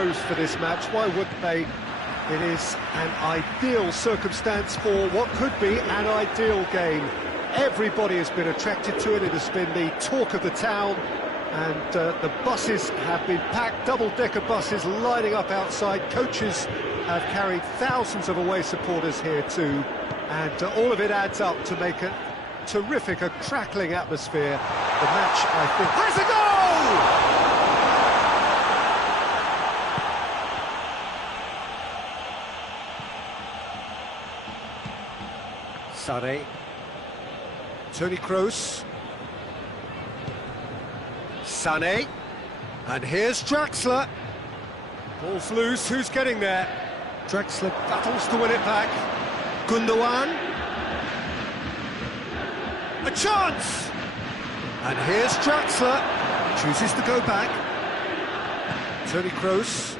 pros for this match, why wouldn't they? It is an ideal circumstance for what could be an ideal game. Everybody has been attracted to it, it has been the talk of the town, and the buses have been packed, double-decker buses lining up outside. Coaches have carried thousands of away supporters here too, and all of it adds up to make a terrific, a crackling atmosphere. The match, I think, has a goal! Sané, Toni Kroos, Sané, and here's Draxler. Ball's loose, who's getting there? Draxler battles to win it back. Gundogan. A chance! And here's Draxler. Chooses to go back. Toni Kroos.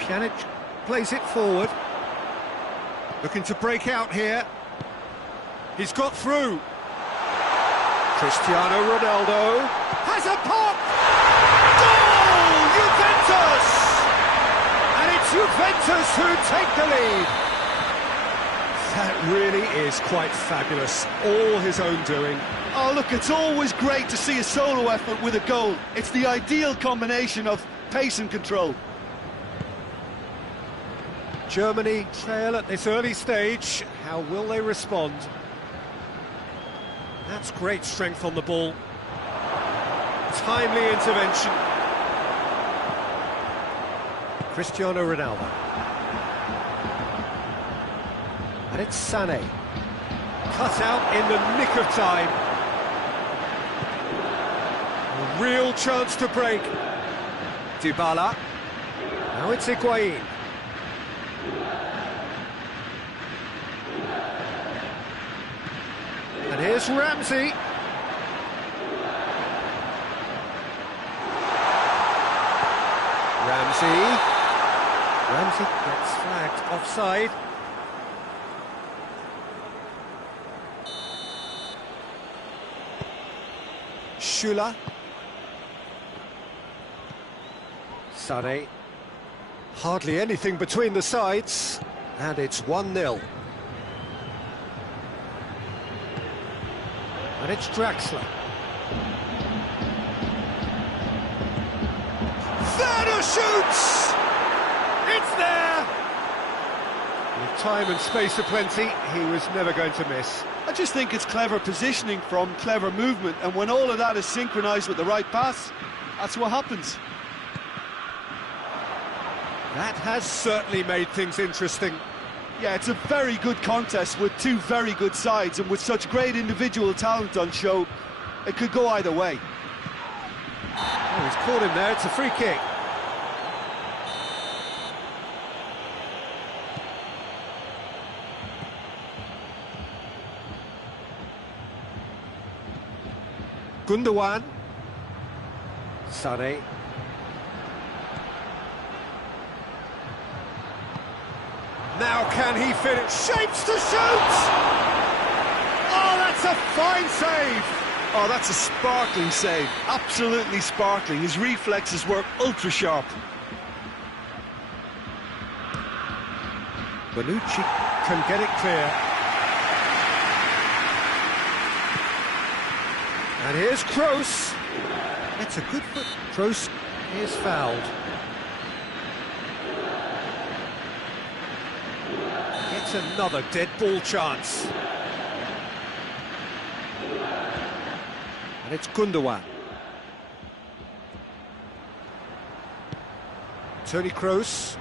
Pjanic plays it forward. Looking to break out here. He's got through. Cristiano Ronaldo has a pop! Goal! Juventus! And it's Juventus who take the lead. That really is quite fabulous. All his own doing. Oh, look, it's always great to see a solo effort with a goal. It's the ideal combination of pace and control. Germany trail at this early stage. How will they respond? That's great strength on the ball. Timely intervention. Cristiano Ronaldo. And it's Sané. Cut out in the nick of time. A real chance to break. Dybala. Now it's Higuain. And here's Ramsey. Ramsey gets flagged offside. Schüller. Sané. Hardly anything between the sides. And it's 1-0. And it's Draxler. Werner shoots! It's there! With time and space aplenty, he was never going to miss. I just think it's clever positioning from clever movement, and when all of that is synchronised with the right pass, that's what happens. That has certainly made things interesting. Yeah, it's a very good contest with two very good sides, and with such great individual talent on show, it could go either way. Oh, he's caught him there, it's a free kick. Gundogan. Sané. Now can he finish? Shapes to shoot! Oh, that's a fine save! Oh, that's a sparkling save. Absolutely sparkling. His reflexes work ultra sharp. Bonucci can get it clear. And here's Kroos. It's a good foot. Kroos is fouled. Gets another dead ball chance. And it's Gundogan. Toni Kroos.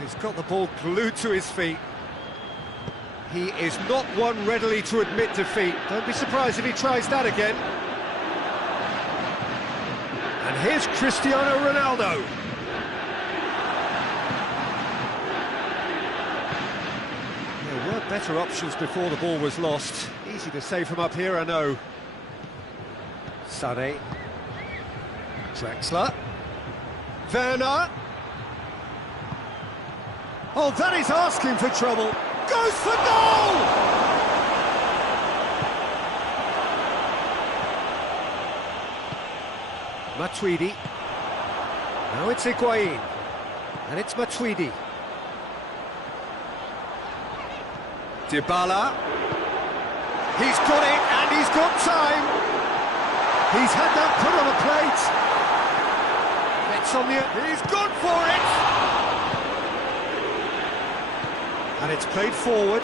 He's got the ball glued to his feet. He is not one readily to admit defeat. Don't be surprised if he tries that again. And here's Cristiano Ronaldo. There were better options before the ball was lost. Easy to say from up here, I know. Sané. Draxler. Werner. Oh, that is asking for trouble. Goes for goal! Matuidi. Now it's Higuain. And it's Matuidi. Dybala. He's got it, and he's got time. He's had that put on a plate. It's on the... He's gone for it! And it's played forward.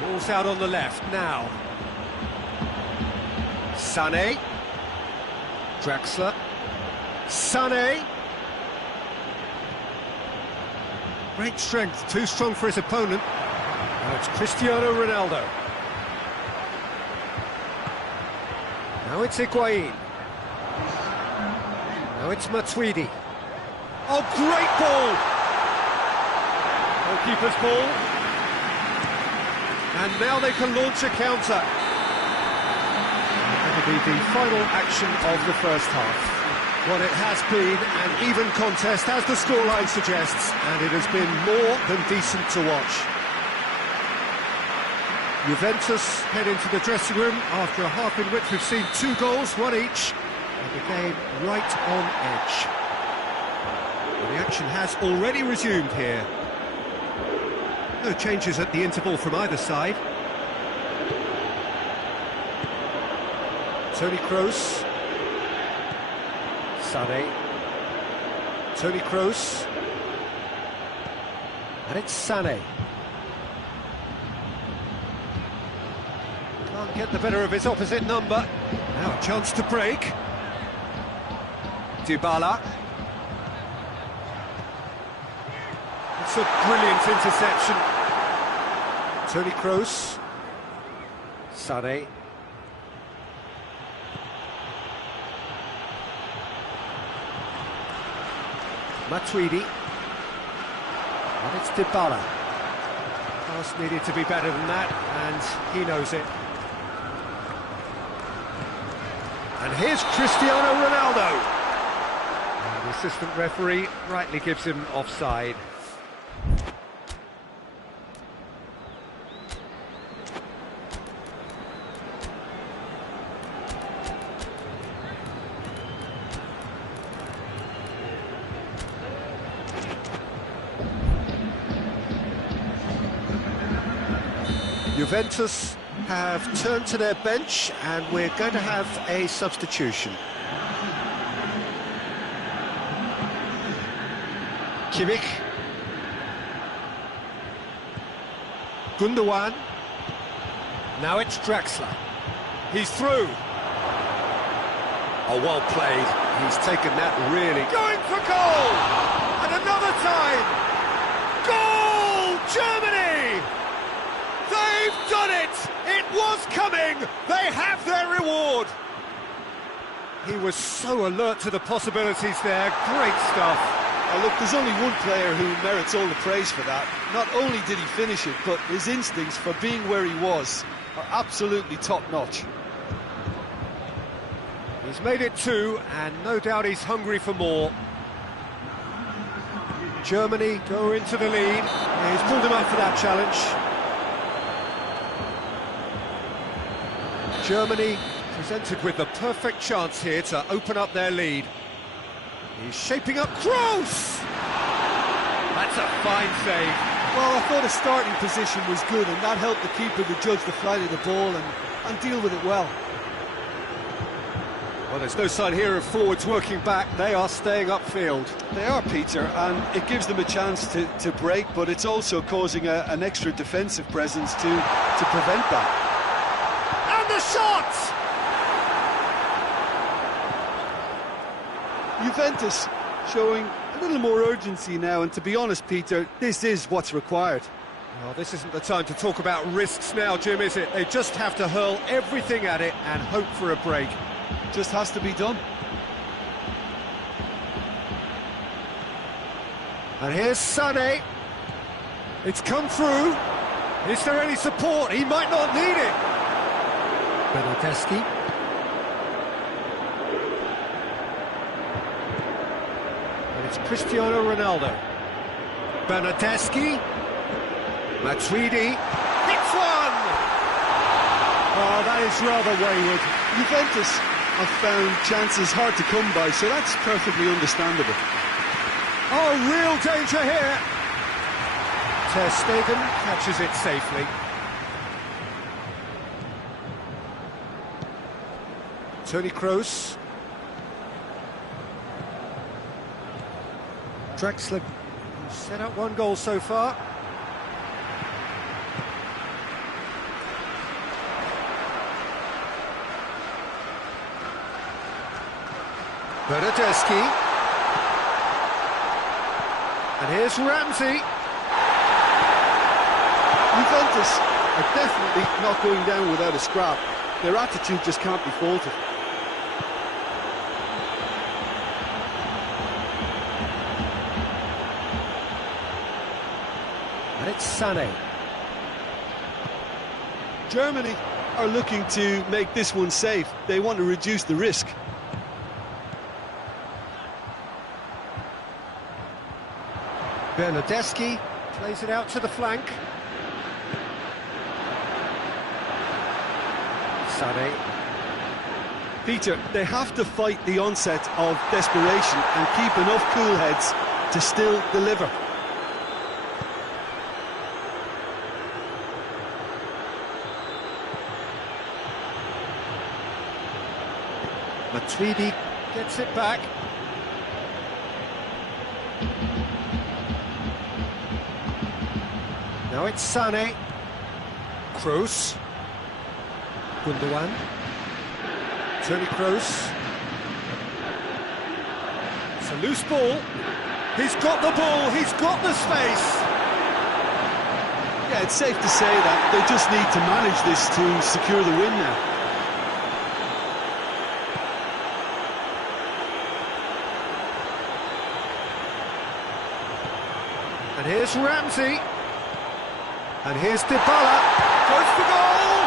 Ball's out on the left now. Sané. Draxler. Sané. Great strength, too strong for his opponent. Now it's Cristiano Ronaldo. Now it's Higuain. Now it's Matuidi. Oh, great ball! Goalkeeper's ball. And now they can launch a counter. That'll be the final action of the first half. Well, it has been an even contest, as the scoreline suggests, and it has been more than decent to watch. Juventus head into the dressing room after a half in which we've seen 2 goals, 1 each, and the game right on edge. Well, the action has already resumed here. No changes at the interval from either side. Toni Kroos. Sané. Toni Kroos. And it's Sané. Can't get the better of his opposite number. Now a chance to break. Dybala. It's a brilliant interception. Toni Kroos. Sané. Matuidi. And it's Dybala. Pass needed to be better than that, and he knows it. And here's Cristiano Ronaldo. And the assistant referee rightly gives him offside. Juventus have turned to their bench, and we're going to have a substitution. Kimmich. Gundogan. Now it's Draxler. He's through. Oh, well played. He's taken that really. Going for goal! And another time! Goal! Germany! They've done it! It was coming! They have their reward! He was so alert to the possibilities there. Great stuff. Look, there's only one player who merits all the praise for that. Not only did he finish it, but his instincts for being where he was are absolutely top-notch. He's made it 2, and no doubt he's hungry for more. Germany go into the lead. He's pulled him up for that challenge. Germany presented with the perfect chance here to open up their lead. He's shaping up Kroos! That's a fine save. Well, I thought his starting position was good, and that helped the keeper to judge the flight of the ball and deal with it well. Well, there's no sign here of forwards working back. They are staying upfield. They are, Peter, and it gives them a chance to break, but it's also causing an extra defensive presence to prevent that. And the shot! Juventus showing a little more urgency now, and to be honest, Peter, this is what's required. Well, this isn't the time to talk about risks now, Jim, is it? They just have to hurl everything at it and hope for a break. Just has to be done. And here's Sané. It's come through. Is there any support? He might not need it. Bernardeschi. And it's Cristiano Ronaldo. Bernardeschi. Matuidi hits one! Oh, that is rather wayward. Juventus have found chances hard to come by, so that's perfectly understandable. Oh, real danger here. Ter Stegen catches it safely. Toni Kroos. Draxler set up one goal so far. Bernardeschi. And here's Ramsey. Juventus are definitely not going down without a scrap. Their attitude just can't be faulted. And it's Sané. Germany are looking to make this one safe. They want to reduce the risk. Bernardeschi plays it out to the flank. Sané. Peter, they have to fight the onset of desperation and keep enough cool heads to still deliver. Matuidi gets it back. Now it's Sané. Kroos. Gundogan. Toni Kroos. It's a loose ball. He's got the ball, he's got the space. Yeah, it's safe to say that they just need to manage this to secure the win now. And here's Ramsey. And here's Dybala. Goes for goal!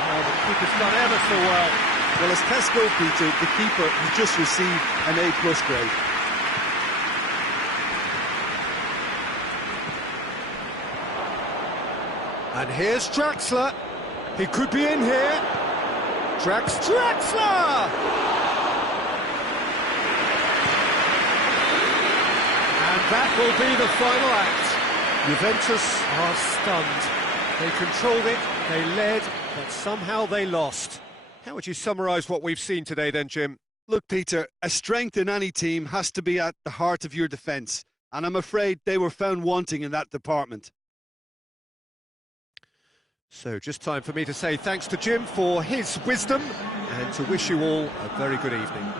Oh, the keeper's done ever so well. Well, as tests go, Peter, the keeper has just received an A+ grade. And here's Draxler. He could be in here. Draxler! And that will be the final act. Juventus are stunned. They controlled it, they led, but somehow they lost. How would you summarise what we've seen today then, Jim? Look, Peter, a strength in any team has to be at the heart of your defence, and I'm afraid they were found wanting in that department. So just time for me to say thanks to Jim for his wisdom and to wish you all a very good evening.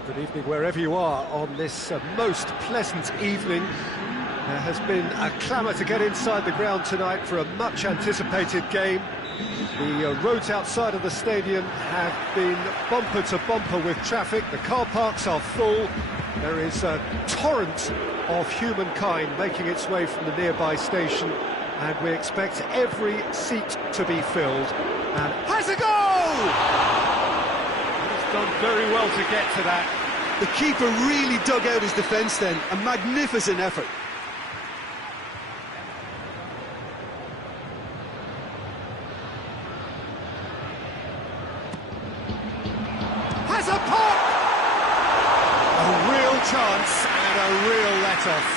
Well, good evening wherever you are on this most pleasant evening. There has been a clamour to get inside the ground tonight for a much-anticipated game. The roads outside of the stadium have been bumper to bumper with traffic. The car parks are full. There is a torrent of humankind making its way from the nearby station, and we expect every seat to be filled. And has a goal! He's done very well to get to that. The keeper really dug out his defence then. A magnificent effort. Has a pop! A real chance and a real let-off.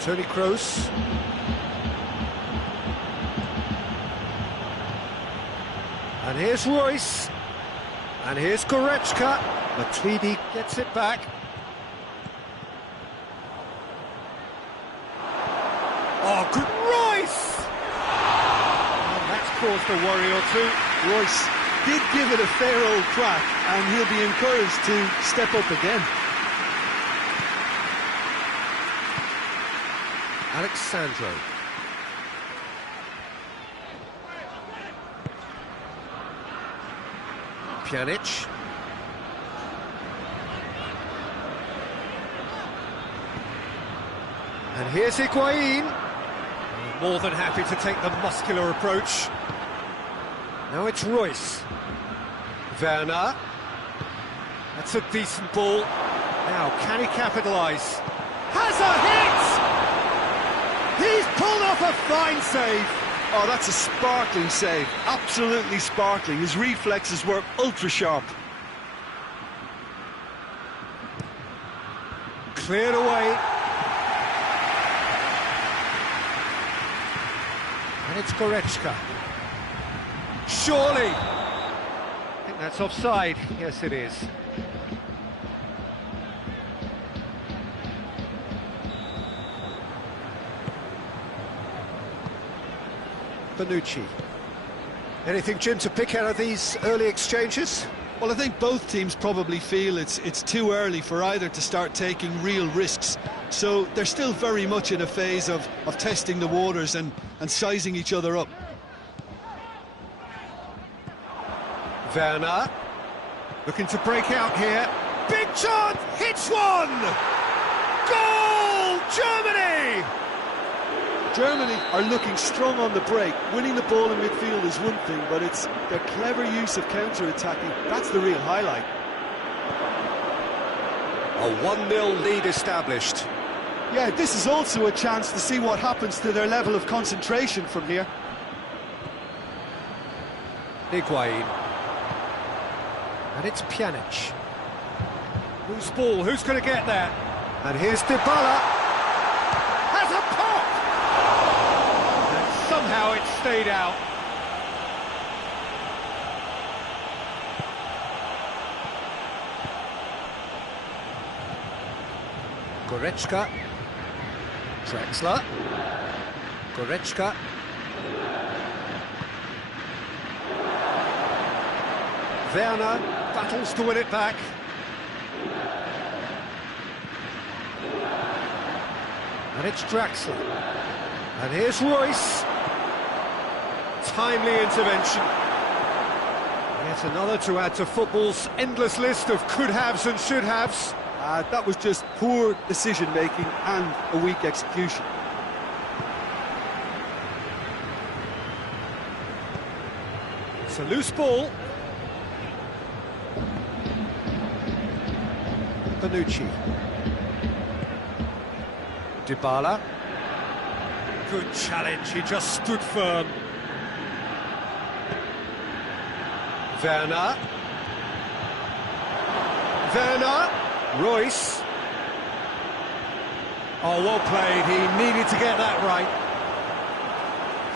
Tony Kroos. And here's Royce. And here's Goretzka. Matuidi gets it back. Oh, good Royce! And that's caused a worry or two. Royce did give it a fair old crack, and he'll be encouraged to step up again. Alexandro. Pjanic. And here's Higuain. More than happy to take the muscular approach. Now it's Royce. Werner. That's a decent ball. Now, can he capitalise? Has a hit! He's pulled off a fine save. Oh, that's a sparkling save. Absolutely sparkling. His reflexes were ultra-sharp. Cleared away. And it's Goretzka. Surely! I think that's offside. Yes, it is. Bonucci. Anything, Jim, to pick out of these early exchanges? Well, I think both teams probably feel it's too early for either to start taking real risks. So they're still very much in a phase of testing the waters and sizing each other up. Werner, looking to break out here. Big chance, hits one! Goal, Germany! Germany are looking strong on the break. Winning the ball in midfield is one thing, but it's their clever use of counter-attacking. That's the real highlight. A 1-0 lead established. Yeah, this is also a chance to see what happens to their level of concentration from here. Higuain. And it's Pjanic. Loose ball, who's going to get that? And here's Dybala. Has a pop! And somehow it stayed out. Goretzka. Drexler. Goretzka. Werner battles to win it back. And it's Drexler. And here's Royce. Timely intervention. Yet another to add to football's endless list of could-haves and should-haves. That was just poor decision-making and a weak execution. It's a loose ball. Bonucci. Dybala. Good challenge, he just stood firm. Werner. Werner. Royce. Oh, well played, he needed to get that right.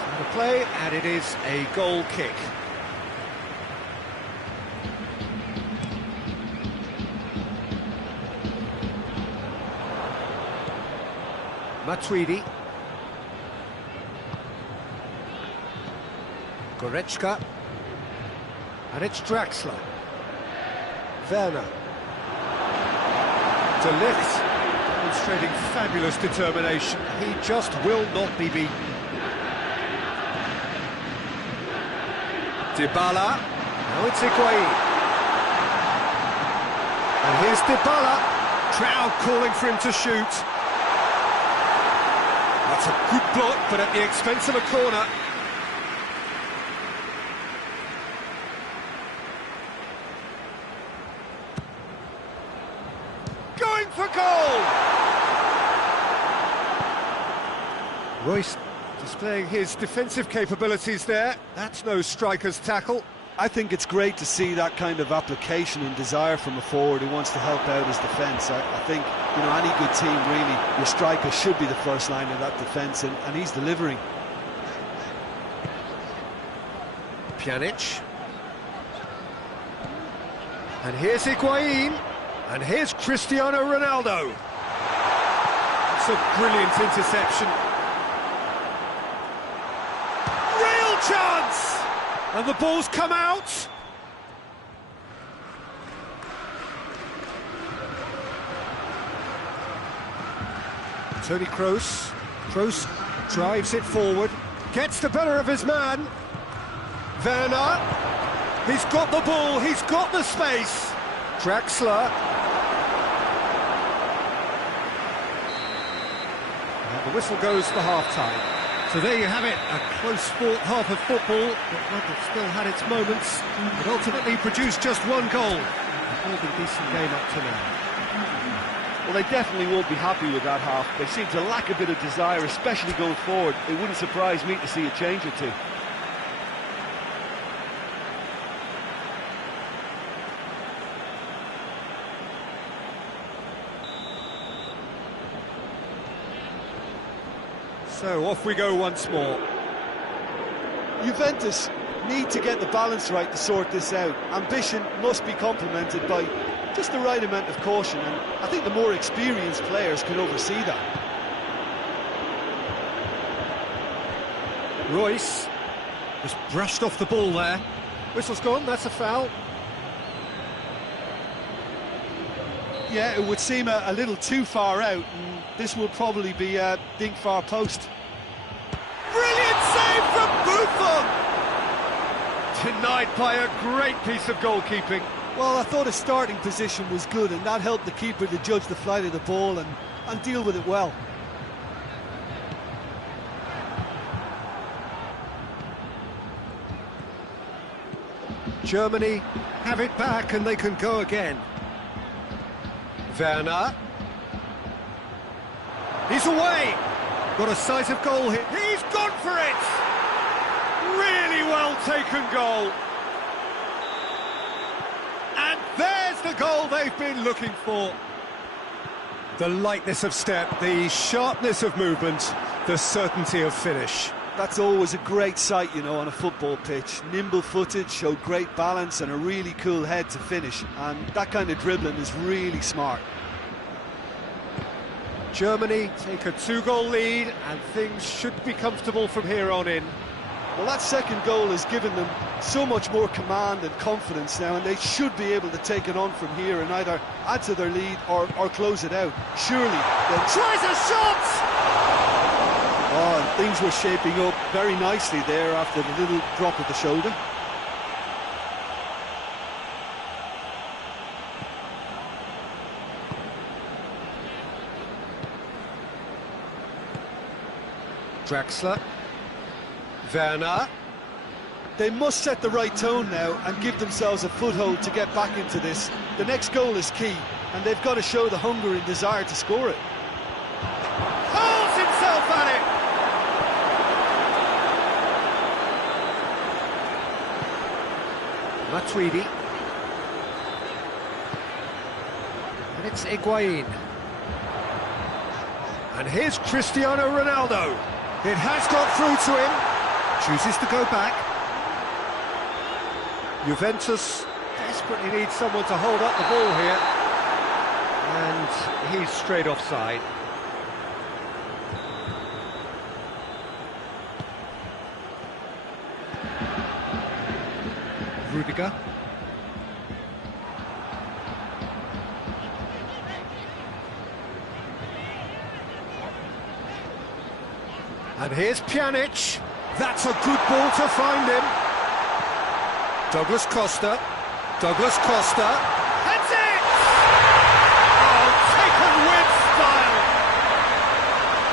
So the play, and it is a goal kick. Matuidi. Goretzka. And it's Draxler. Werner. De Ligt, demonstrating fabulous determination. He just will not be beaten. Dybala. Now it's Higuain. And here's Dybala. Crowd calling for him to shoot. That's a good block, but at the expense of a corner. Going for goal! Royce displaying his defensive capabilities there. That's no striker's tackle. I think it's great to see that kind of application and desire from a forward who wants to help out his defence. I think, you know, any good team, really, your striker should be the first line of that defence, and he's delivering. Pjanic. And here's Higuain. And here's Cristiano Ronaldo. It's a brilliant interception. Real chance! And the ball's come out. Toni Kroos. Kroos drives it forward. Gets the better of his man. Werner. He's got the ball. He's got the space. Draxler. And the whistle goes for half-time. So there you have it, a close-fought half of football, but one that still had its moments, but ultimately produced just one goal. A fairly decent game up to now. Well, they definitely won't be happy with that half. They seem to lack a bit of desire, especially going forward. It wouldn't surprise me to see a change or two. So off we go once more. Juventus need to get the balance right to sort this out. Ambition must be complemented by just the right amount of caution, and I think the more experienced players can oversee that. Royce just brushed off the ball there. Whistle's gone, that's a foul. Yeah, it would seem a little too far out, and this will probably be a dink far post. Brilliant save from Buffon! Denied by a great piece of goalkeeping. Well, I thought his starting position was good, and that helped the keeper to judge the flight of the ball and deal with it well. Germany have it back and they can go again. Werner. He's away! Got a decisive goal here. He's gone for it! Really well taken goal. And there's the goal they've been looking for. The lightness of step, the sharpness of movement, the certainty of finish. That's always a great sight, you know, on a football pitch. Nimble-footed, showed great balance and a really cool head to finish. And that kind of dribbling is really smart. Germany take a 2-goal lead and things should be comfortable from here on in. Well, that second goal has given them so much more command and confidence now, and they should be able to take it on from here and either add to their lead or close it out. Surely they'll... Tries a shot! Oh, and things were shaping up very nicely there after the little drop of the shoulder. Draxler. Werner. They must set the right tone now and give themselves a foothold to get back into this. The next goal is key, and they've got to show the hunger and desire to score it. Hurls himself at it! Matuidi. And it's Higuain. And here's Cristiano Ronaldo. It has got through to him. Chooses to go back. Juventus desperately needs someone to hold up the ball here. And he's straight offside. Rudiger. And here's Pjanic. That's a good ball to find him. Douglas Costa. Douglas Costa. That's it! Oh, taken with style.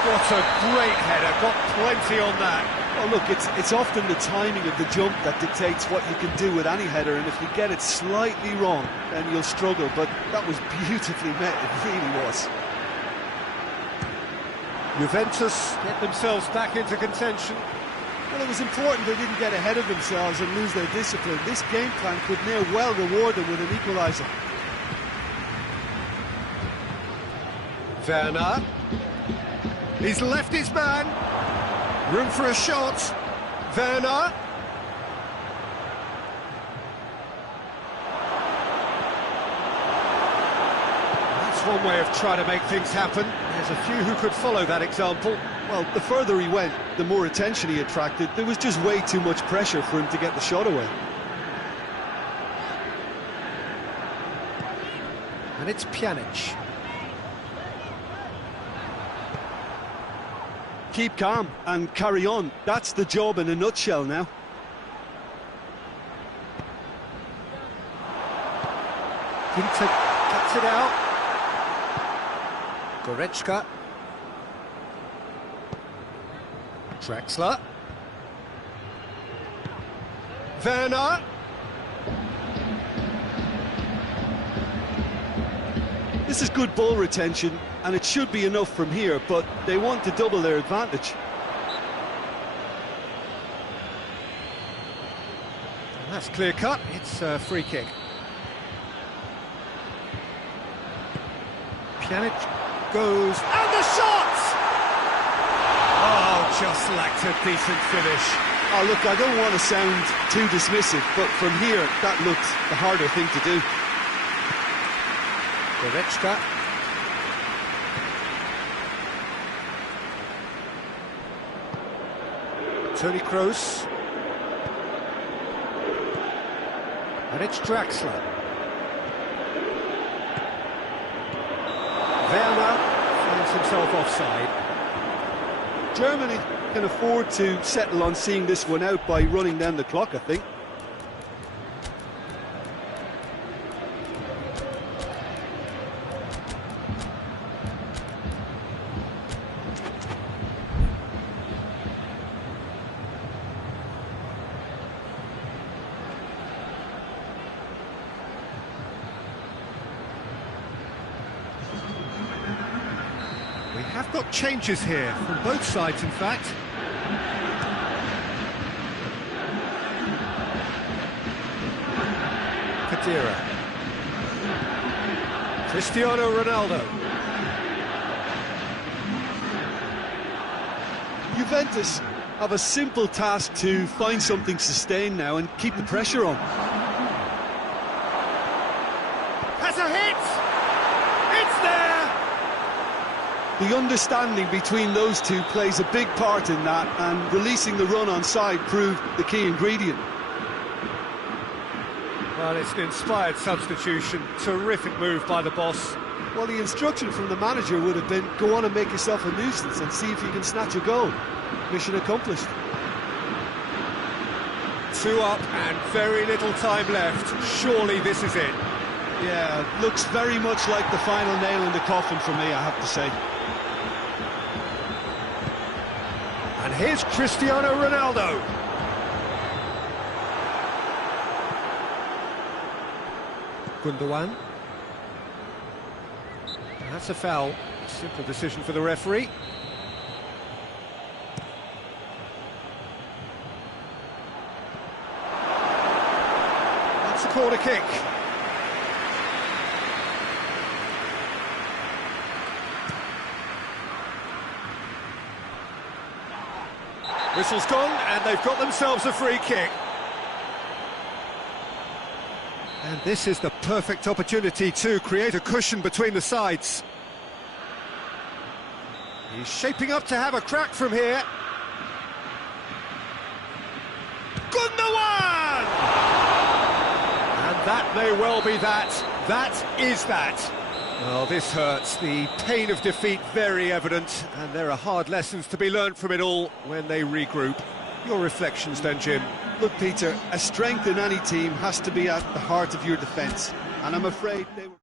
What a great header. Got plenty on that. Oh, look, it's often the timing of the jump that dictates what you can do with any header, and if you get it slightly wrong, then you'll struggle. But that was beautifully met, it really was. Juventus get themselves back into contention. Well, it was important they didn't get ahead of themselves and lose their discipline. This game plan could near well reward them with an equaliser. Werner. He's left his man. Room for a shot. Werner. That's one way of trying to make things happen. There's a few who could follow that example. Well, the further he went, the more attention he attracted. There was just way too much pressure for him to get the shot away. And it's Pjanic. Keep calm and carry on. That's the job in a nutshell now. Ginter cuts it out. Goretzka. Draxler. Werner. This is good ball retention, and it should be enough from here, but they want to double their advantage. That's clear cut. It's a free kick. Pjanic goes, and the shot! Oh, just lacked a decent finish. Oh, look, I don't want to sound too dismissive, but from here, that looked the harder thing to do. Goretzka. Toni Kroos. And it's Draxler. Werner finds himself offside. Germany can afford to settle on seeing this one out by running down the clock, I think. We have got changes here, from both sides in fact. Kadira. Cristiano Ronaldo. Juventus have a simple task to find something sustained now and keep the pressure on. Has a hit! It's there! The understanding between those two plays a big part in that, and releasing the run on side proved the key ingredient. Well, it's an inspired substitution. Terrific move by the boss. Well, the instruction from the manager would have been, go on and make yourself a nuisance and see if you can snatch a goal. Mission accomplished. 2 up and very little time left. Surely this is it. Yeah, looks very much like the final nail in the coffin for me, I have to say. And here's Cristiano Ronaldo. Gundogan. That's a foul. Simple decision for the referee. That's a corner kick. Whistle's gone, and they've got themselves a free kick. And this is the perfect opportunity to create a cushion between the sides. He's shaping up to have a crack from here. Gundogan! That may well be that. That is that. Well, this hurts. The pain of defeat very evident, and there are hard lessons to be learned from it all when they regroup. Your reflections then, Jim? Look, Peter, a strength in any team has to be at the heart of your defence, and I'm afraid they were...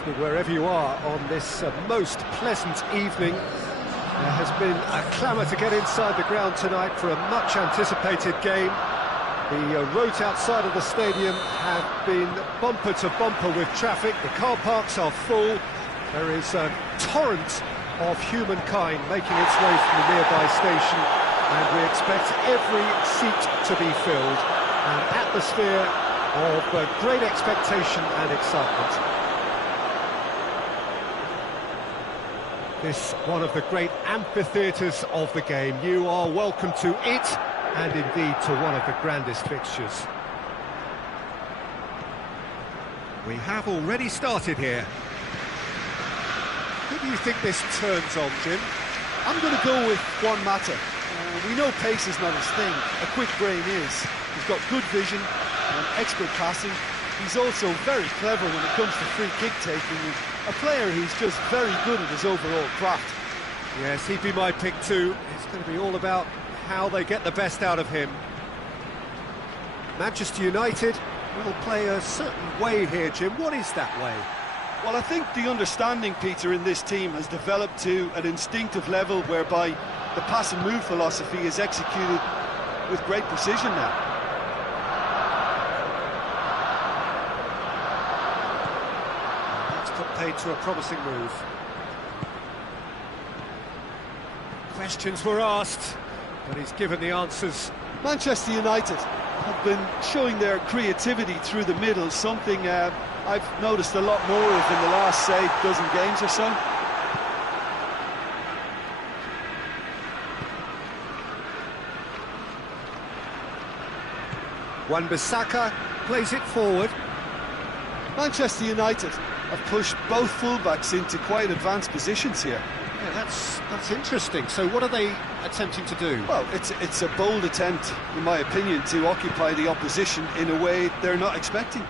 evening wherever you are on this most pleasant evening. There has been a clamour to get inside the ground tonight for a much anticipated game. The roads outside of the stadium have been bumper to bumper with traffic. The car parks are full. There is a torrent of humankind making its way from the nearby station, and we expect every seat to be filled. An atmosphere of great expectation and excitement. This one of the great amphitheatres of the game. You are welcome to it, and indeed to one of the grandest fixtures. We have already started here. Who do you think this turns on, Jim? I'm going to go with Juan Mata. We know pace is not his thing, a quick brain is. He's got good vision and expert passing. He's also very clever when it comes to free kick taking. A player who's just very good at his overall craft. Yes, he'd be my pick too. It's going to be all about how they get the best out of him. Manchester United will play a certain way here, Jim. What is that way? Well, I think the understanding, Peter, in this team has developed to an instinctive level whereby the pass and move philosophy is executed with great precision now. That's put paid to a promising move. Questions were asked, but he's given the answers. Manchester United have been showing their creativity through the middle, something I've noticed a lot more of in the last, say, dozen games or so. Wan-Bissaka plays it forward. Manchester United have pushed both fullbacks into quite advanced positions here. Yeah, that's interesting. So what are they attempting to do? Well, it's a bold attempt, in my opinion, to occupy the opposition in a way they're not expecting.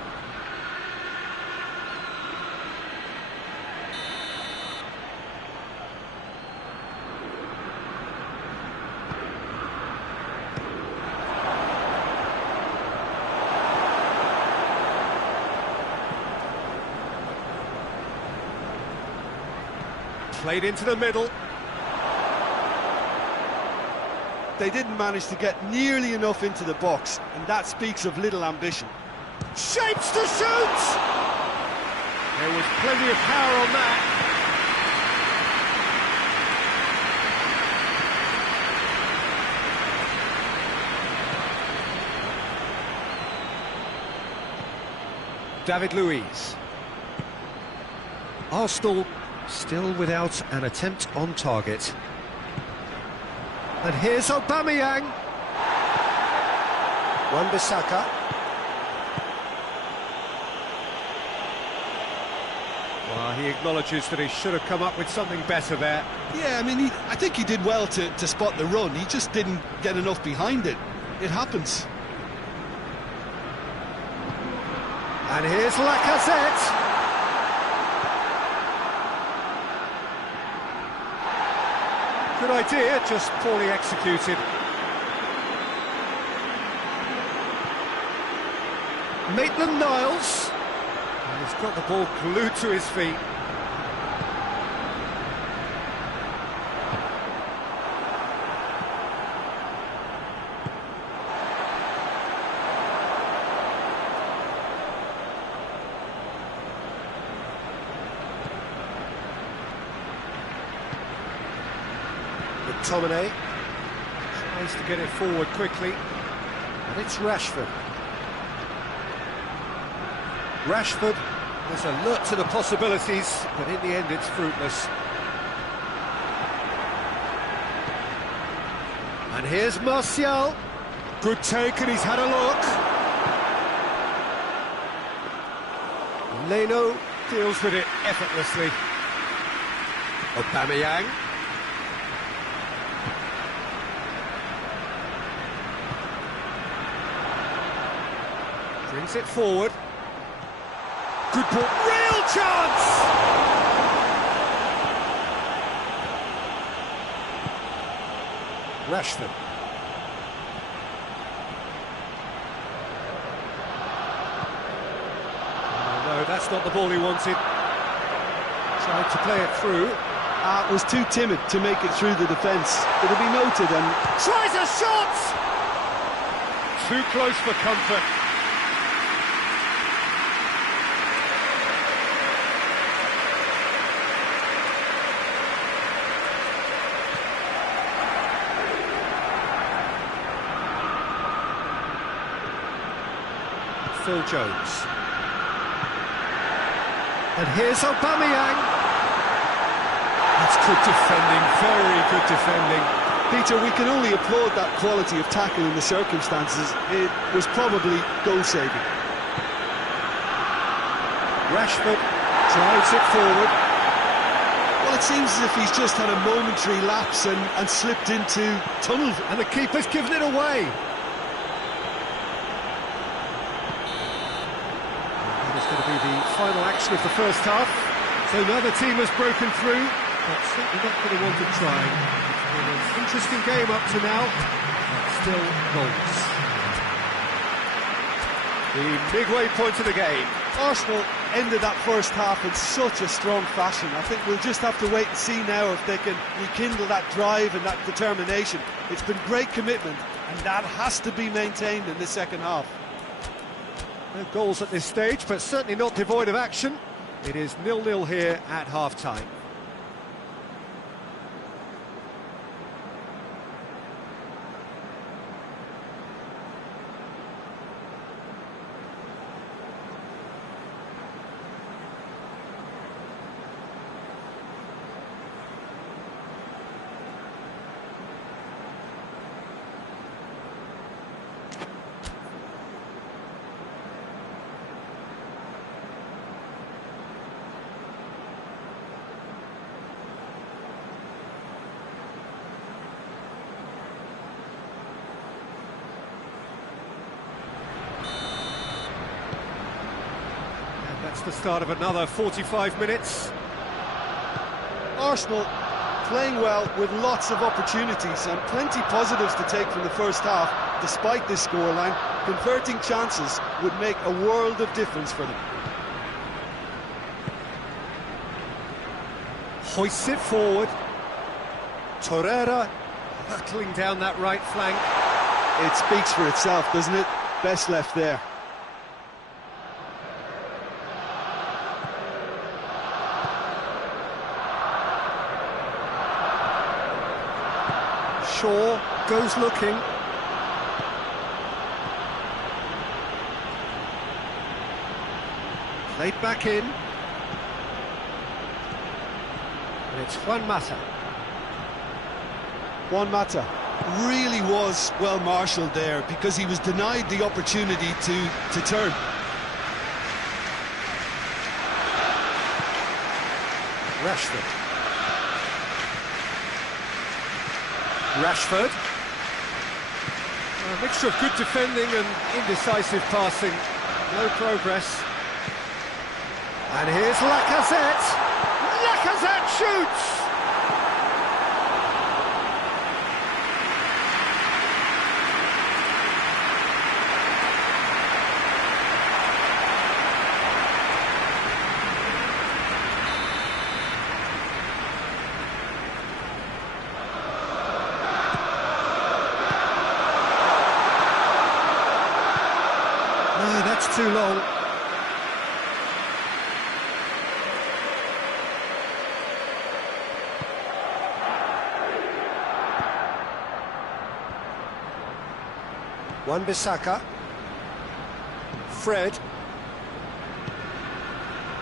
Played into the middle. They didn't manage to get nearly enough into the box, and that speaks of little ambition. Shapes to shoot! There was plenty of power on that. David Luiz. Arsenal still without an attempt on target. And here's Aubameyang. Wan-Bissaka. Well, he acknowledges that he should have come up with something better there. Yeah, I mean, I think he did well to spot the run. He just didn't get enough behind it. It happens. And here's Lacazette. Good idea, just poorly executed. Maitland-Niles. And he's got the ball glued to his feet. McTominay tries to get it forward quickly, and it's Rashford. Rashford is alert to the possibilities, but in the end it's fruitless. And here's Martial. Good take, and he's had a look. Leno deals with it effortlessly. Aubameyang. Brings it forward. Good ball. Real chance! Rashford. Oh, no, that's not the ball he wanted. Tried to play it through. Was too timid to make it through the defence. It'll be noted and... Tries a shot! Too close for comfort. Phil Jones. And here's Aubameyang. That's good defending, very good defending. Peter, we can only applaud that quality of tackle in the circumstances. It was probably goal-saving. Rashford drives it forward. Well, it seems as if he's just had a momentary lapse and slipped into tunnel. And the keeper's given it away. That is going to be the final action of the first half. So another team has broken through, but certainly not going to want to try. It's been an interesting game up to now, but still goals. The midway point of the game. Arsenal ended that first half in such a strong fashion. I think we'll just have to wait and see now if they can rekindle that drive and that determination. It's been great commitment, and that has to be maintained in the second half. No goals at this stage, but certainly not devoid of action. It is 0-0 here at half-time. That's the start of another 45 minutes. Arsenal playing well with lots of opportunities and plenty positives to take from the first half. Despite this scoreline, converting chances would make a world of difference for them. Hoists it forward. Torreira hurtling down that right flank. It speaks for itself, doesn't it? Best left there. Shaw goes looking. Played back in. And it's Juan Mata. Juan Mata really was well marshalled there because he was denied the opportunity to turn. Rashford. Rashford. A mixture of good defending and indecisive passing. No progress. And here's Lacazette. Lacazette shoots! No, that's too long. Wan-Bissaka. Fred.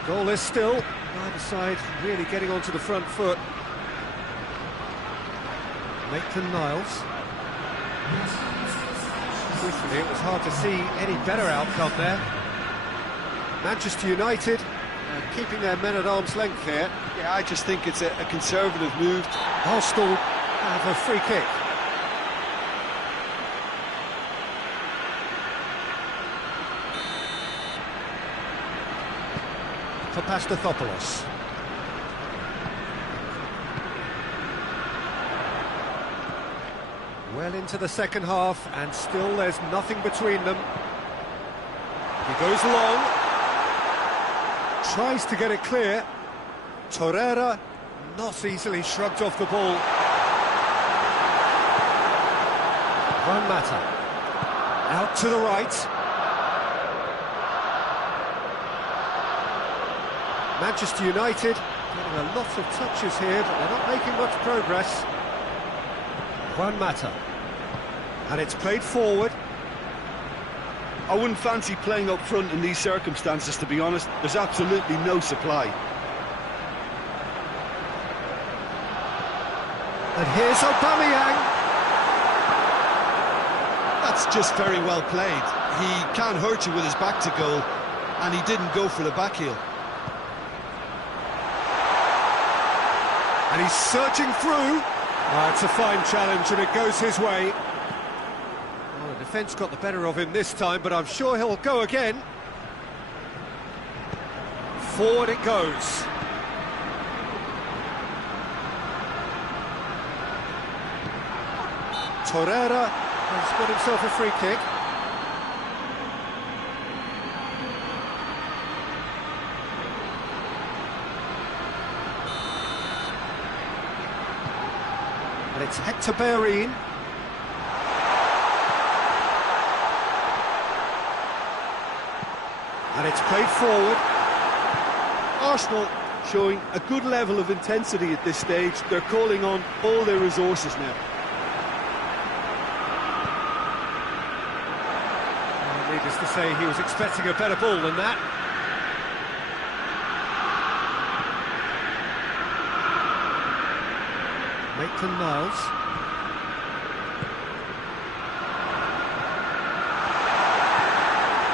Goalless still. Neither side really getting onto the front foot. Maitland-Niles. Truthfully, it was hard to see any better outcome there. Manchester United keeping their men at arm's length here. Yeah, I just think it's a conservative move. Arsenal have a free kick. For Pastathopoulos. Well into the second half, and still there's nothing between them. He goes long, tries to get it clear. Torreira not easily shrugged off the ball. Juan Mata out to the right. Manchester United getting a lot of touches here, but they're not making much progress. Juan Mata, and it's played forward. I wouldn't fancy playing up front in these circumstances, to be honest. There's absolutely no supply. And here's Aubameyang. That's just very well played. He can't hurt you with his back to goal, and he didn't go for the back heel. And he's searching through. It's a fine challenge, and it goes his way. Well, the defence got the better of him this time, but I'm sure he'll go again. Forward it goes. Torreira has got himself a free kick. And it's Hector Bellerin. And it's played forward. Arsenal showing a good level of intensity at this stage. They're calling on all their resources now. Needless to say, he was expecting a better ball than that. Maitland-Niles.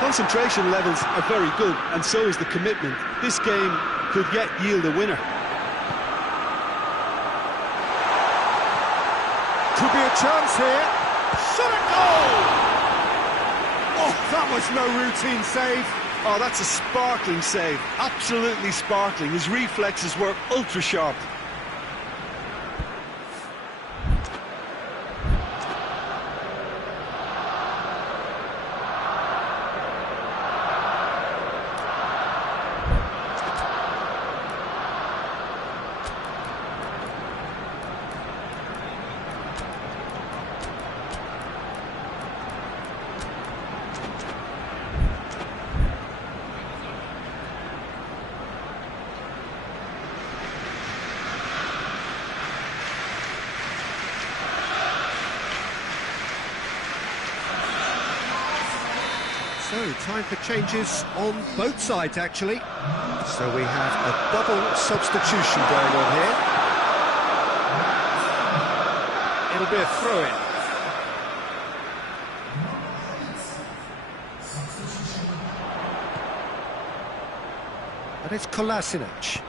Concentration levels are very good, and so is the commitment. This game could yet yield a winner. Could be a chance here. Shot at goal! Oh, that was no routine save. Oh, that's a sparkling save. Absolutely sparkling. His reflexes were ultra sharp. So, time for changes on both sides, actually. So we have a double substitution going on here. It'll be a throw-in. And it's Kolasinac.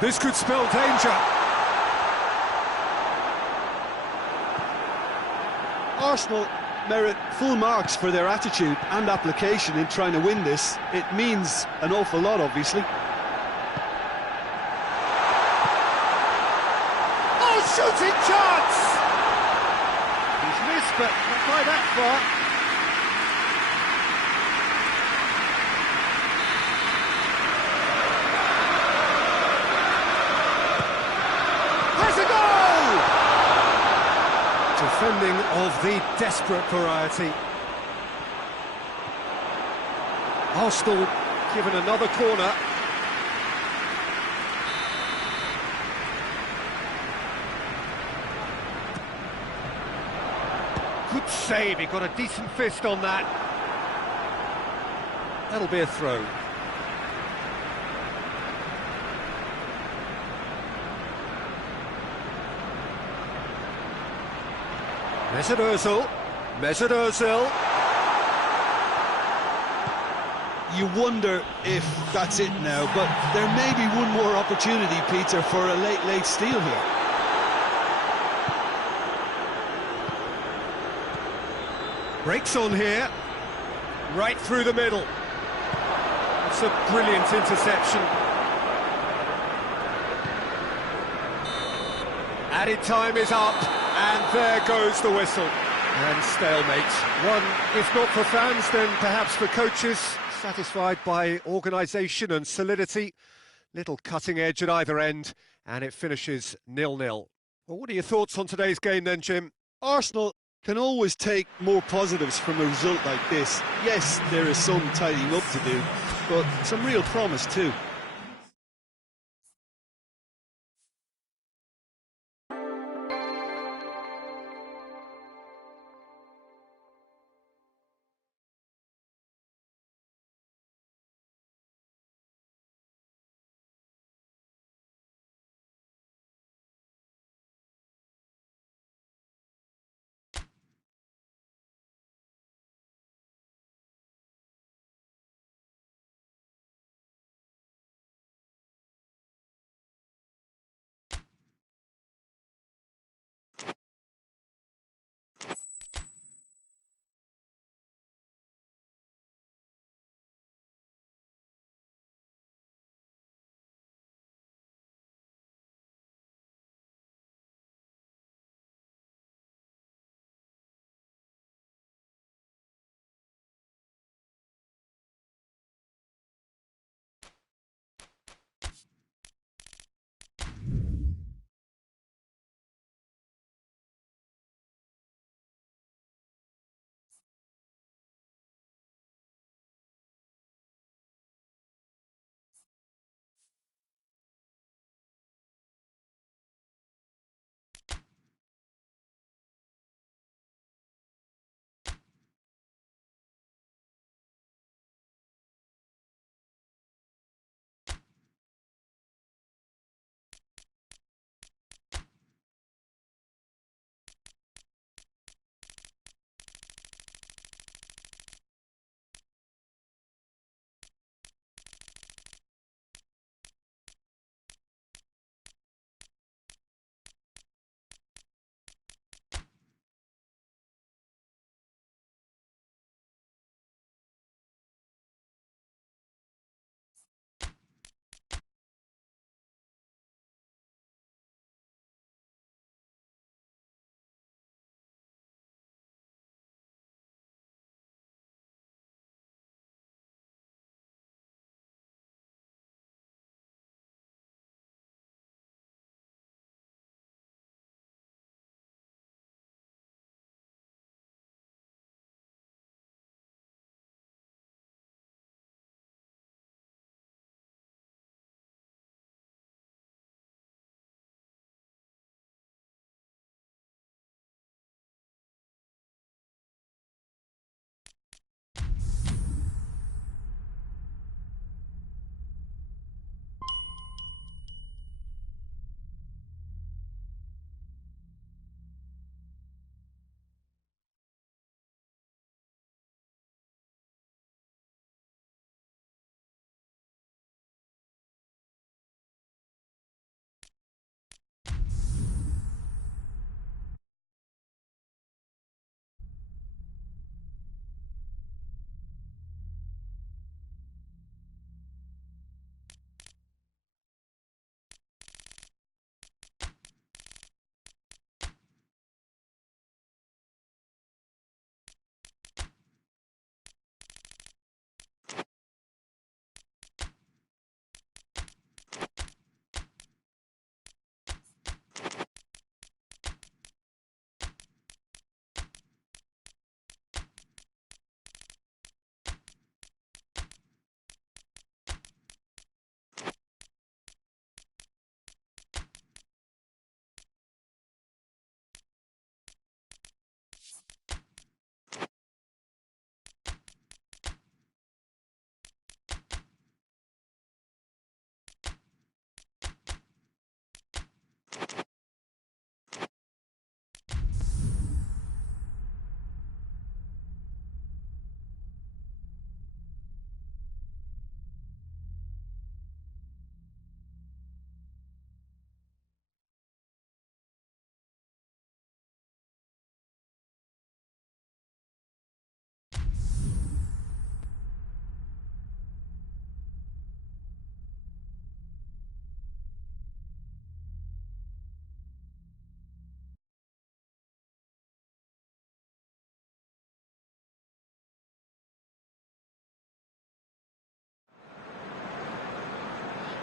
This could spell danger. Arsenal merit full marks for their attitude and application in trying to win this. It means an awful lot, obviously. Oh, shooting chance! He's missed, but not by that far. Has a goal! Defending of the desperate variety. Arsenal given another corner. Good save, he got a decent fist on that. That'll be a throw. Mesut Ozil. Mesut Ozil. You wonder if that's it now, but there may be one more opportunity, Peter, for a late steal here. Breaks on here. Right through the middle. It's a brilliant interception. Added time is up. And there goes the whistle. And stalemate. One, if not for fans, then perhaps for coaches, satisfied by organisation and solidity. Little cutting edge at either end, and it finishes 0-0. Well, what are your thoughts on today's game then, Jim? Arsenal can always take more positives from a result like this. Yes, there is some tidying up to do, but some real promise too.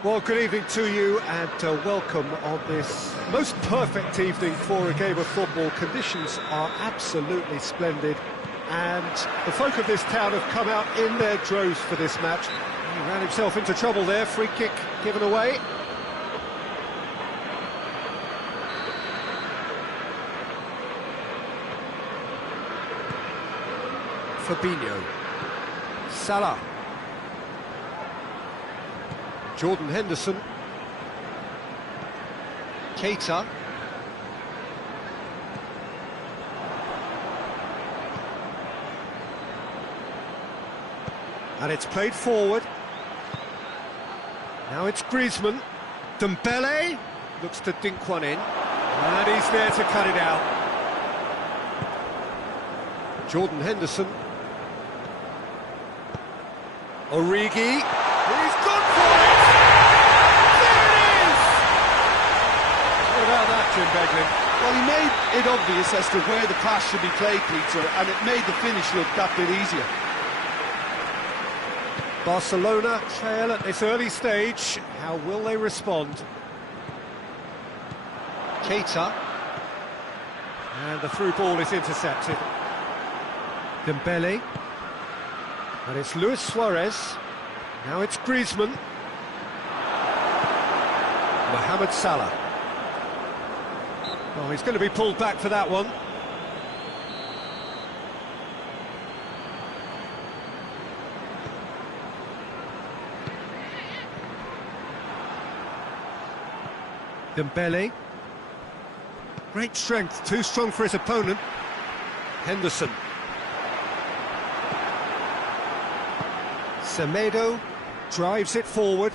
Well, good evening to you and welcome on this most perfect evening for a game of football. Conditions are absolutely splendid and the folk of this town have come out in their droves for this match. He ran himself into trouble there, free kick given away. Fabinho. Salah. Jordan Henderson. Keita. And it's played forward. Now it's Griezmann. Dembele looks to dink one in. And he's there to cut it out. Jordan Henderson. Origi. He's gone for it! There it is! What about that, Jim Beglin? Well, he made it obvious as to where the pass should be played, Peter, and it made the finish look that bit easier. Barcelona trail at this early stage. How will they respond? Keita. And the through ball is intercepted. Dembele. And it's Luis Suarez. Now it's Griezmann. Mohamed Salah. Oh, he's going to be pulled back for that one. Dembele. Great strength, too strong for his opponent. Henderson. Semedo drives it forward.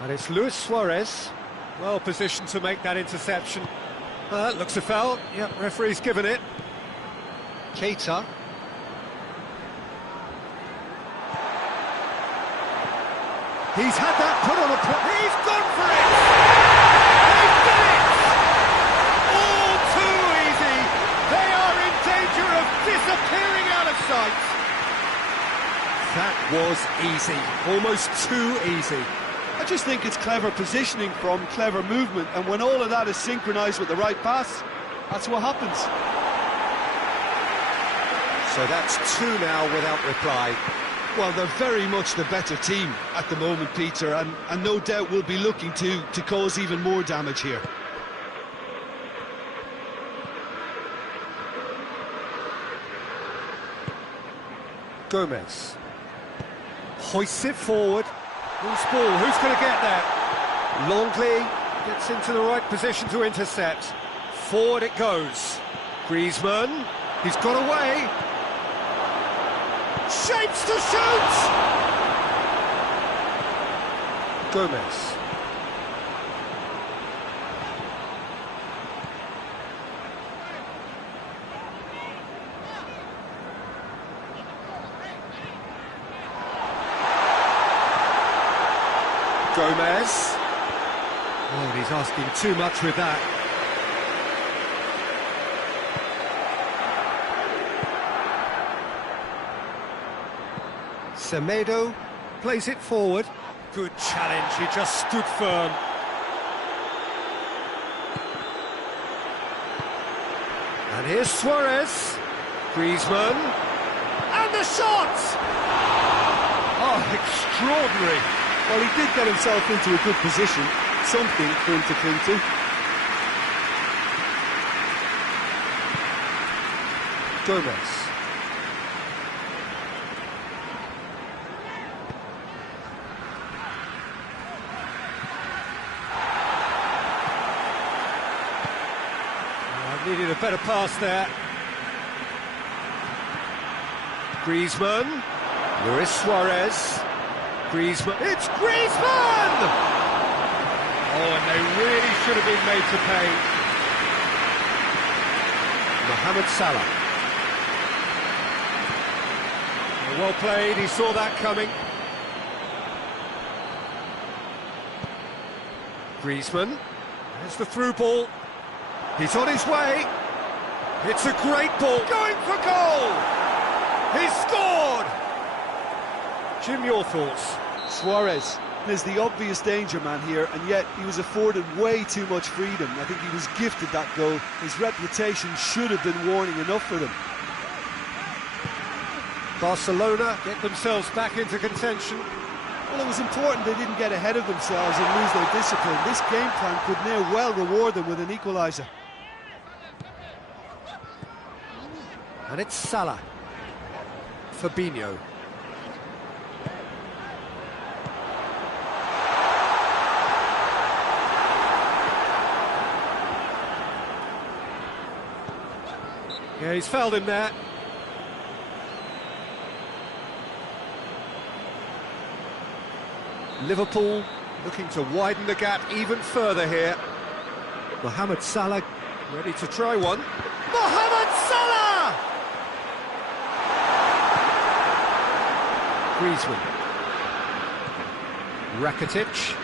And it's Luis Suarez, well positioned to make that interception. Looks a foul. Yep, referee's given it. Keita. He's had that put on a play. He's gone for it! They've done it! All too easy. They are in danger of disappearing out of sight. That was easy. Almost too easy. I just think it's clever positioning from clever movement, and when all of that is synchronised with the right pass, that's what happens. So that's two now without reply. Well, they're very much the better team at the moment, Peter, and no doubt will be looking to cause even more damage here. Gomez hoists it forward. Loose ball, who's going to get that? Longley gets into the right position to intercept. Forward it goes. Griezmann, he's got away. Shapes to shoot! Gomez. Gomez. Oh, he's asking too much with that. Semedo plays it forward. Good challenge, he just stood firm. And here's Suarez. Griezmann. And the shot! Oh, extraordinary. Well, he did get himself into a good position, something for him to cling to. Gomez. Needed a better pass there. Griezmann. Luis Suarez. Griezmann. It's Griezmann! Oh, and they really should have been made to pay. Mohamed Salah. Well played, he saw that coming. Griezmann. There's the through ball. He's on his way. It's a great ball. Going for goal! He's scored! Jim, your thoughts? Suarez is the obvious danger man here, and yet he was afforded way too much freedom. I think he was gifted that goal. His reputation should have been warning enough for them. Barcelona get themselves back into contention. Well, it was important they didn't get ahead of themselves and lose their discipline. This game plan could now well reward them with an equaliser. And it's Salah. Fabinho. Yeah, he's fouled him there. Liverpool looking to widen the gap even further here. Mohamed Salah ready to try one. Mohamed Salah! Griezmann. Rakitic.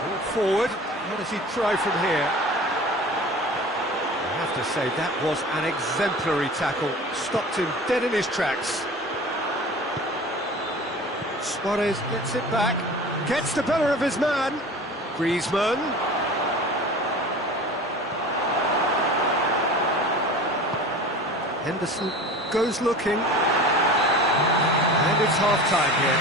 Brought forward. What does he try from here? I have to say, that was an exemplary tackle. Stopped him dead in his tracks. Suarez gets it back, gets the better of his man. Griezmann. Henderson goes looking. And it's half-time here.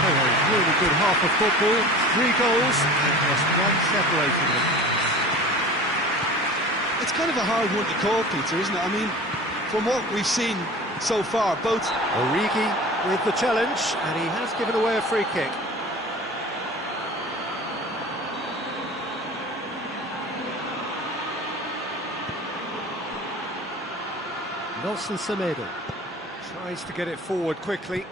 So a really good half of football. 3 goals and just one separating them. It's kind of a hard one to call, Peter, isn't it? I mean, from what we've seen so far, both... Origi with the challenge, and he has given away a free kick. Nelson Semedo tries to get it forward quickly.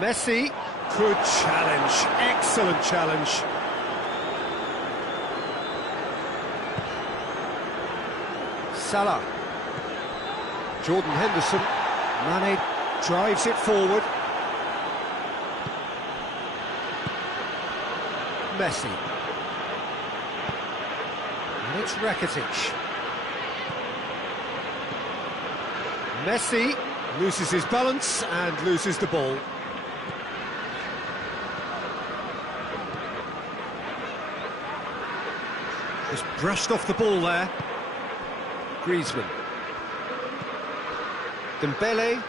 Messi, good challenge, excellent challenge. Salah, Jordan Henderson, Mane drives it forward. Messi, and it's Rakitic. Messi loses his balance and loses the ball. Just brushed off the ball there. Griezmann. Dembele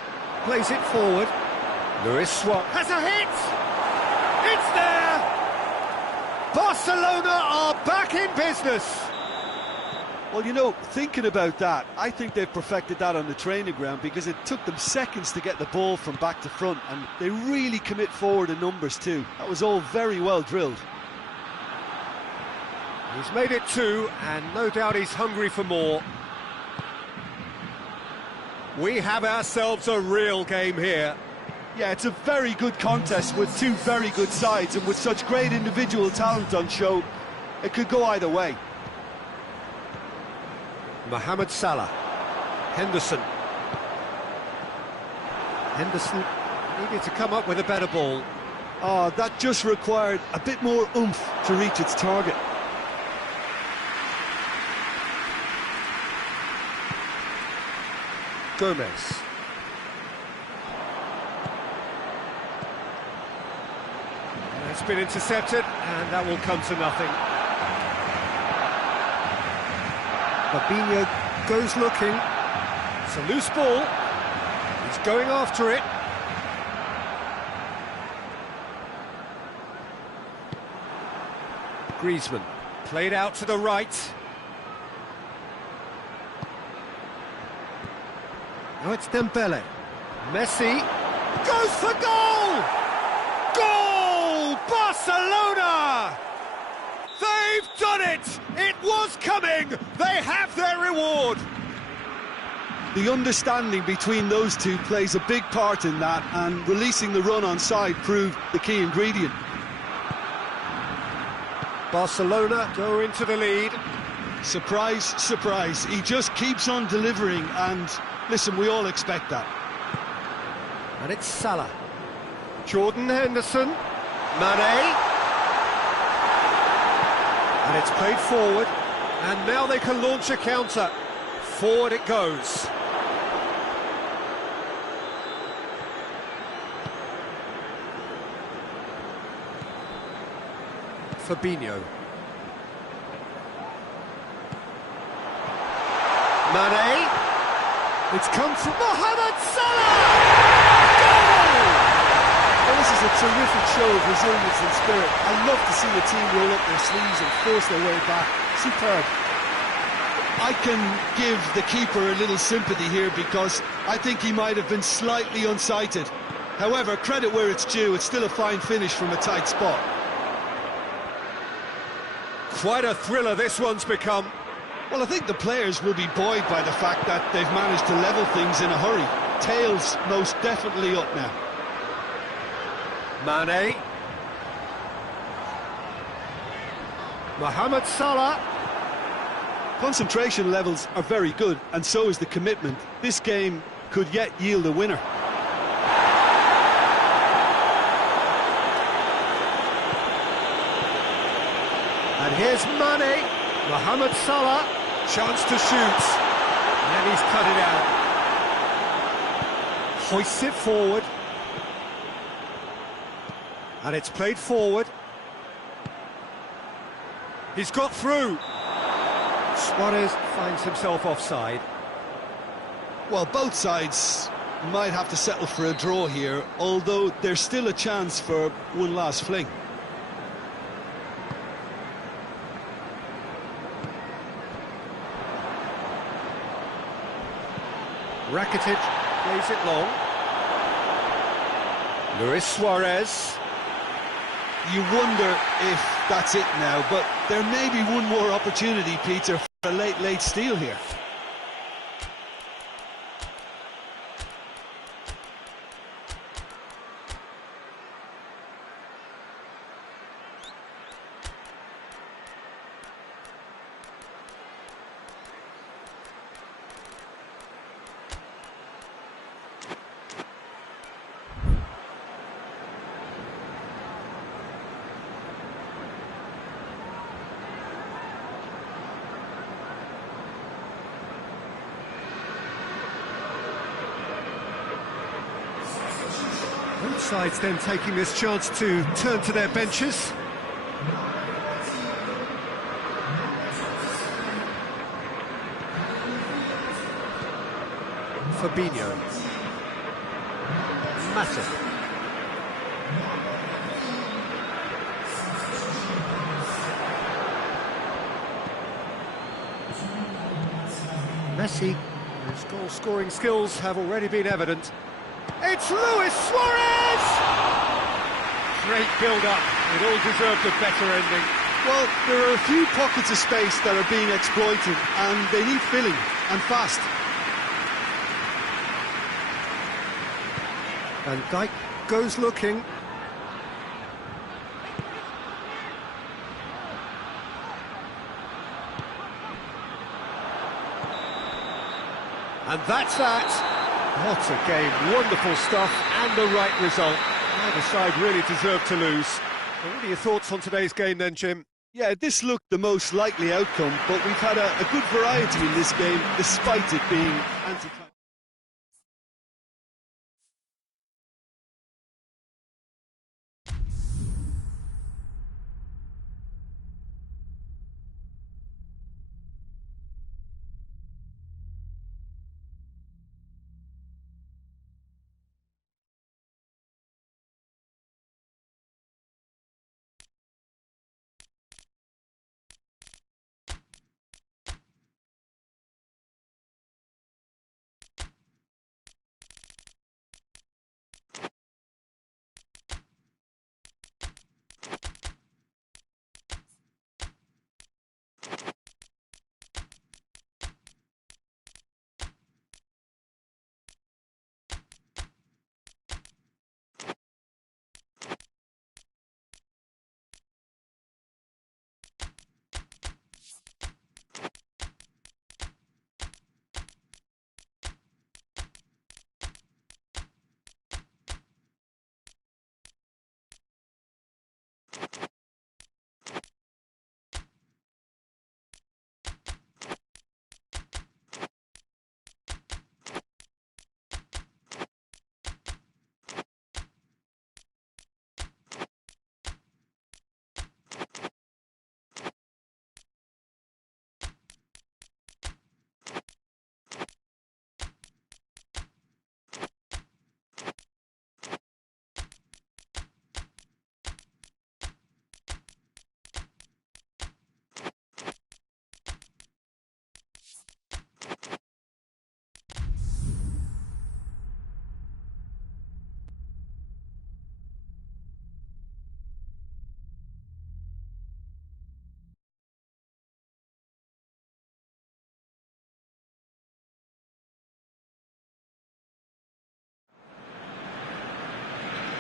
plays it forward. Luis Suarez has a hit! It's there! Barcelona are back in business! Well, you know, thinking about that, I think they've perfected that on the training ground because it took them seconds to get the ball from back to front, and they really commit forward in numbers too. That was all very well drilled. He's made it 2, and no doubt he's hungry for more. We have ourselves a real game here. Yeah, it's a very good contest with 2 very good sides, and with such great individual talent on show, it could go either way. Mohamed Salah. Henderson. Henderson needed to come up with a better ball. Oh, that just required a bit more oomph to reach its target. Gomez. It's been intercepted, and that will come to nothing. Fabinho goes looking. It's a loose ball. He's going after it. Griezmann played out to the right. Now it's Dembele. Messi goes for goal! Goal! Barcelona! They've done it! It was coming! They have their reward! The understanding between those two plays a big part in that, and releasing the run on side proved the key ingredient. Barcelona go into the lead. Surprise, surprise. He just keeps on delivering, and listen, we all expect that. And it's Salah. Jordan Henderson. Mane. And it's played forward. And now they can launch a counter. Forward it goes. Fabinho. Mane. It's come from Mohamed Salah! Goal! Well, this is a terrific show of resilience and spirit. I love to see a team roll up their sleeves and force their way back. Superb. I can give the keeper a little sympathy here because I think he might have been slightly unsighted. However, credit where it's due, it's still a fine finish from a tight spot. Quite a thriller this one's become. Well, I think the players will be buoyed by the fact that they've managed to level things in a hurry. Tails most definitely up now. Mane. Mohamed Salah. Concentration levels are very good, and so is the commitment. This game could yet yield a winner. And here's Mane. Mohamed Salah. Chance to shoot. And he's cut it out. Hoists it forward. And it's played forward. He's got through. Suarez finds himself offside. Well, both sides might have to settle for a draw here, although there's still a chance for one last fling. Rakitic plays it long. Luis Suarez. You wonder if that's it now, but there may be one more opportunity, Peter, for a late steal here. Both sides then taking this chance to turn to their benches. Fabinho. Mata. Messi, whose goal-scoring skills have already been evident. It's Luis Suarez! Great build-up. It all deserved a better ending. Well, there are a few pockets of space that are being exploited, and they need filling, and fast. Van Dijk goes looking. And that's that. What a game, wonderful stuff, and the right result. Neither side really deserved to lose. Well, what are your thoughts on today's game then, Jim? Yeah, this looked the most likely outcome, but we've had a good variety in this game, despite it being anti-climactic.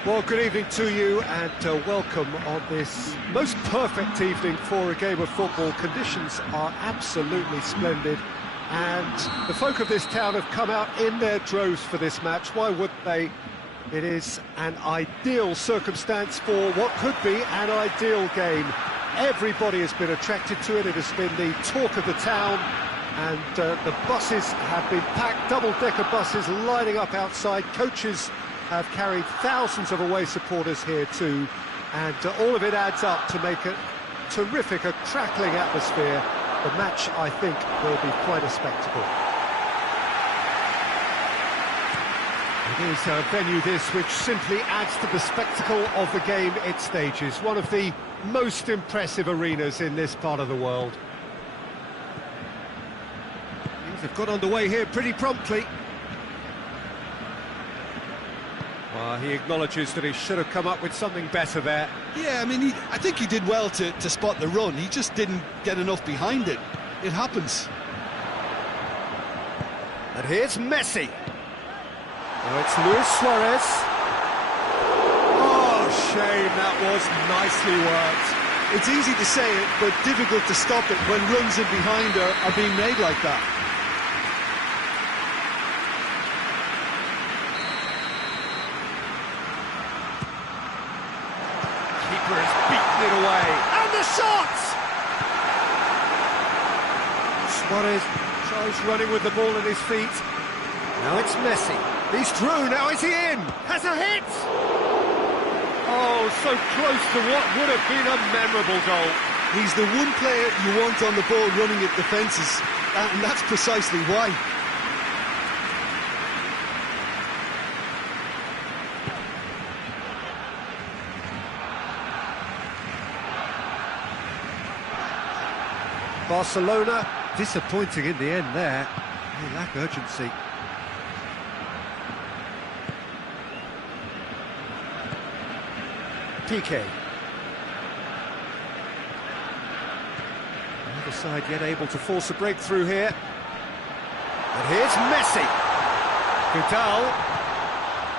Well, good evening to you and welcome on this most perfect evening for a game of football. Conditions are absolutely splendid and the folk of this town have come out in their droves for this match. Why wouldn't they? It is an ideal circumstance for what could be an ideal game. Everybody has been attracted to it. It has been the talk of the town and the buses have been packed, double-decker buses lining up outside. Coaches have carried thousands of away supporters here too, and all of it adds up to make a terrific, a crackling atmosphere. The match, I think, will be quite a spectacle. It is a venue this which simply adds to the spectacle of the game it stages. One of the most impressive arenas in this part of the world. Things have got underway here pretty promptly. Well, he acknowledges that he should have come up with something better there. Yeah, I mean, I think he did well to spot the run. He just didn't get enough behind it. It happens. And here's Messi. Oh, it's Luis Suarez. Oh, shame, that was nicely worked. It's easy to say it, but difficult to stop it when runs in behind are being made like that. Has beaten it away, and the shot! Suarez tries running with the ball at his feet. Now it's Messi. He's through, now is he in? Has a hit! Oh, so close to what would have been a memorable goal. He's the one player you want on the ball running at defences, and that's precisely why. Barcelona disappointing in the end there. They lack urgency. Piqué. Neither side yet able to force a breakthrough here. And here's Messi. Vidal.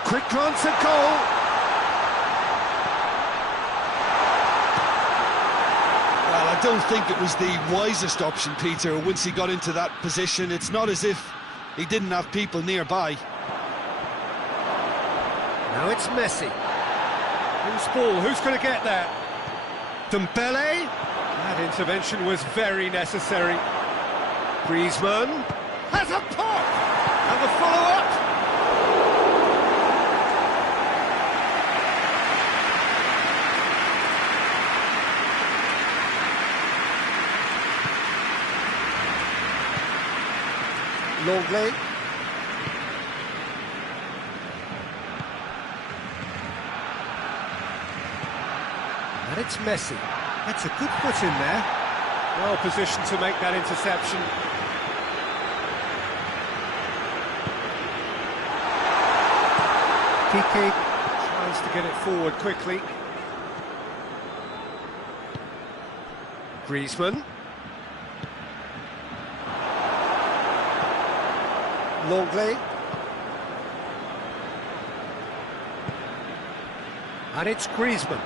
Quick glance at goal. I don't think it was the wisest option, Peter, once he got into that position. It's not as if he didn't have people nearby. Now it's Messi. Who's ball? Who's going to get there? Dembele? That intervention was very necessary. Griezmann has a pop! And the follow-up! Longley. And it's Messi. That's a good foot in there. Well positioned to make that interception. Piqué tries to get it forward quickly. Griezmann. Longley. And it's Griezmann.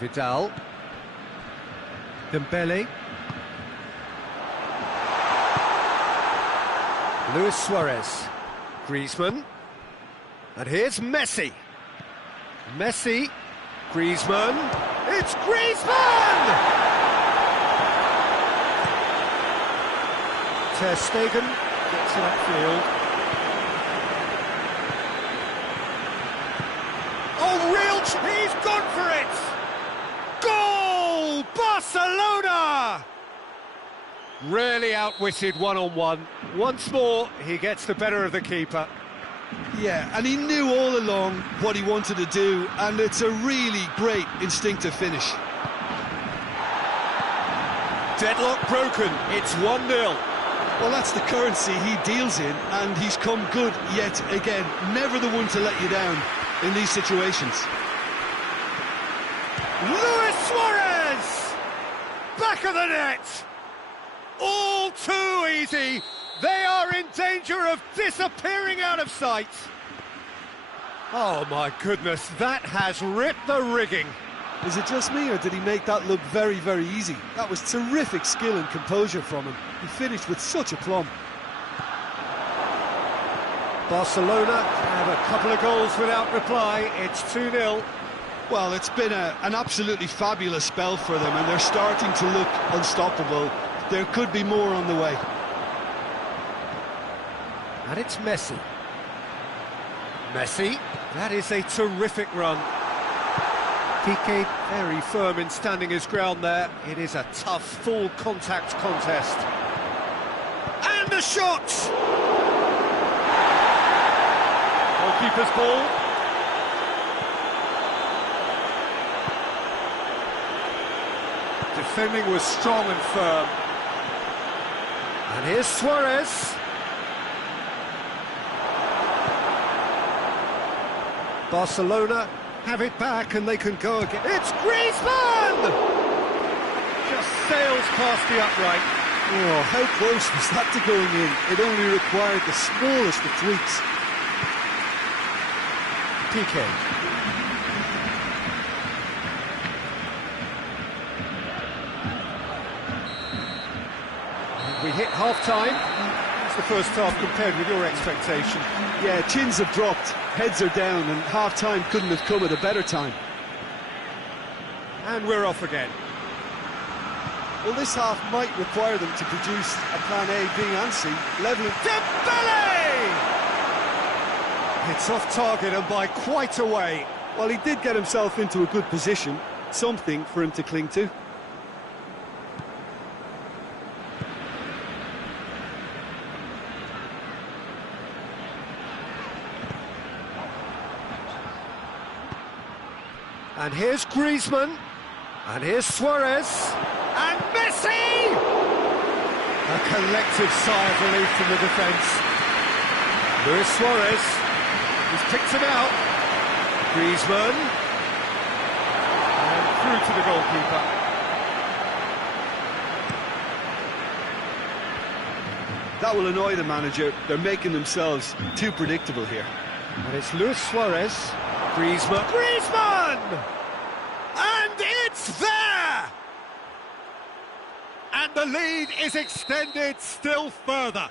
Vidal. Dembele. Luis Suarez. Griezmann. And here's Messi. Messi. Griezmann. It's Griezmann! Ter Stegen gets it upfield. Oh, real! He's gone for it! Goal! Barcelona! Really outwitted one-on-one. Once more, he gets the better of the keeper. Yeah, and he knew all along what he wanted to do, and it's a really great instinctive finish. Deadlock broken, it's 1-0. Well, that's the currency he deals in, and he's come good yet again. Never the one to let you down in these situations. Luis Suarez! Back of the net! All too easy. They are in danger of disappearing out of sight. Oh my goodness, that has ripped the rigging. Is it just me, or did he make that look very, very easy? That was terrific skill and composure from him. He finished with such aplomb. Barcelona have a couple of goals without reply. It's 2-0. Well, it's been an absolutely fabulous spell for them, and they're starting to look unstoppable. There could be more on the way. And it's Messi. Messi, that is a terrific run. Piqué very firm in standing his ground there. It is a tough, full contact contest. And the shot! Goalkeeper's ball. Defending was strong and firm. And here's Suarez. Barcelona have it back and they can go again. It's Griezmann! Just sails past the upright. Oh, how close was that to going in? It only required the smallest of tweaks. Piqué. We hit half-time. It's the first half compared with your expectation. Yeah, chins have dropped, heads are down, and half-time couldn't have come at a better time. And we're off again. Well, this half might require them to produce a plan A, B and C, levelling... Dembele! It's off target and by quite a way. Well, he did get himself into a good position, something for him to cling to. And here's Griezmann, and here's Suarez, and Messi! A collective sigh of relief from the defence. Luis Suarez, he's picked him out. Griezmann, and through to the goalkeeper. That will annoy the manager. They're making themselves too predictable here. And it's Luis Suarez, Griezmann, and it's there! And the lead is extended still further.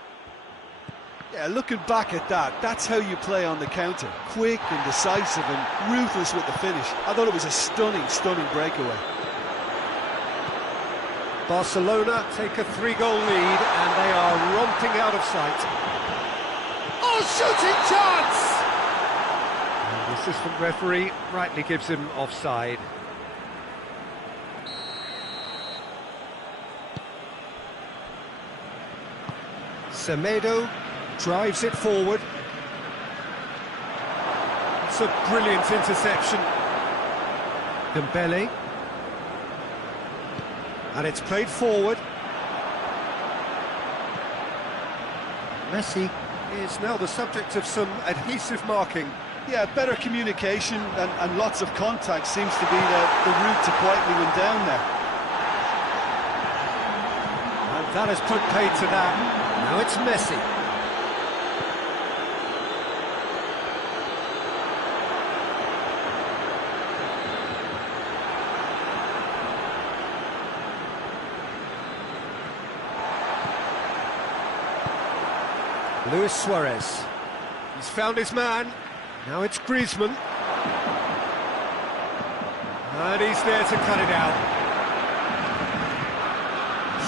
Yeah, looking back at that, that's how you play on the counter. Quick and decisive and ruthless with the finish. I thought it was a stunning, stunning breakaway. Barcelona take a 3-goal lead and they are romping out of sight. Oh, shooting chance! And the assistant referee rightly gives him offside. Semedo drives it forward. It's a brilliant interception. Dembele. And it's played forward. Messi is now the subject of some adhesive marking. Yeah, better communication and lots of contact seems to be the route to quietly win down there. And that has put paid to that. Now it's Messi. Luis Suarez. He's found his man. Now it's Griezmann. And he's there to cut it out.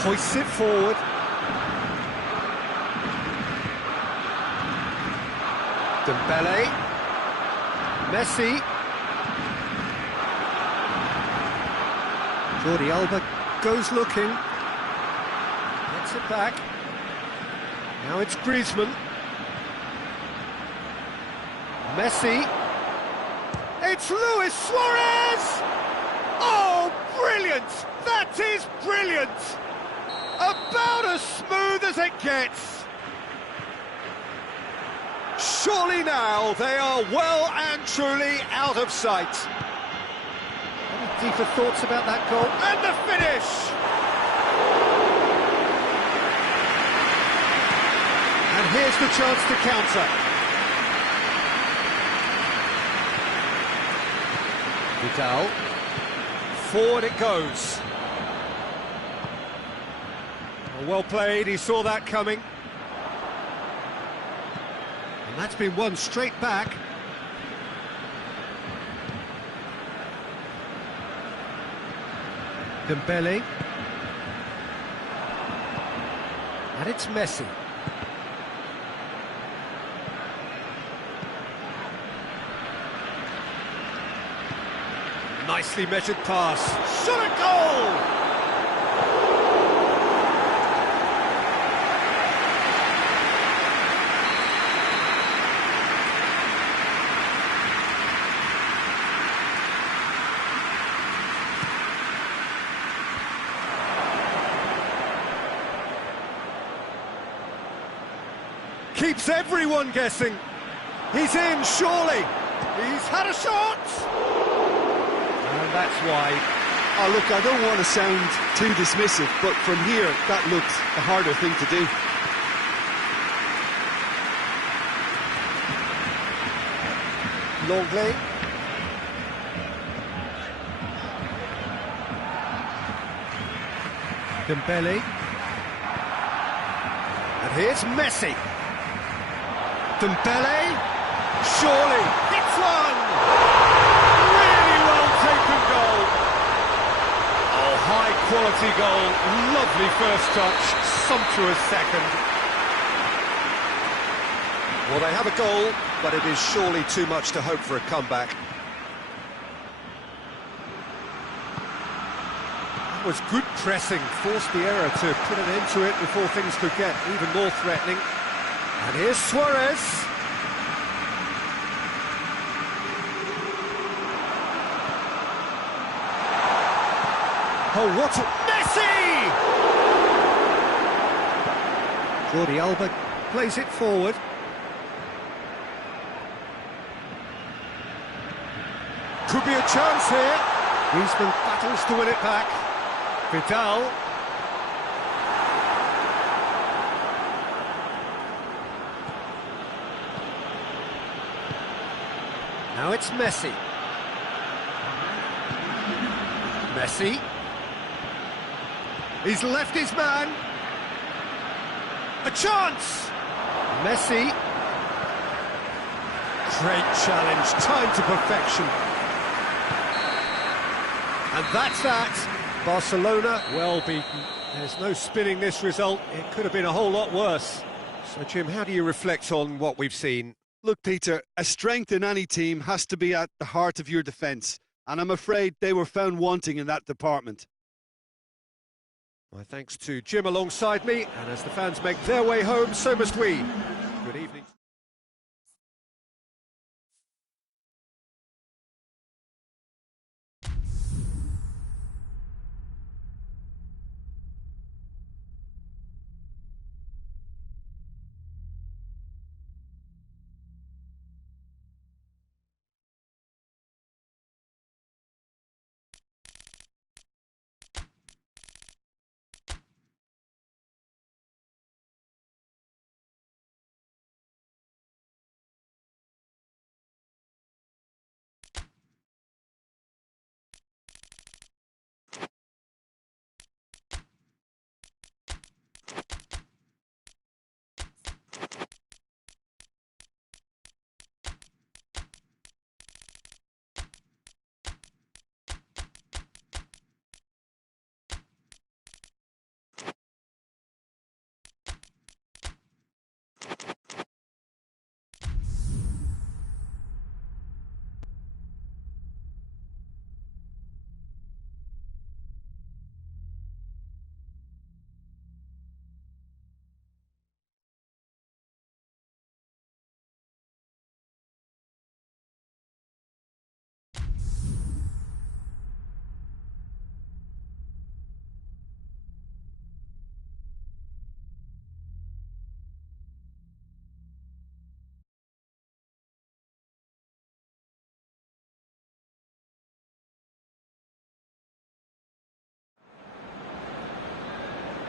Hoists it forward. Dembele. Messi. Jordi Alba goes looking. Gets it back. Now it's Griezmann. Messi. It's Luis Suarez! Oh, brilliant! That is brilliant! About as smooth as it gets. Surely now they are well and truly out of sight. Any deeper thoughts about that goal? And the finish! And here's the chance to counter. Vidal. Forward it goes. Well played, he saw that coming. And that's been won straight back. Dembele. And it's Messi. Nicely measured pass. Shot a goal! Keeps everyone guessing. He's in, surely. He's had a shot! And that's why. Oh, look, I don't want to sound too dismissive, but from here, that looks a harder thing to do. Longley. Dembele. And here's Messi. Dembele, surely, it's one! Really well taken goal. Oh, high quality goal, lovely first touch, sumptuous second. Well, they have a goal, but it is surely too much to hope for a comeback. That was good pressing, forced the error to put an end to it before things could get even more threatening. And here's Suarez. Oh, what a... Messi! Jordi Alba plays it forward. Could be a chance here. Griezmann battles to win it back. Vidal. Now it's Messi. Messi. He's left his man. A chance! Messi. Great challenge, time to perfection. And that's that. Barcelona, well beaten. There's no spinning this result. It could have been a whole lot worse. So, Jim, how do you reflect on what we've seen? Look, Peter, a strength in any team has to be at the heart of your defence, and I'm afraid they were found wanting in that department. My thanks to Jim alongside me, and as the fans make their way home, so must we. Good evening.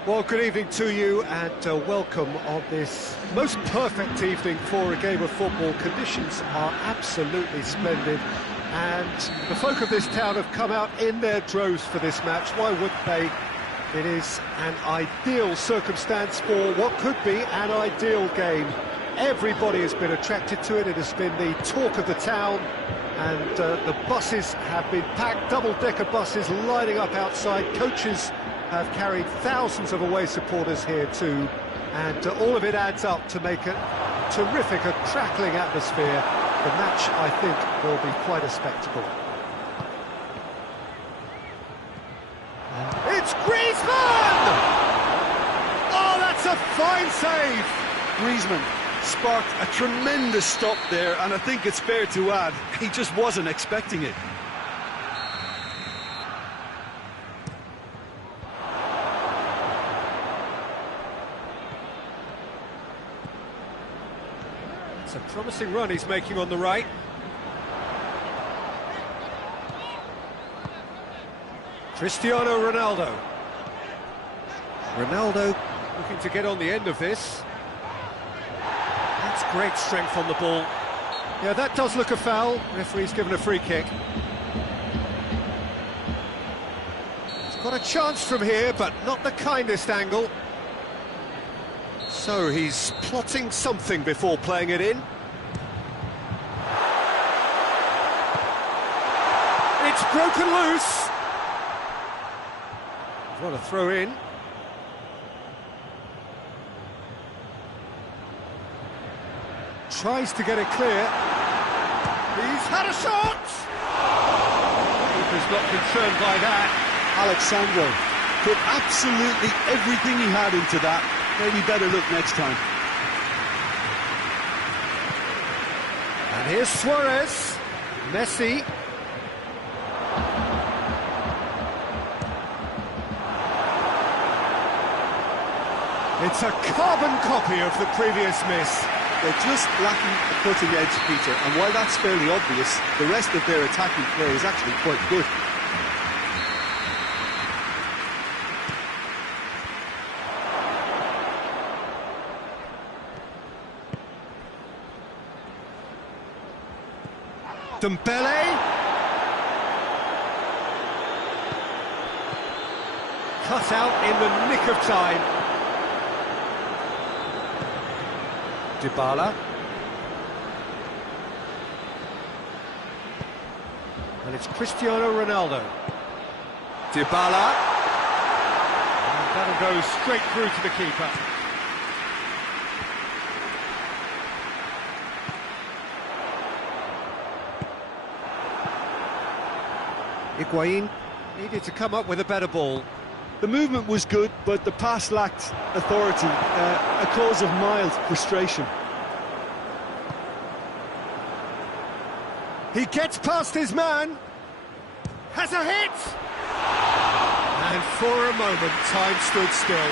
Well, good evening to you and welcome on this most perfect evening for a game of football. Conditions are absolutely splendid And the folk of this town have come out in their droves for this match. Why wouldn't they? It is an ideal circumstance for what could be an ideal game. Everybody has been attracted to it. It has been the talk of the town. And the buses have been packed, double-decker buses lining up outside. Coaches have carried thousands of away supporters here too. And all of it adds up to make a terrific, a crackling atmosphere. The match, I think, will be quite a spectacle. It's Griezmann! Oh, that's a fine save! Griezmann sparked a tremendous stop there, and I think it's fair to add, he just wasn't expecting it. It's a promising run he's making on the right. Cristiano Ronaldo. Ronaldo looking to get on the end of this. That's great strength on the ball. Yeah, that does look a foul. Referee's given a free kick. He's got a chance from here, but not the kindest angle. So he's plotting something before playing it in. It's broken loose. What a throw in. Tries to get it clear. He's had a shot! Keeper's not concerned by that. Alexandro put absolutely everything he had into that. Maybe better look next time. And here's Suarez. Messi. It's a carbon copy of the previous miss. They're just lacking a cutting edge, Peter, and while that's fairly obvious, the rest of their attacking play is actually quite good. Dembele. Cut out in the nick of time. Dybala. And it's Cristiano Ronaldo. Dybala. And that'll go straight through to the keeper. Higuain needed to come up with a better ball. The movement was good, but the pass lacked authority, a cause of mild frustration. He gets past his man. Has a hit! And for a moment, time stood still.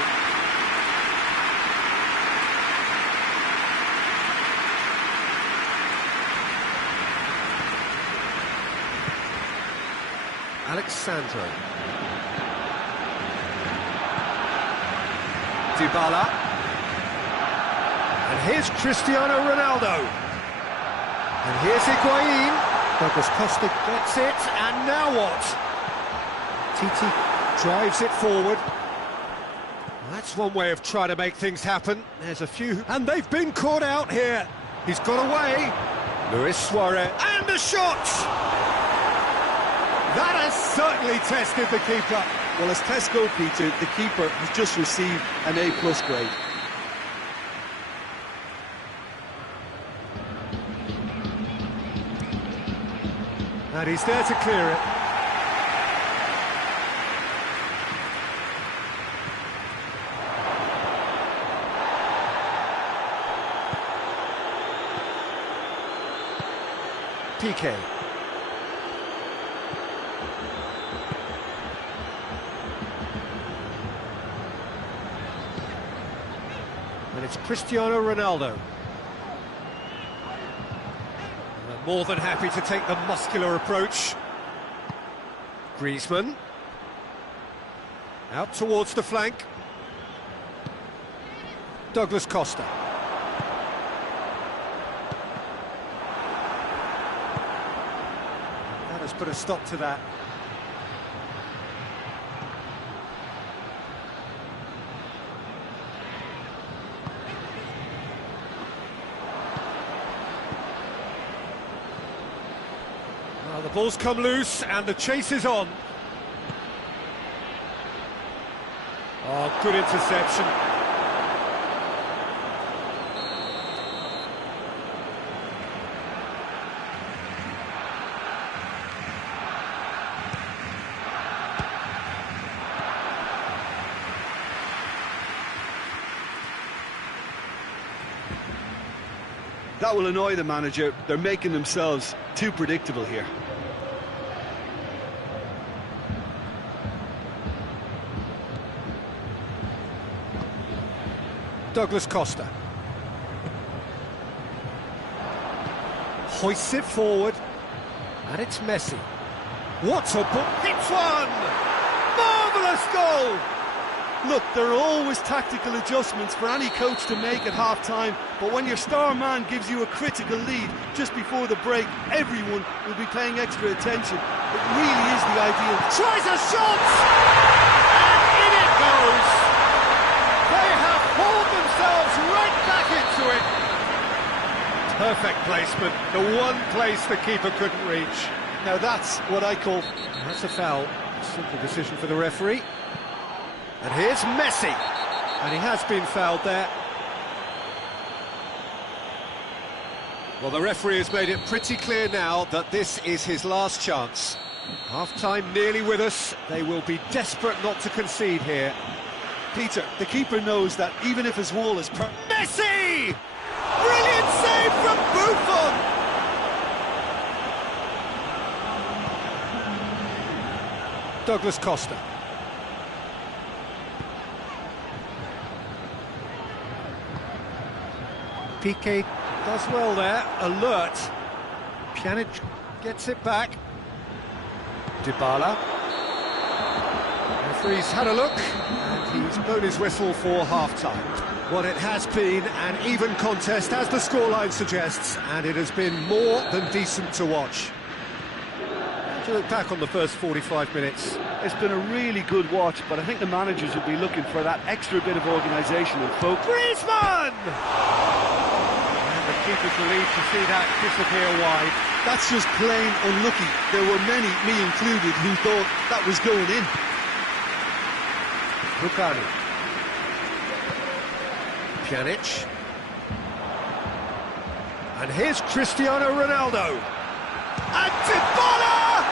Alexandro. Dybala. And here's Cristiano Ronaldo. And here's Higuain. Douglas Costa gets it, and now what? Titi drives it forward. That's one way of trying to make things happen. There's a few, and they've been caught out here. He's got away. Luis Suarez, and a shot! That has certainly tested the keeper. Well, as tests go, Peter, the keeper has just received an A+ grade. And he's there to clear it. PK. And it's Cristiano Ronaldo. More than happy to take the muscular approach. Griezmann. Out towards the flank. Douglas Costa. That has put a stop to that. Well, the ball's come loose and the chase is on. Oh, good interception. That will annoy the manager. They're making themselves too predictable here. Douglas Costa. Hoists it forward. And it's Messi. What a ball! Hits one! Marvellous goal! Look, there are always tactical adjustments for any coach to make at half-time, but when your star man gives you a critical lead just before the break, everyone will be paying extra attention. It really is the ideal. Tries a shot! And in it goes! They have pulled themselves right back into it! Perfect placement, the one place the keeper couldn't reach. Now that's what I call... That's a foul. Simple decision for the referee. And here's Messi. And he has been fouled there. Well, the referee has made it pretty clear now that this is his last chance. Half-time nearly with us. They will be desperate not to concede here. Peter, the keeper knows that even if his wall is... Messi! Brilliant save from Buffon! Douglas Costa. Piqué does well there, alert. Pjanic gets it back. Dybala. Referee's had a look, and he's blown his whistle for half-time. Well, it has been an even contest, as the scoreline suggests, and it has been more than decent to watch. How do you look back on the first 45 minutes? It's been a really good watch, but I think the managers would be looking for that extra bit of organisation and focus. Griezmann! The keeper's relieved to see that disappear wide. That's just plain unlucky. There were many, me included, who thought that was going in. Bucari. Pjanic. And here's Cristiano Ronaldo. And Dybala!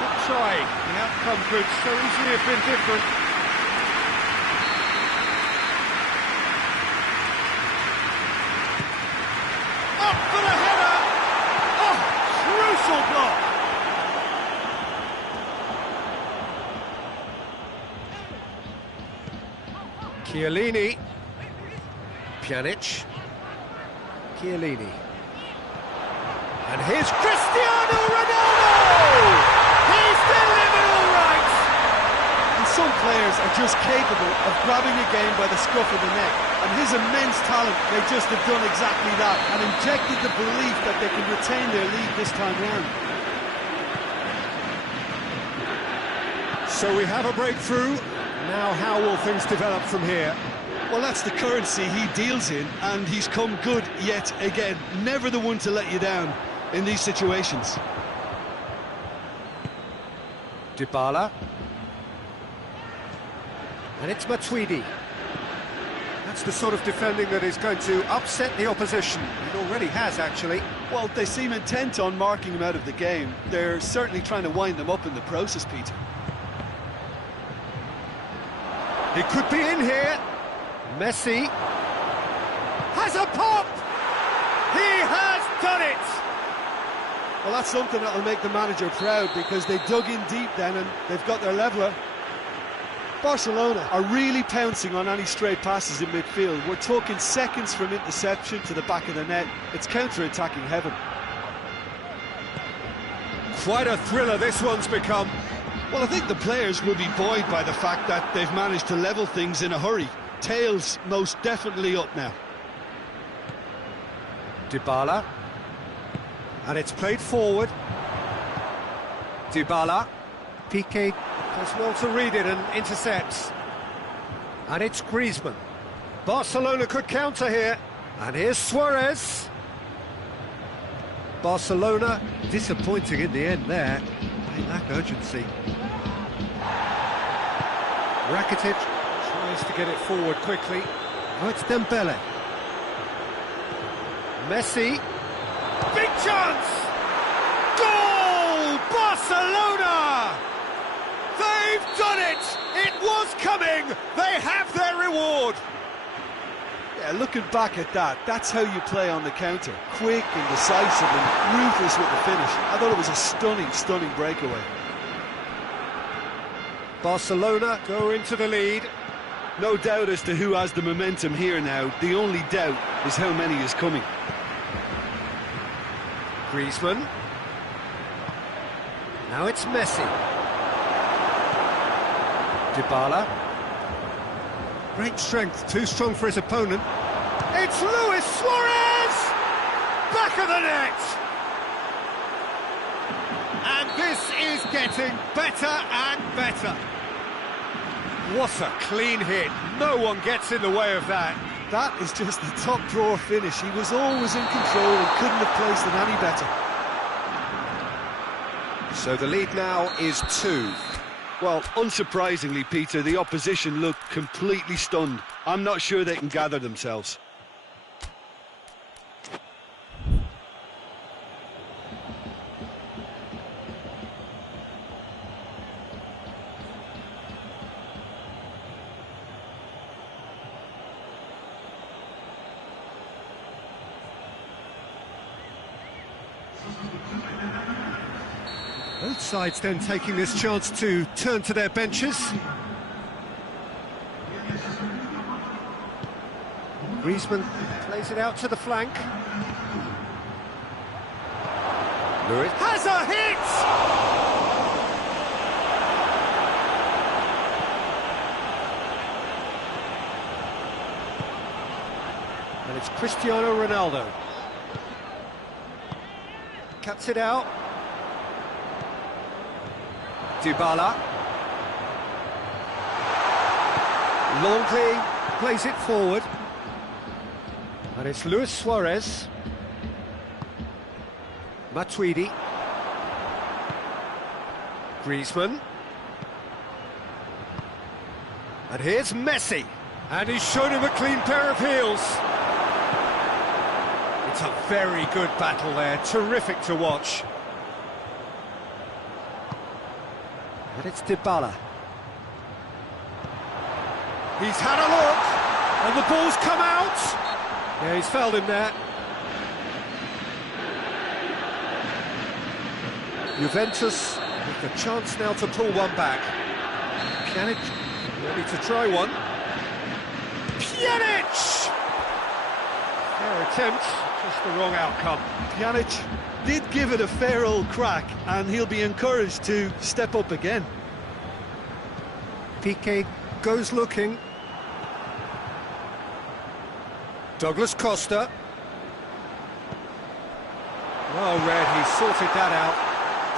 Good try. The outcome could so easily have been different. Up for the header! Oh, crucial block! Chiellini. Pjanic. Chiellini. And here's Cristiano Ronaldo! He's delivered all right! And some players are just capable of grabbing a game by the scruff of the neck. And his immense talent may just have done exactly that and injected the belief that they can retain their lead this time round. So we have a breakthrough. Now how will things develop from here? Well, that's the currency he deals in, and he's come good yet again. Never the one to let you down in these situations. Dybala. And it's Matuidi. That's the sort of defending that is going to upset the opposition. It already has, actually. Well, they seem intent on marking him out of the game. They're certainly trying to wind them up in the process, Peter. He could be in here. Messi has a pop! He has done it! Well, that's something that'll make the manager proud, because they dug in deep then and they've got their leveller. Barcelona are really pouncing on any stray passes in midfield. We're talking seconds from interception to the back of the net. It's counter-attacking heaven. Quite a thriller this one's become. Well, I think the players will be buoyed by the fact that they've managed to level things in a hurry. Tails most definitely up now. Dybala. And it's played forward. Dybala. Piqué does well to read it and intercepts. And it's Griezmann. Barcelona could counter here. And here's Suarez. Barcelona disappointing in the end there. They lack urgency. Rakitic tries to get it forward quickly. Oh, it's Dembele. Messi. Big chance! Goal! Barcelona! They've done it! It was coming! They have their reward! Yeah, looking back at that, that's how you play on the counter. Quick and decisive and ruthless with the finish. I thought it was a stunning breakaway. Barcelona go into the lead. No doubt as to who has the momentum here now. The only doubt is how many is coming. Griezmann. Now it's Messi. Dybala. Great strength, too strong for his opponent. It's Luis Suarez! Back of the net! And this is getting better and better. What a clean hit. No one gets in the way of that. That is just the top drawer finish. He was always in control and couldn't have placed it any better. So the lead now is 2. Well, unsurprisingly, Peter, the opposition look completely stunned. I'm not sure they can gather themselves. Both sides then taking this chance to turn to their benches. Griezmann plays it out to the flank. Lewis has a hit! And it's Cristiano Ronaldo. Cuts it out. Dybala. Longley plays it forward. And it's Luis Suarez. Matuidi. Griezmann. And here's Messi. And he's shown him a clean pair of heels. It's a very good battle there. Terrific to watch. And it's Dybala. He's had a look, and the ball's come out. Yeah, he's fouled him there. Juventus with the chance now to pull one back. Pjanic ready to try one. Pjanic! Fair attempt, just the wrong outcome. Pjanic did give it a fair old crack, and he'll be encouraged to step up again. Piqué goes looking. Douglas Costa. Well read, he sorted that out.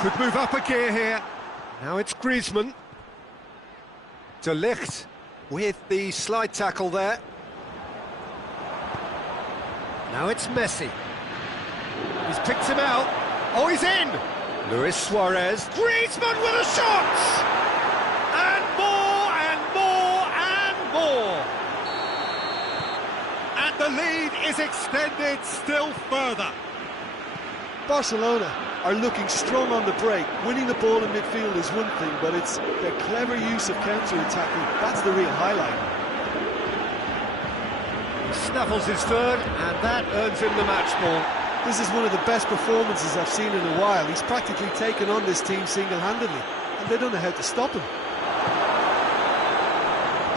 Could move up a gear here. Now it's Griezmann. De Ligt with the slide tackle there. Now it's Messi. He's picked him out. Oh, he's in! Luis Suarez. Griezmann with a shot! And more, and more, and more! And the lead is extended still further. Barcelona are looking strong on the break. Winning the ball in midfield is one thing, but it's their clever use of counter-attacking. That's the real highlight. He snaffles his third, and that earns him the match ball. This is one of the best performances I've seen in a while. He's practically taken on this team single-handedly, and they don't know how to stop him.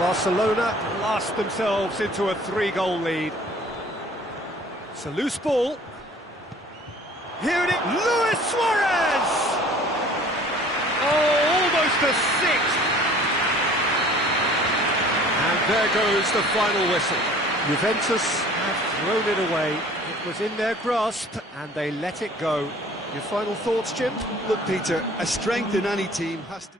Barcelona blast themselves into a 3-goal lead. It's a loose ball. Here it is, Luis Suarez! Oh, almost a sixth. And there goes the final whistle. Juventus have thrown it away. It was in their grasp, and they let it go. Your final thoughts, Jim? Look, Peter, a strength in any team has to...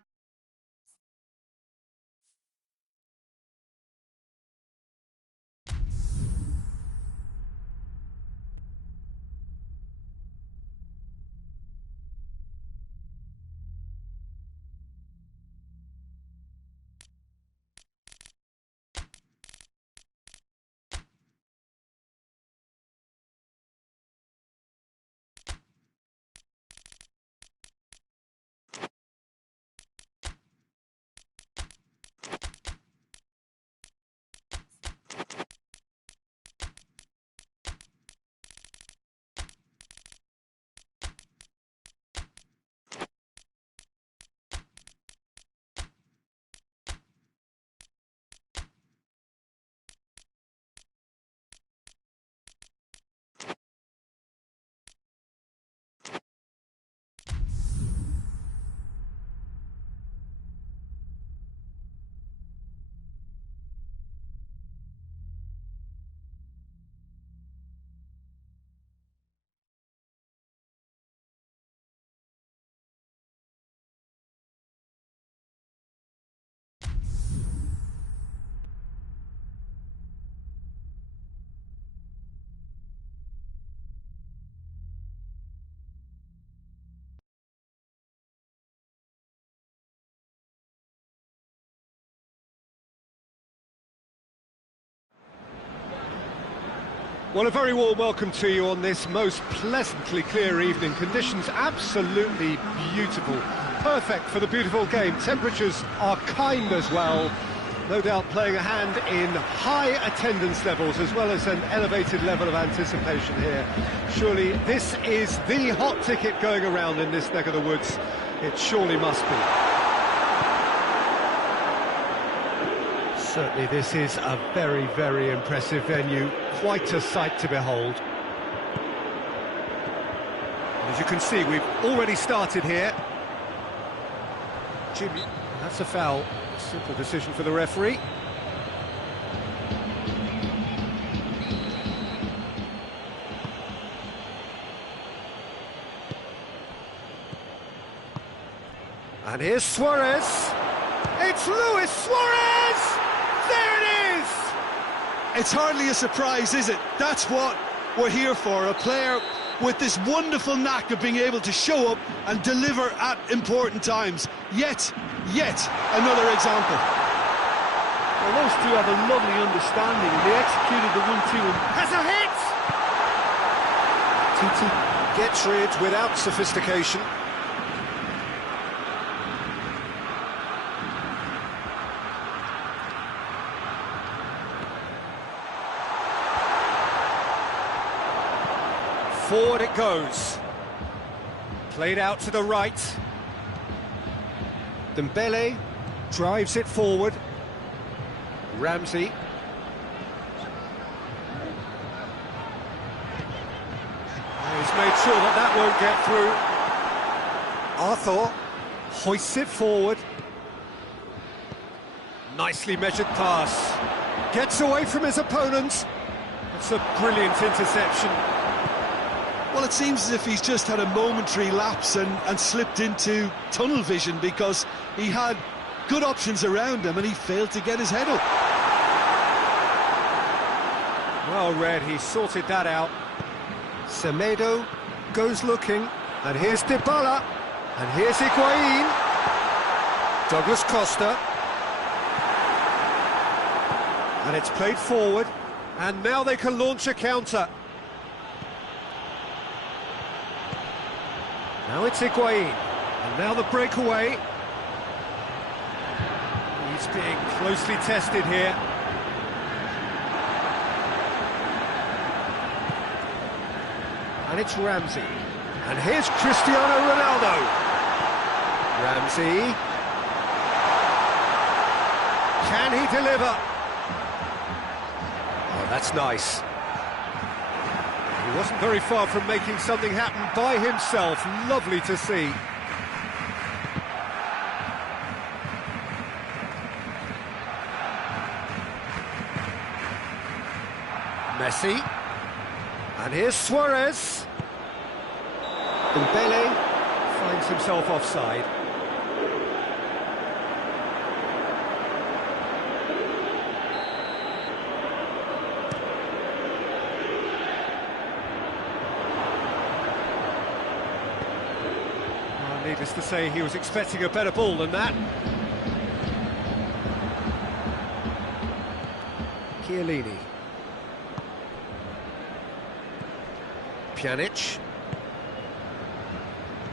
Well, a very warm welcome to you on this most pleasantly clear evening. Conditions absolutely beautiful. Perfect for the beautiful game. Temperatures are kind as well. No doubt playing a hand in high attendance levels as well as an elevated level of anticipation here. Surely this is the hot ticket going around in this neck of the woods. It surely must be. Certainly this is a very, very impressive venue. Quite a sight to behold. As you can see, we've already started here. Jimmy, that's a foul. Simple decision for the referee. And here's Suarez. It's Luis Suarez! There it is! It's hardly a surprise, is it? That's what we're here for, a player with this wonderful knack of being able to show up and deliver at important times. Yet another example. Well, those two have a lovely understanding, and they executed the 1-2. Has a hit! Titi gets rid without sophistication. Forward it goes. Played out to the right. Dembele drives it forward. Ramsey. He's made sure that that won't get through. Arthur hoists it forward. Nicely measured pass. Gets away from his opponent. It's a brilliant interception. Well, it seems as if he's just had a momentary lapse and slipped into tunnel vision, because he had good options around him and he failed to get his head up. Well read, he sorted that out. Semedo goes looking, and here's Dybala, and here's Higuain. Douglas Costa. And it's played forward, and now they can launch a counter. Now it's Higuain, and now the breakaway. He's being closely tested here. And it's Ramsey. And here's Cristiano Ronaldo. Ramsey. Can he deliver? Oh, that's nice. He wasn't very far from making something happen by himself. Lovely to see. Messi. And here's Suarez. Dembele finds himself offside. Well, needless to say, he was expecting a better ball than that. Chiellini. Pjanic.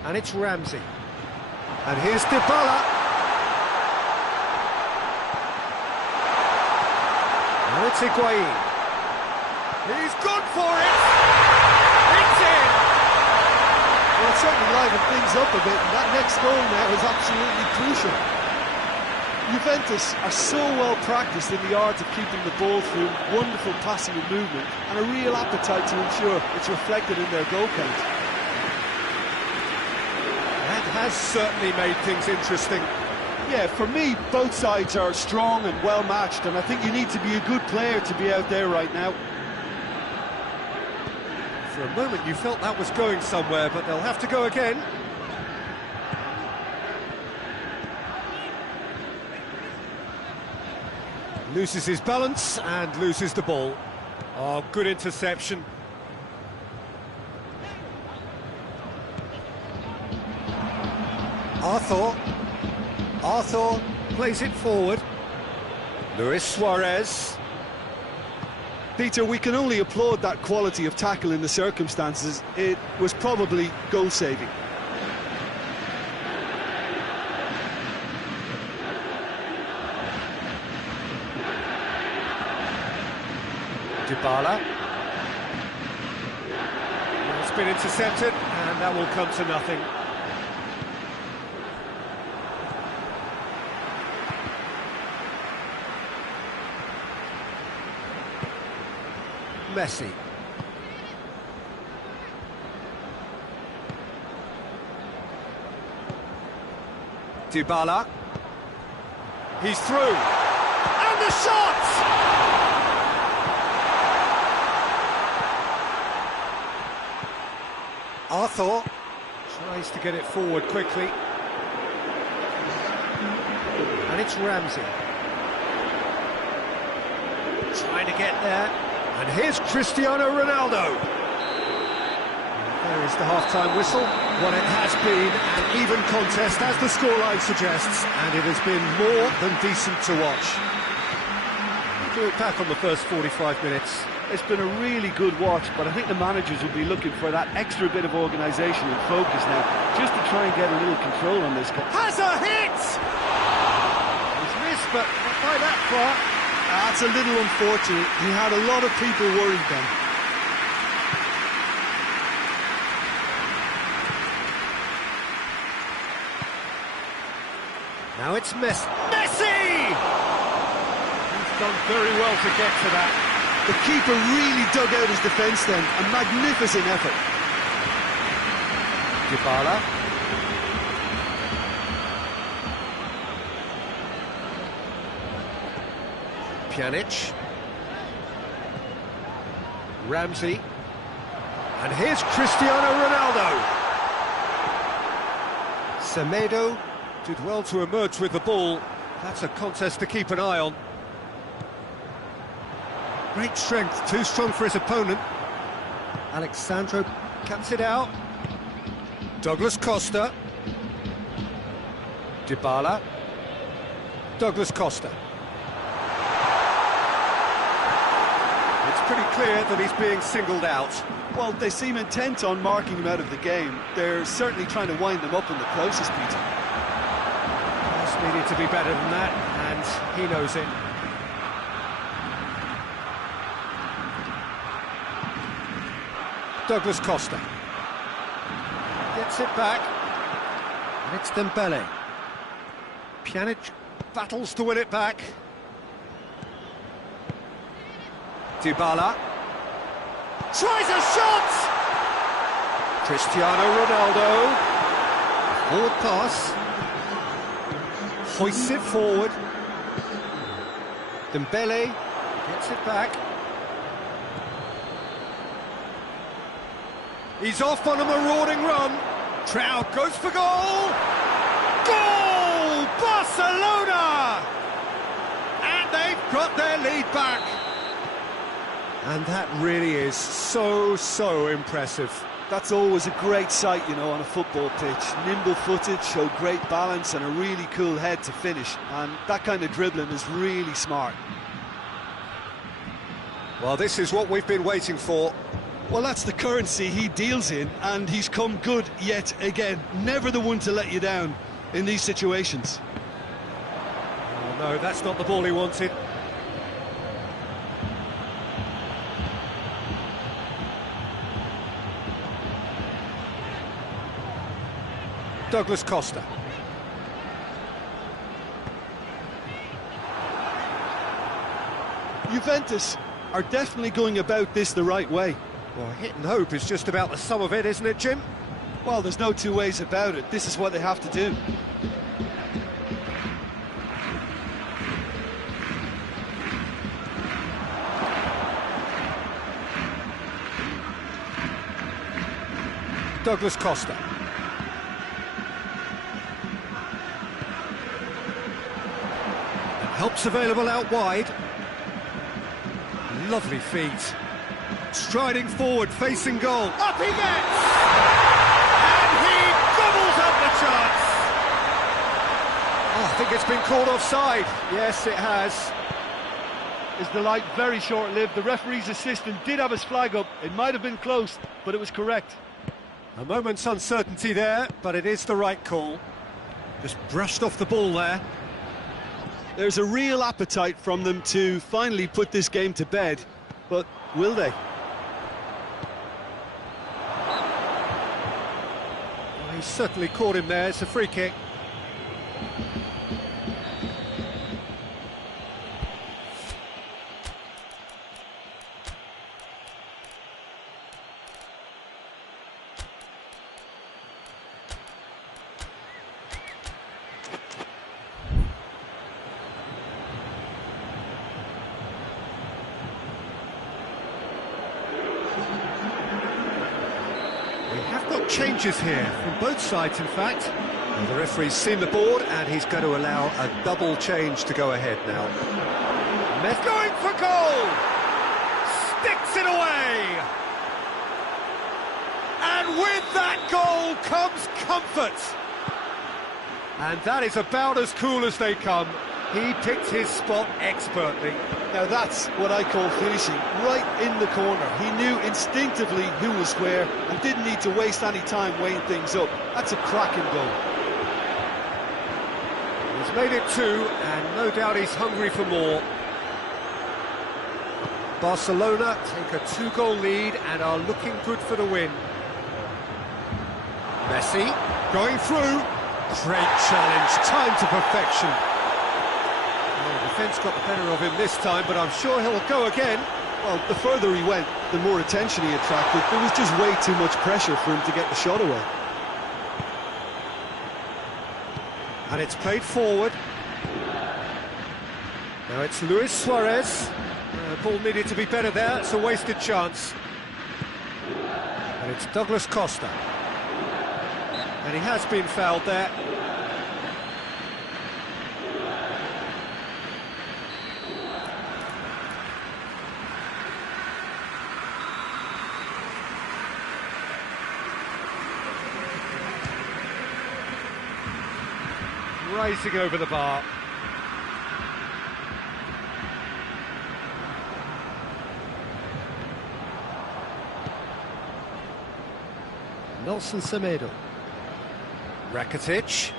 And it's Ramsey. And here's Dybala. Now it's Higuain. He's gone for it! It's in! Well, it certainly livened things up a bit, and that next goal now is absolutely crucial. Juventus are so well practiced in the art of keeping the ball through, wonderful passing and movement, and a real appetite to ensure it's reflected in their goal count. That has certainly made things interesting. Yeah, for me, both sides are strong and well matched, and I think you need to be a good player to be out there right now. For a moment you felt that was going somewhere, but they'll have to go again. Loses his balance and loses the ball. Oh, good interception. Arthur plays it forward. Luis Suarez. Peter, we can only applaud that quality of tackle in the circumstances. It was probably goal-saving. Dybala. It's been intercepted, and that will come to nothing. Messi. Dybala. He's through. And the shot! Arthur tries to get it forward quickly. And it's Ramsey. Trying to get there. And here's Cristiano Ronaldo. There is the half-time whistle. What it has been an even contest, as the scoreline suggests, and it has been more than decent to watch. Look back on the first 45 minutes. It's been a really good watch, but I think the managers will be looking for that extra bit of organisation and focus now, just to try and get a little control on this. Has a hit! He's missed, but not by that far. That's a little unfortunate. He had a lot of people worried then. Now it's Messi! He's done very well to get to that. The keeper really dug out his defence then. A magnificent effort. Dybala. Pjanic. Ramsey. And here's Cristiano Ronaldo. Semedo did well to emerge with the ball. That's a contest to keep an eye on. Great strength, too strong for his opponent. Alexandro cuts it out. Douglas Costa. Dybala. Douglas Costa. It's pretty clear that he's being singled out. Well, they seem intent on marking him out of the game. They're certainly trying to wind them up in the process, Peter. Just needed to be better than that, and he knows it. Douglas Costa gets it back, and it's Dembele. Pjanic battles to win it back. Dybala tries a shot! Cristiano Ronaldo, forward pass, hoists it forward. Dembele gets it back. He's off on a marauding run. Trout goes for goal. Goal! Barcelona! And they've got their lead back. And that really is so impressive. That's always a great sight, you know, on a football pitch. Nimble-footed, showed great balance and a really cool head to finish. And that kind of dribbling is really smart. Well, this is what we've been waiting for. Well, that's the currency he deals in, and he's come good yet again. Never the one to let you down in these situations. Oh, no, that's not the ball he wanted. Douglas Costa. Juventus are definitely going about this the right way. Well, hit and hope is just about the sum of it, isn't it, Jim? Well, there's no two ways about it. This is what they have to do. Douglas Costa. Help's available out wide. Lovely feet. Striding forward, facing goal. Up he gets! And he gobbles up the chance! Oh, I think it's been called offside. Yes, it has. Is the light very short-lived? The referee's assistant did have his flag up. It might have been close, but it was correct. A moment's uncertainty there, but it is the right call. Just brushed off the ball there. There's a real appetite from them to finally put this game to bed, but will they? Well, he certainly caught him there. It's a free kick. Changes here from both sides, in fact. Well, the referee's seen the board and he's going to allow a double change to go ahead now. Messi going for goal! Sticks it away! And with that goal comes comfort! And that is about as cool as they come. He picked his spot expertly. Now that's what I call finishing, right in the corner. He knew instinctively who was where and didn't need to waste any time weighing things up. That's a cracking goal. He's made it 2, and no doubt he's hungry for more. Barcelona take a 2-goal lead and are looking good for the win. Messi going through. Great challenge, time to perfection. The defence got the better of him this time, but I'm sure he'll go again. Well, the further he went, the more attention he attracted. There was just way too much pressure for him to get the shot away. And it's played forward. Now it's Luis Suarez. The ball needed to be better there, it's a wasted chance. And it's Douglas Costa. And he has been fouled there. Racing over the bar. Nelson Semedo. Rakitic.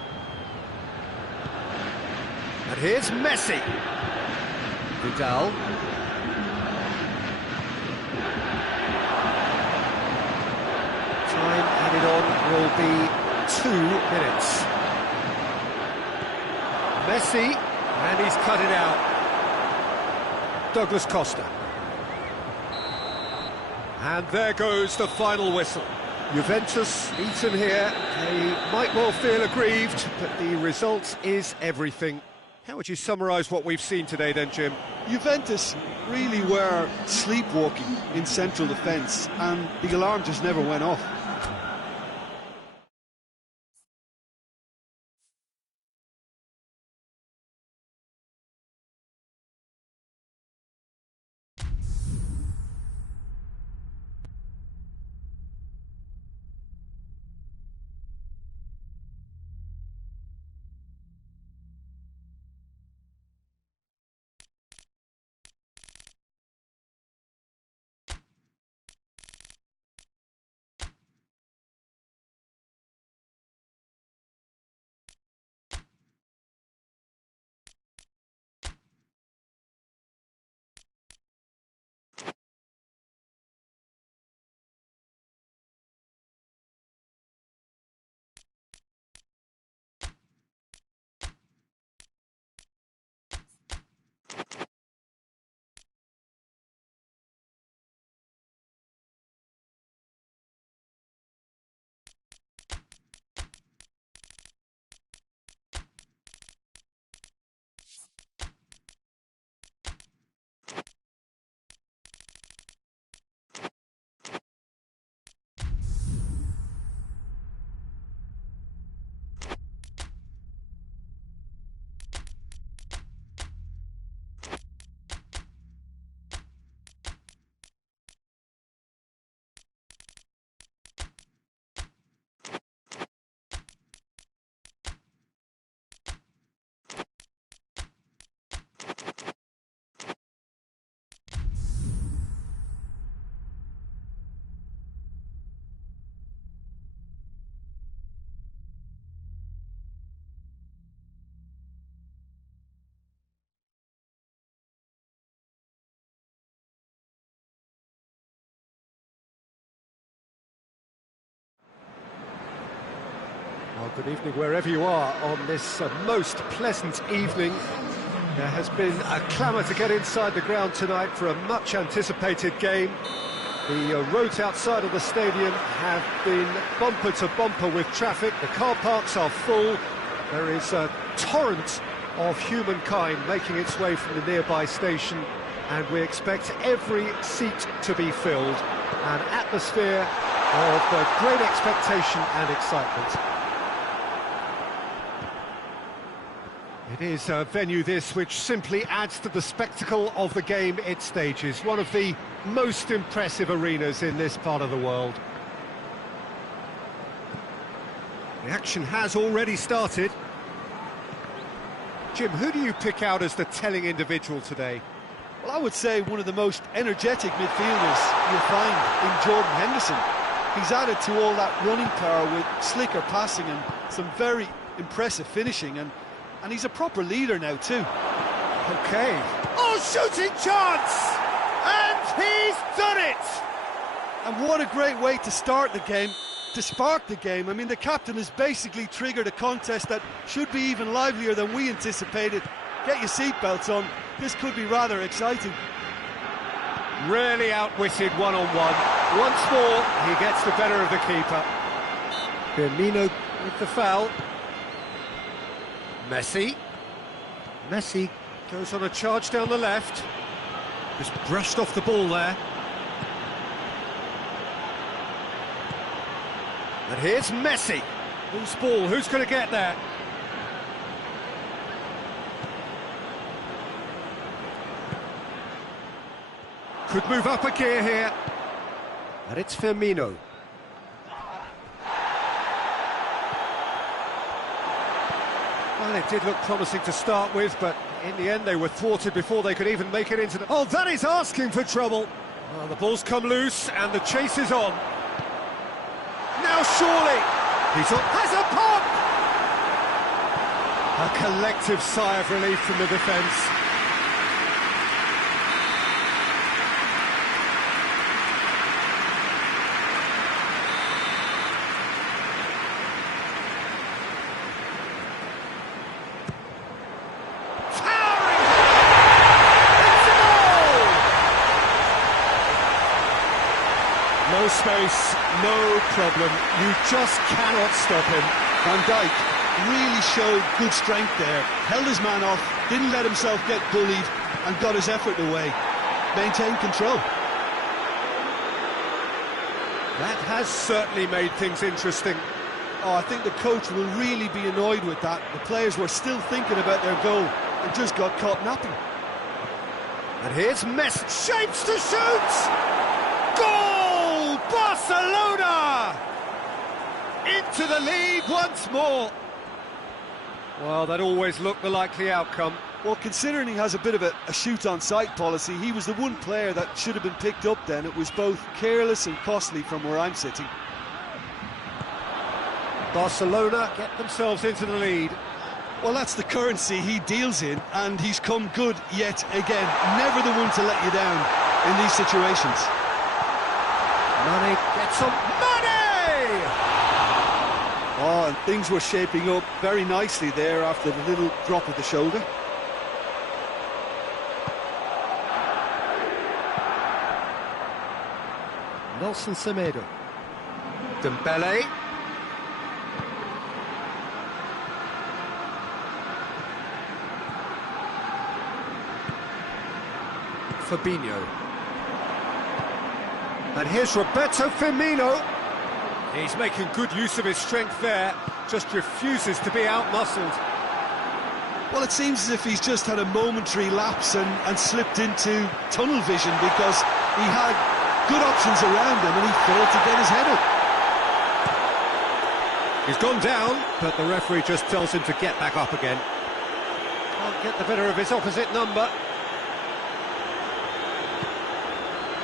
And here's Messi. Vidal. Time added on will be 2 minutes. Messi, and he's cut it out. Douglas Costa. And there goes the final whistle. Juventus beaten here. They might well feel aggrieved, but the result is everything. How would you summarise what we've seen today then, Jim? Juventus really were sleepwalking in central defence, and the alarm just never went off. Well, good evening wherever you are on this most pleasant evening. There has been a clamour to get inside the ground tonight for a much-anticipated game. The roads outside of the stadium have been bumper to bumper with traffic. The car parks are full. There is a torrent of humankind making its way from the nearby station, and we expect every seat to be filled. An atmosphere of great expectation and excitement. It is a venue this which simply adds to the spectacle of the game it stages. One of the most impressive arenas in this part of the world. The action has already started. Jim, who do you pick out as the telling individual today? Well, I would say one of the most energetic midfielders you'll find in Jordan Henderson. He's added to all that running power with slicker passing and some very impressive finishing, and he's a proper leader now too. Okay. Oh, shooting chance! And he's done it! And what a great way to start the game, to spark the game. I mean, the captain has basically triggered a contest that should be even livelier than we anticipated. Get your seatbelts on, this could be rather exciting. Really outwitted one-on-one. Once more, he gets the better of the keeper. Firmino with the foul. Messi goes on a charge down the left. Just brushed off the ball there. And here's Messi. Whose ball? Who's going to get there? Could move up a gear here. And it's Firmino. Well, it did look promising to start with, but in the end they were thwarted before they could even make it into the... Oh, that is asking for trouble! Well, the ball's come loose and the chase is on. Now surely! He's on... Has a pop! A collective sigh of relief from the defence. No space, no problem. You just cannot stop him. Van Dijk really showed good strength there, held his man off, didn't let himself get bullied, and got his effort away. Maintained control. That has certainly made things interesting. Oh, I think the coach will really be annoyed with that. The players were still thinking about their goal and just got caught napping. And here's Messi, shapes to shoot! Goal! Barcelona! Into the lead once more. Well, that always looked the likely outcome. Well, considering he has a bit of a shoot-on-sight policy, he was the one player that should have been picked up then. It was both careless and costly from where I'm sitting. Barcelona get themselves into the lead. Well, that's the currency he deals in, and he's come good yet again. Never the one to let you down in these situations. Mane gets on. Mane! Oh, and things were shaping up very nicely there after the little drop of the shoulder. Nelson Semedo. Dembele. Fabinho. And here's Roberto Firmino. He's making good use of his strength there, just refuses to be out-muscled. Well, it seems as if he's just had a momentary lapse and slipped into tunnel vision, because he had good options around him and he failed to get his head up. He's gone down, but the referee just tells him to get back up again. Can't get the better of his opposite number.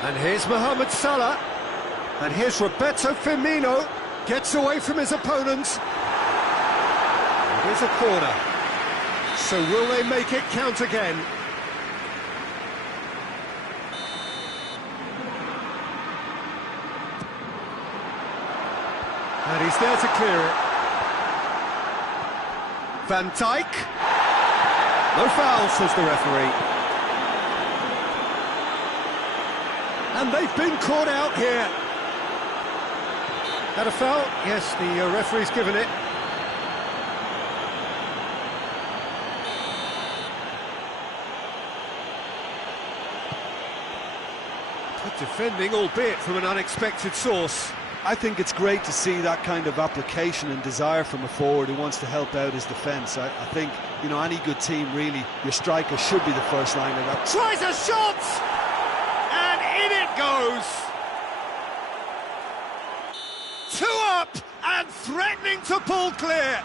And here's Mohamed Salah. And here's Roberto Firmino. Gets away from his opponents. And here's a corner. So will they make it count again? And he's there to clear it. Van Dijk. No foul, says the referee. And they've been caught out here. Had a foul? Yes, the referee's given it. Good defending, albeit from an unexpected source. I think it's great to see that kind of application and desire from a forward who wants to help out his defence. I think, you know, any good team, really, your striker should be the first line of that. Tries a shot! And in it goes! 2 up and threatening to pull clear.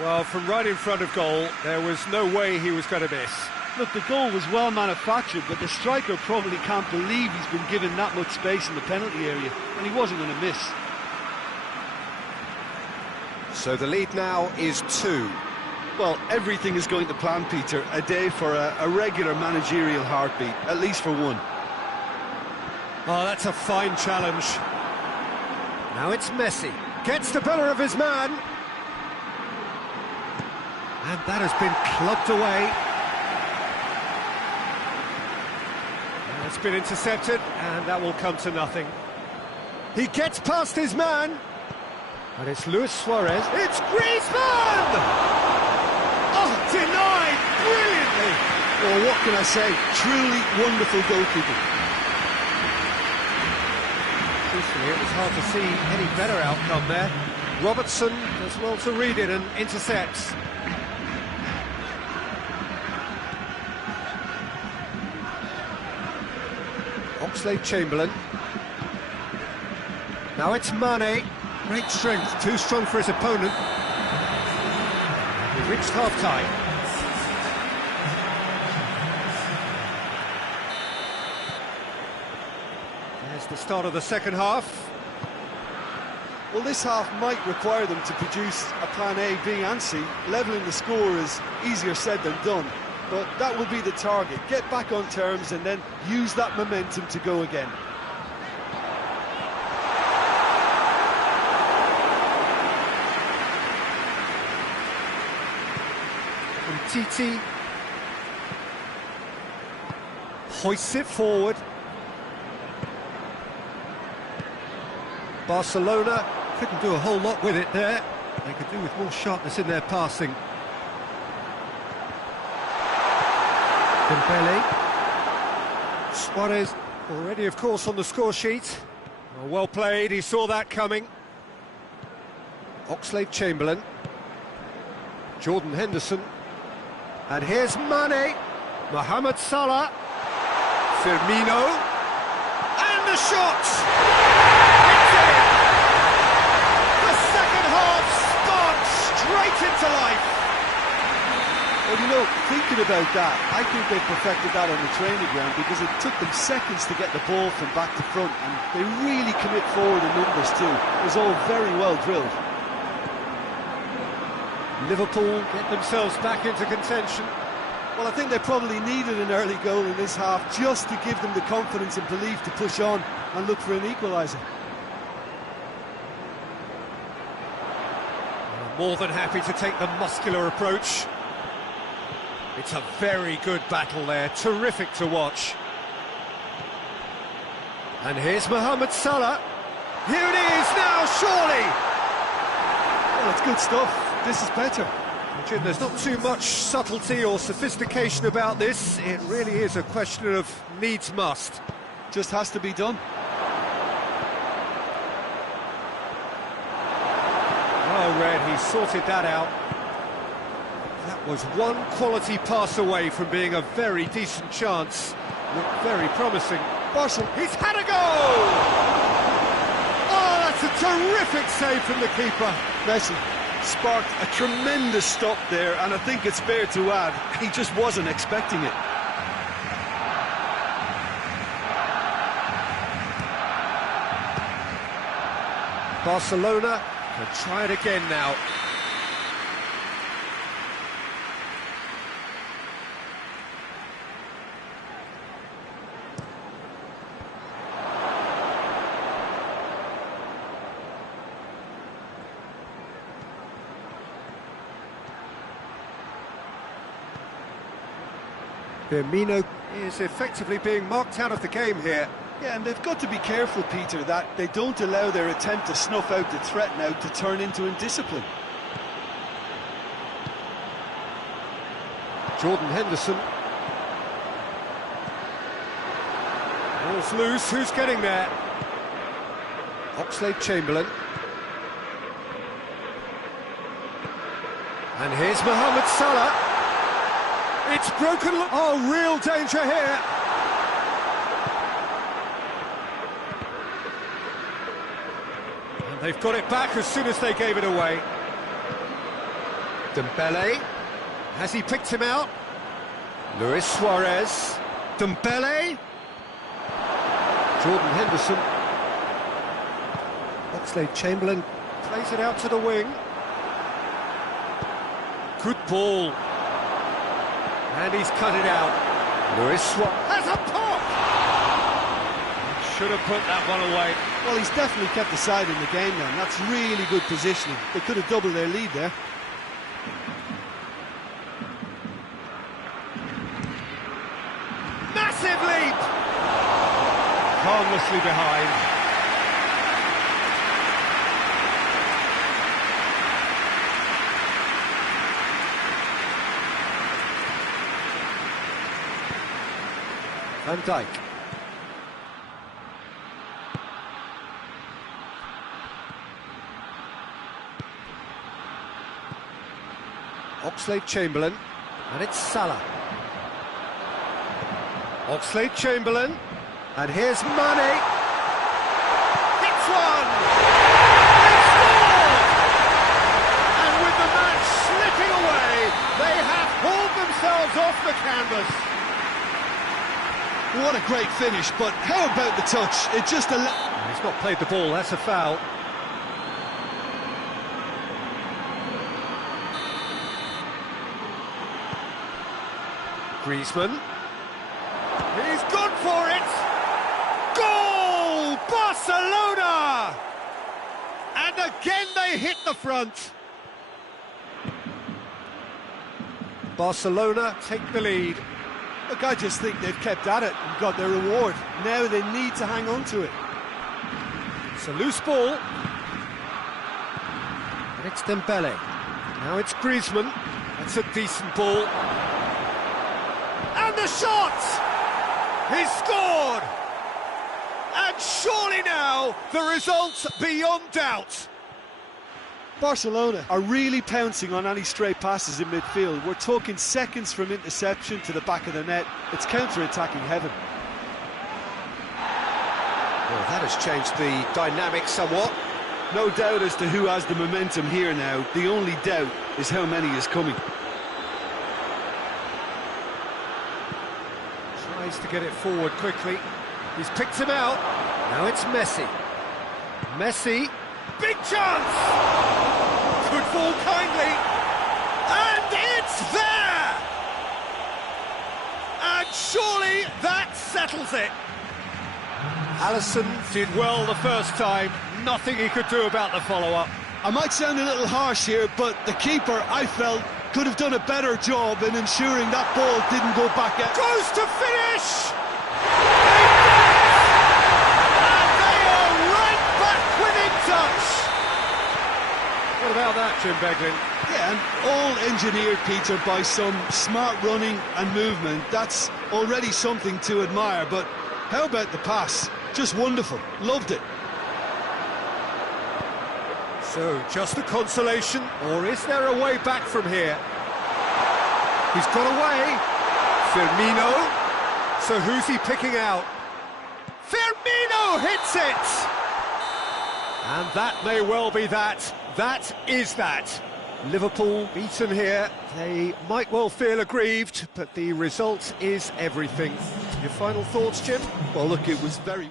Well, from right in front of goal, there was no way he was going to miss. Look, the goal was well manufactured, but the striker probably can't believe he's been given that much space in the penalty area, and he wasn't going to miss. So the lead now is 2. Well, everything is going to plan, Peter. A day for a regular managerial heartbeat, at least for one. Oh, that's a fine challenge. Now it's Messi. Gets the better of his man. And that has been clubbed away. It's been intercepted, and that will come to nothing. He gets past his man. And it's Luis Suarez. It's Griezmann! Oh, denied brilliantly. Well, what can I say? Truly wonderful goalkeeping. Truthfully, it was hard to see any better outcome there. Robertson does well to read it and intercepts. Oxlade-Chamberlain. Now it's Mane. Great strength, too strong for his opponent. We've reached half-time. There's the start of the second half. Well, this half might require them to produce a plan A, B and C. Levelling the score is easier said than done, but that will be the target. Get back on terms and then use that momentum to go again. Titi hoists it forward. Barcelona couldn't do a whole lot with it there. They could do with more sharpness in their passing. Dembele. Suarez already, of course, on the score sheet. Well played, he saw that coming. Oxlade-Chamberlain. Jordan Henderson. And here's Mane. Mohamed Salah. Firmino. And the shot! It's in! The second half sparked straight into life. Well, you know, thinking about that, I think they perfected that on the training ground because it took them seconds to get the ball from back to front, and they really commit forward in numbers too. It was all very well drilled. Liverpool get themselves back into contention. Well, I think they probably needed an early goal in this half just to give them the confidence and belief to push on and look for an equaliser. More than happy to take the muscular approach. It's a very good battle there, terrific to watch. And here's Mohamed Salah. Here it is now, surely! Well, it's good stuff. This is better. Jim, there's not too much subtlety or sophistication about this. It really is a question of needs must. Just has to be done. Oh, Red, he sorted that out. That was one quality pass away from being a very decent chance. Looked very promising. Barcelona. He's had a goal! Oh, that's a terrific save from the keeper. Messi sparked a tremendous stop there, and I think it's fair to add, he just wasn't expecting it. Barcelona can try it again now. Firmino is effectively being marked out of the game here. Yeah, and they've got to be careful, Peter, that they don't allow their attempt to snuff out the threat now to turn into indiscipline. Jordan Henderson. Ball's loose, who's getting there? Oxlade-Chamberlain. And here's Mohamed Salah. It's broken. Oh, real danger here. And they've got it back as soon as they gave it away. Dembele. Has he picked him out? Luis Suarez. Dembele. Jordan Henderson. Oxlade-Chamberlain plays it out to the wing. Good ball. And he's cut it out. Luis Suarez has a pop! Should have put that one away. Well, he's definitely kept the side in the game now, and that's really good positioning. They could have doubled their lead there. Massive leap! Harmlessly behind. Van Dijk. Oxlade-Chamberlain, and it's Salah. Oxlade-Chamberlain, and here's Mane. Hits one! They scored! And with the match slipping away, they have hauled themselves off the canvas. What a great finish, but how about the touch? It just He's not played the ball, that's a foul. Griezmann. He's gone for it! Goal! Barcelona! And again they hit the front. Barcelona take the lead. Look, I just think they've kept at it and got their reward. Now they need to hang on to it. It's a loose ball. And it's Dembele. Now it's Griezmann. That's a decent ball. And the shot! He's scored! And surely now, the result's beyond doubt. Barcelona are really pouncing on any stray passes in midfield. We're talking seconds from interception to the back of the net. It's counter-attacking heaven. Well, that has changed the dynamic somewhat. No doubt as to who has the momentum here now. The only doubt is how many is coming. Tries to get it forward quickly. He's picked him out. Now it's Messi. Messi. Big chance! Could fall kindly. And it's there! And surely that settles it. Alisson did well the first time. Nothing he could do about the follow-up. I might sound a little harsh here, but the keeper, I felt, could have done a better job in ensuring that ball didn't go back out. Goes to finish! And they are right back within touch! What about that, Jim Beglin? Yeah, and all engineered, Peter, by some smart running and movement. That's already something to admire, but how about the pass? Just wonderful. Loved it. So, just a consolation, or is there a way back from here? He's got away. Firmino. So who's he picking out? Firmino hits it! And that may well be that. That is that. Liverpool beaten here. They might well feel aggrieved, but the result is everything. Your final thoughts, Jim? Well, look, it was very...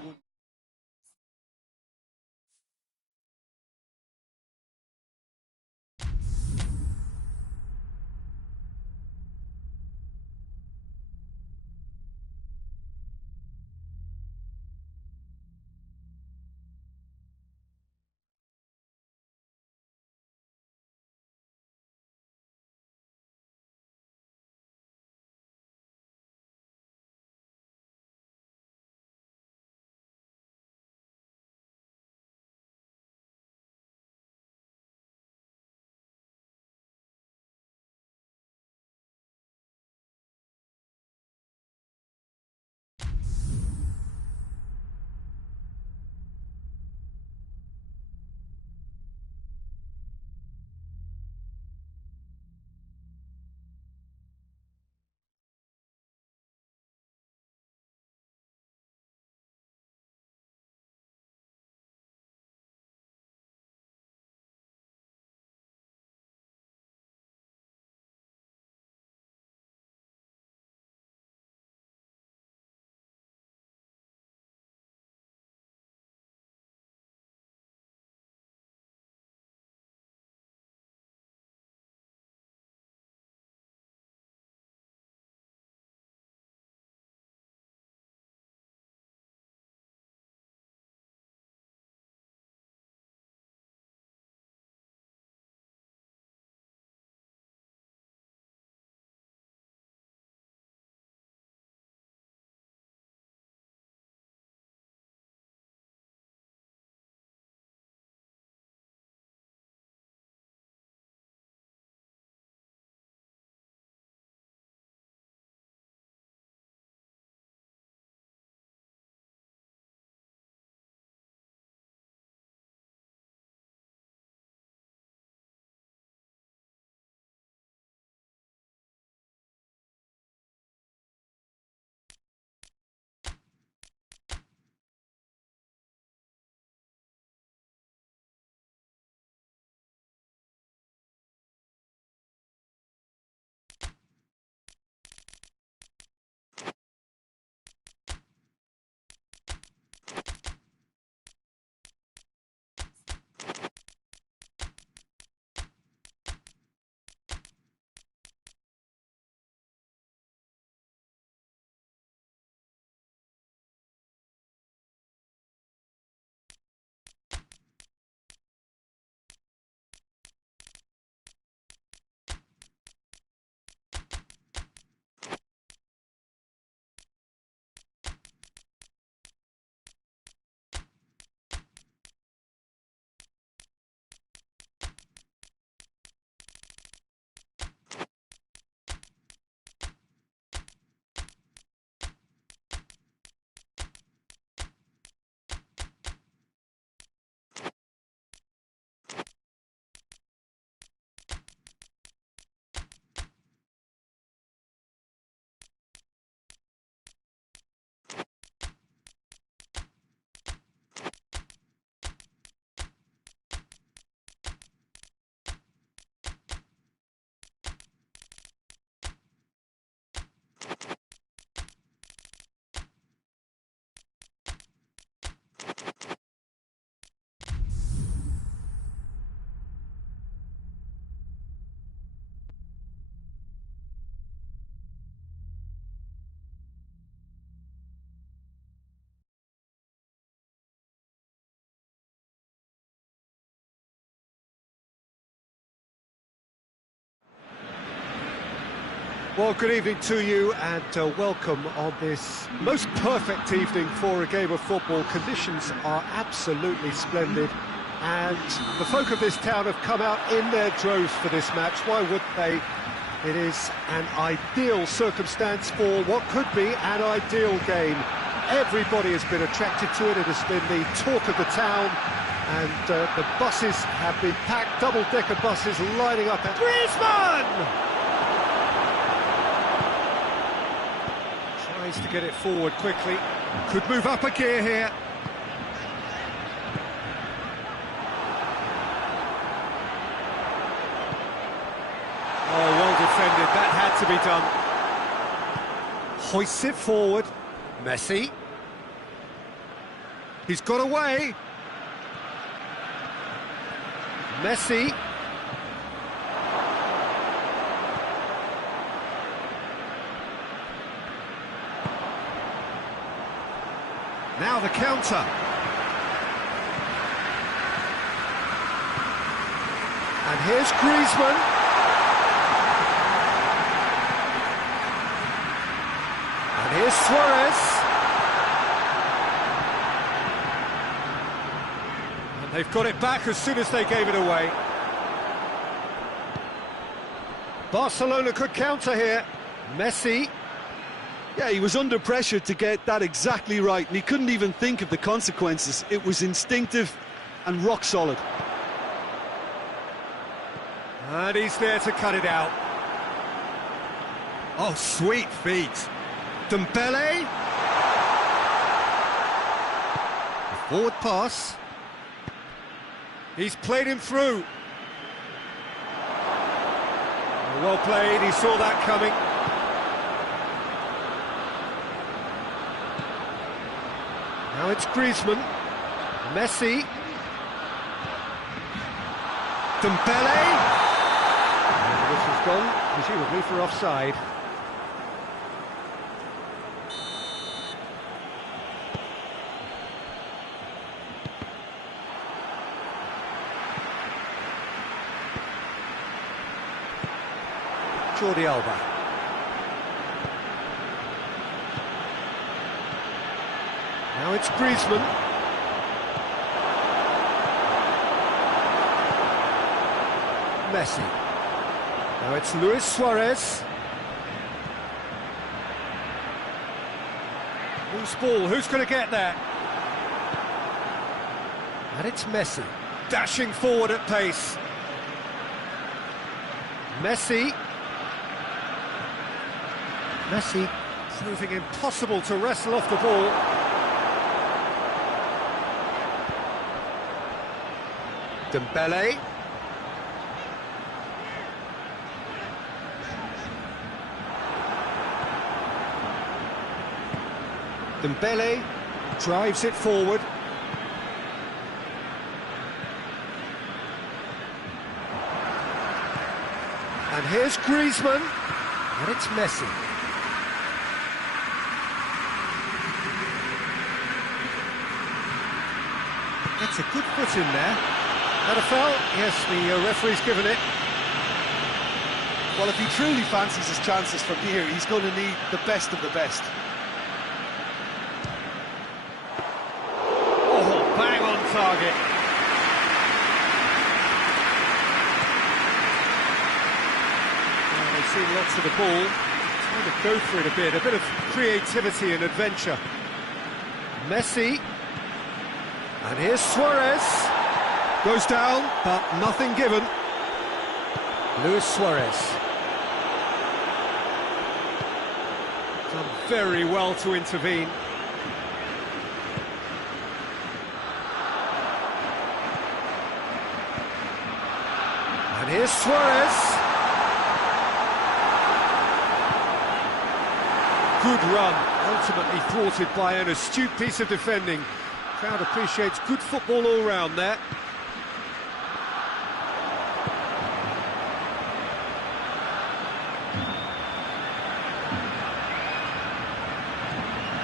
Well, good evening to you and welcome on this most perfect evening for a game of football. Conditions are absolutely splendid and the folk of this town have come out in their droves for this match. Why would they? It is an ideal circumstance for what could be an ideal game. Everybody has been attracted to it. It has been the talk of the town and the buses have been packed, double-decker buses lining up at Griezmann! Tries to get it forward quickly. Could move up a gear here. Oh, well defended. That had to be done. Hoists it forward. Messi. He's got away. Messi. Now the counter. And here's Griezmann. And here's Suarez. And they've got it back as soon as they gave it away. Barcelona could counter here. Messi. Yeah, he was under pressure to get that exactly right, and he couldn't even think of the consequences. It was instinctive and rock solid. And he's there to cut it out. Oh, sweet feet. Dembele. Forward pass. He's played him through. Well played, he saw that coming. Now it's Griezmann, Messi, Dembele. And this has gone, presumably for offside. Jordi Alba. Now it's Griezmann. Messi. Now it's Luis Suarez. Loose ball, who's going to get there? And it's Messi. Dashing forward at pace. Messi. Messi proving impossible to wrestle off the ball. Dembele. Dembele drives it forward. And here's Griezmann. And it's Messi. That's a good foot in there. Had a foul? Yes, the referee's given it. Well, if he truly fancies his chances from here, he's going to need the best of the best. Oh, bang on target. Well, they've seen lots of the ball. Trying to go for it a bit of creativity and adventure. Messi. And here's Suarez. Goes down, but nothing given. Luis Suarez. Done very well to intervene. And here's Suarez. Good run, ultimately thwarted by an astute piece of defending. Crowd appreciates good football all round there.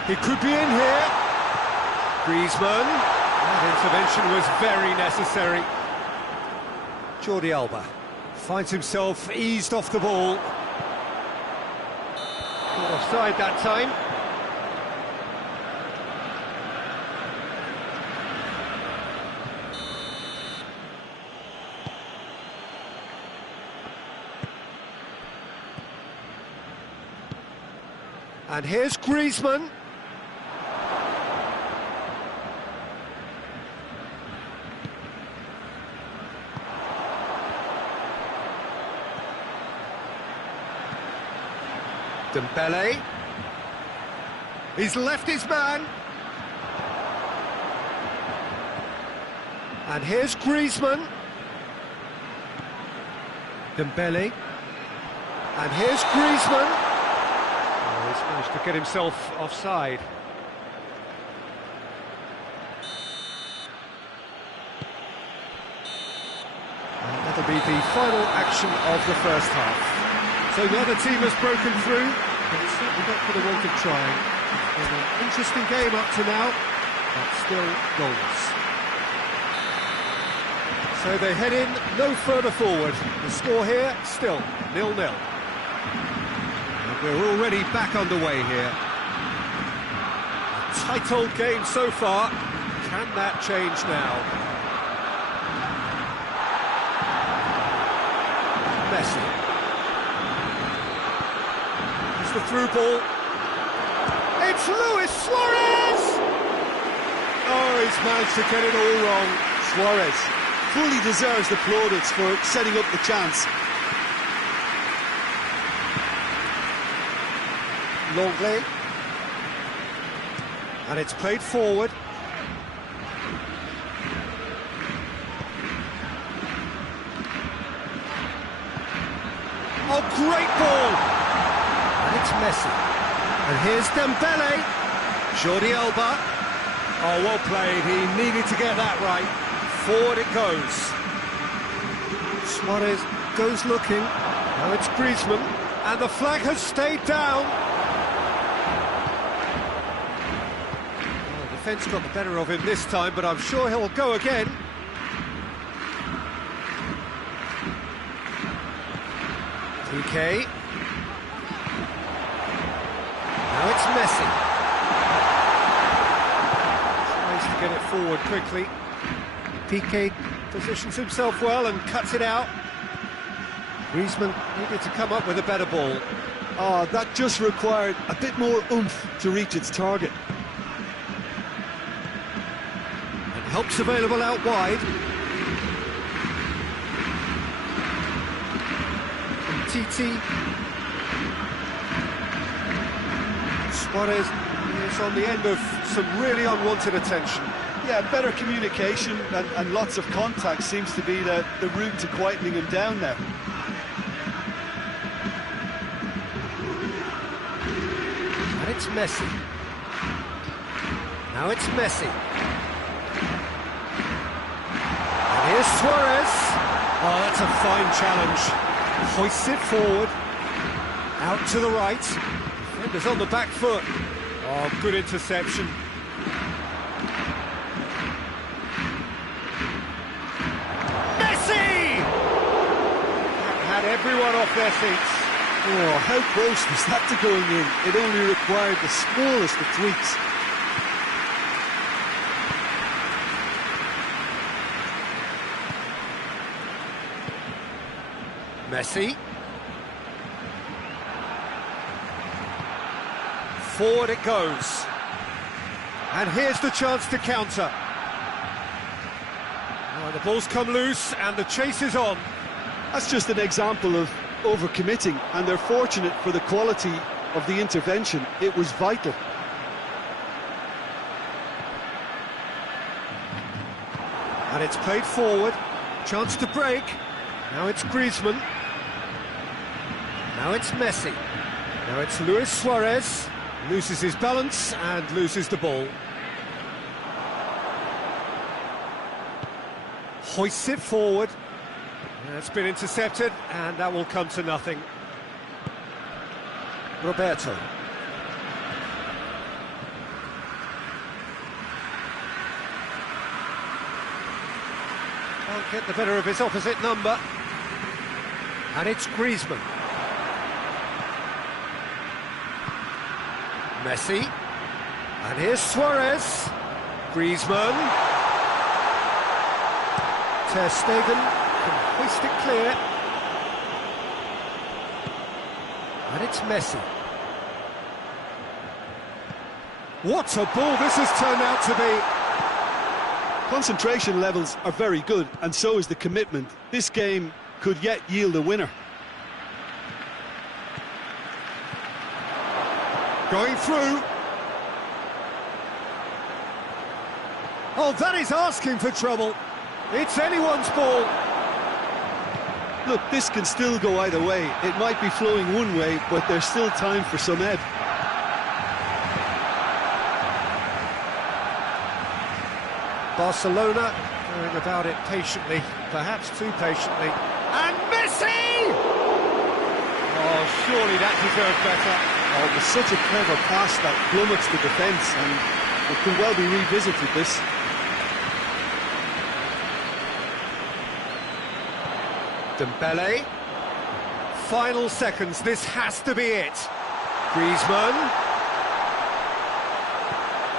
He could be in here. Griezmann. That intervention was very necessary. Jordi Alba finds himself eased off the ball. Caught offside that time. And here's Griezmann. Dembele. He's left his man. And here's Griezmann. Dembele. And here's Griezmann. Oh, he's managed to get himself offside. And that'll be the final action of the first half. So neither team has broken through, but it's certainly not for the want of trying. It's been an interesting game up to now, but still goals. So they head in no further forward. The score here, still 0-0. And we're already back underway here. A tight old game so far. Can that change now? Messi. The through ball. It's Luis Suarez! Oh, he's managed to get it all wrong. Suarez fully deserves the plaudits for setting up the chance. Longley. And it's played forward. Oh, great ball! It's Messi. And here's Dembele. Jordi Alba. Oh, well played. He needed to get that right. Forward it goes. Suarez goes looking. Now it's Griezmann. And the flag has stayed down. Well, the defence got the better of him this time, but I'm sure he'll go again. PK. Now it's Messi. Tries to get it forward quickly. PK positions himself well and cuts it out. Griezmann needed to come up with a better ball. Oh, that just required a bit more oomph to reach its target. And help's available out wide. And TT. Suarez is on the end of some really unwanted attention. Yeah, better communication and lots of contact seems to be the route to quietening him down now. And it's Messi. Now it's Messi. And here's Suarez. Oh, that's a fine challenge. Hoists it forward. Out to the right. Defender's on the back foot. Oh, good interception. Messi! That had everyone off their seats. Oh, how close was that to going in? It only required the smallest of tweaks. Messi. Forward it goes. And here's the chance to counter. Oh, the ball's come loose and the chase is on. That's just an example of overcommitting, and they're fortunate for the quality of the intervention. It was vital. And it's played forward. Chance to break. Now it's Griezmann. Now it's Messi. Now it's Luis Suarez. Loses his balance and loses the ball. Hoists it forward. That's been intercepted, and that will come to nothing. Roberto. Can't get the better of his opposite number. And it's Griezmann. Messi. And here's Suarez. Griezmann. Ter Stegen can hoist it clear. And it's Messi. What a ball this has turned out to be. Concentration levels are very good, and so is the commitment. This game could yet yield a winner. Going through. Oh, that is asking for trouble. It's anyone's ball. Look, this can still go either way. It might be flowing one way, but there's still time for some ebb. Barcelona going about it patiently, perhaps too patiently. And Messi! Oh, surely that deserved better. Oh, it was such a clever pass that plummets the defence, and it can well be revisited, this. Dembele. Final seconds, this has to be it. Griezmann.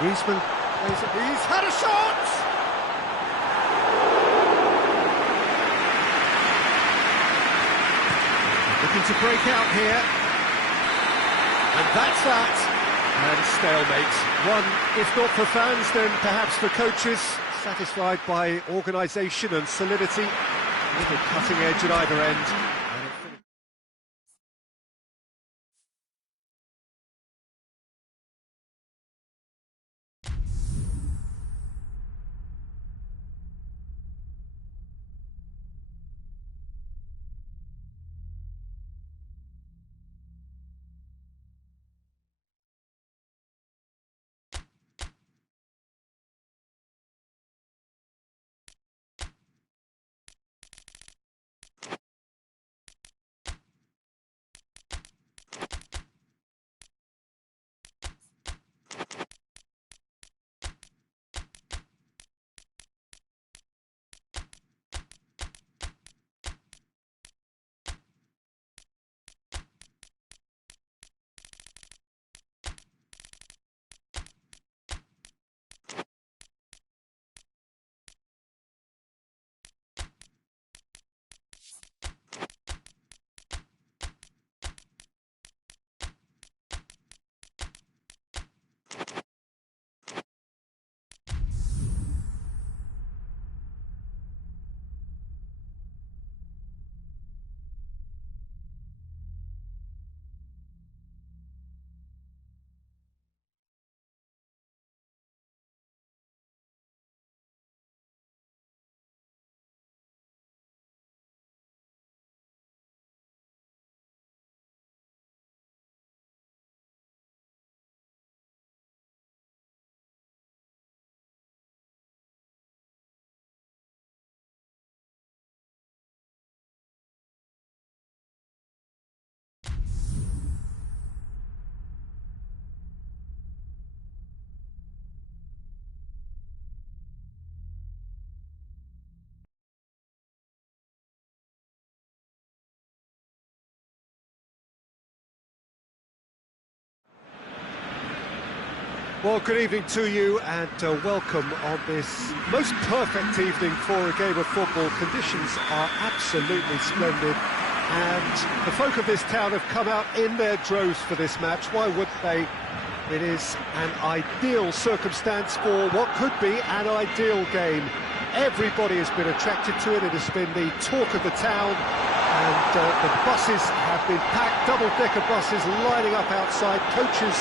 Griezmann, he's had a shot! Looking to break out here. And that's that. And stalemate. One, if not for fans, then perhaps for coaches, satisfied by organisation and solidity. A little cutting edge at either end. And it finished. Well, good evening to you and welcome on this most perfect evening for a game of football. Conditions are absolutely splendid and the folk of this town have come out in their droves for this match. Why wouldn't they? It is an ideal circumstance for what could be an ideal game. Everybody has been attracted to it. It has been the talk of the town and the buses have been packed, double-decker buses lining up outside. Coaches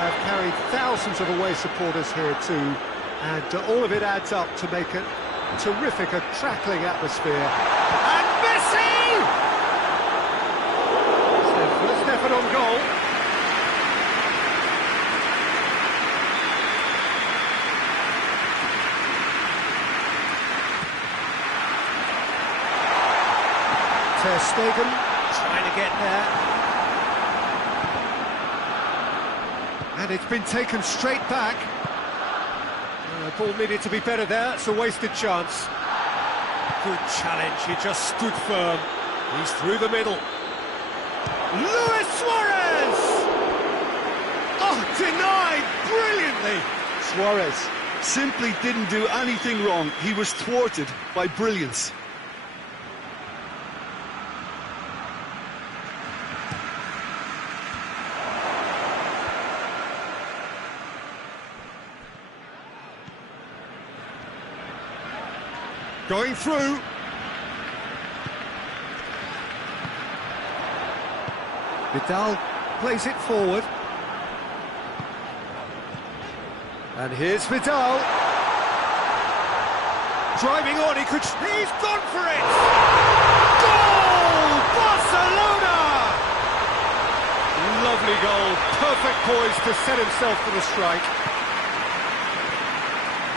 have carried thousands of away supporters here too, and all of it adds up to make a terrific, a crackling atmosphere. And Messi! Stefan on goal. Ter Stegen trying to get there. And it's been taken straight back. The ball needed to be better there. It's a wasted chance. Good challenge. He just stood firm. He's through the middle. Luis Suarez! Oh, denied brilliantly. Suarez simply didn't do anything wrong. He was thwarted by brilliance. Going through. Vidal plays it forward. And here's Vidal. Driving on, he's gone for it! Goal! Barcelona! Lovely goal, perfect poise to set himself for the strike.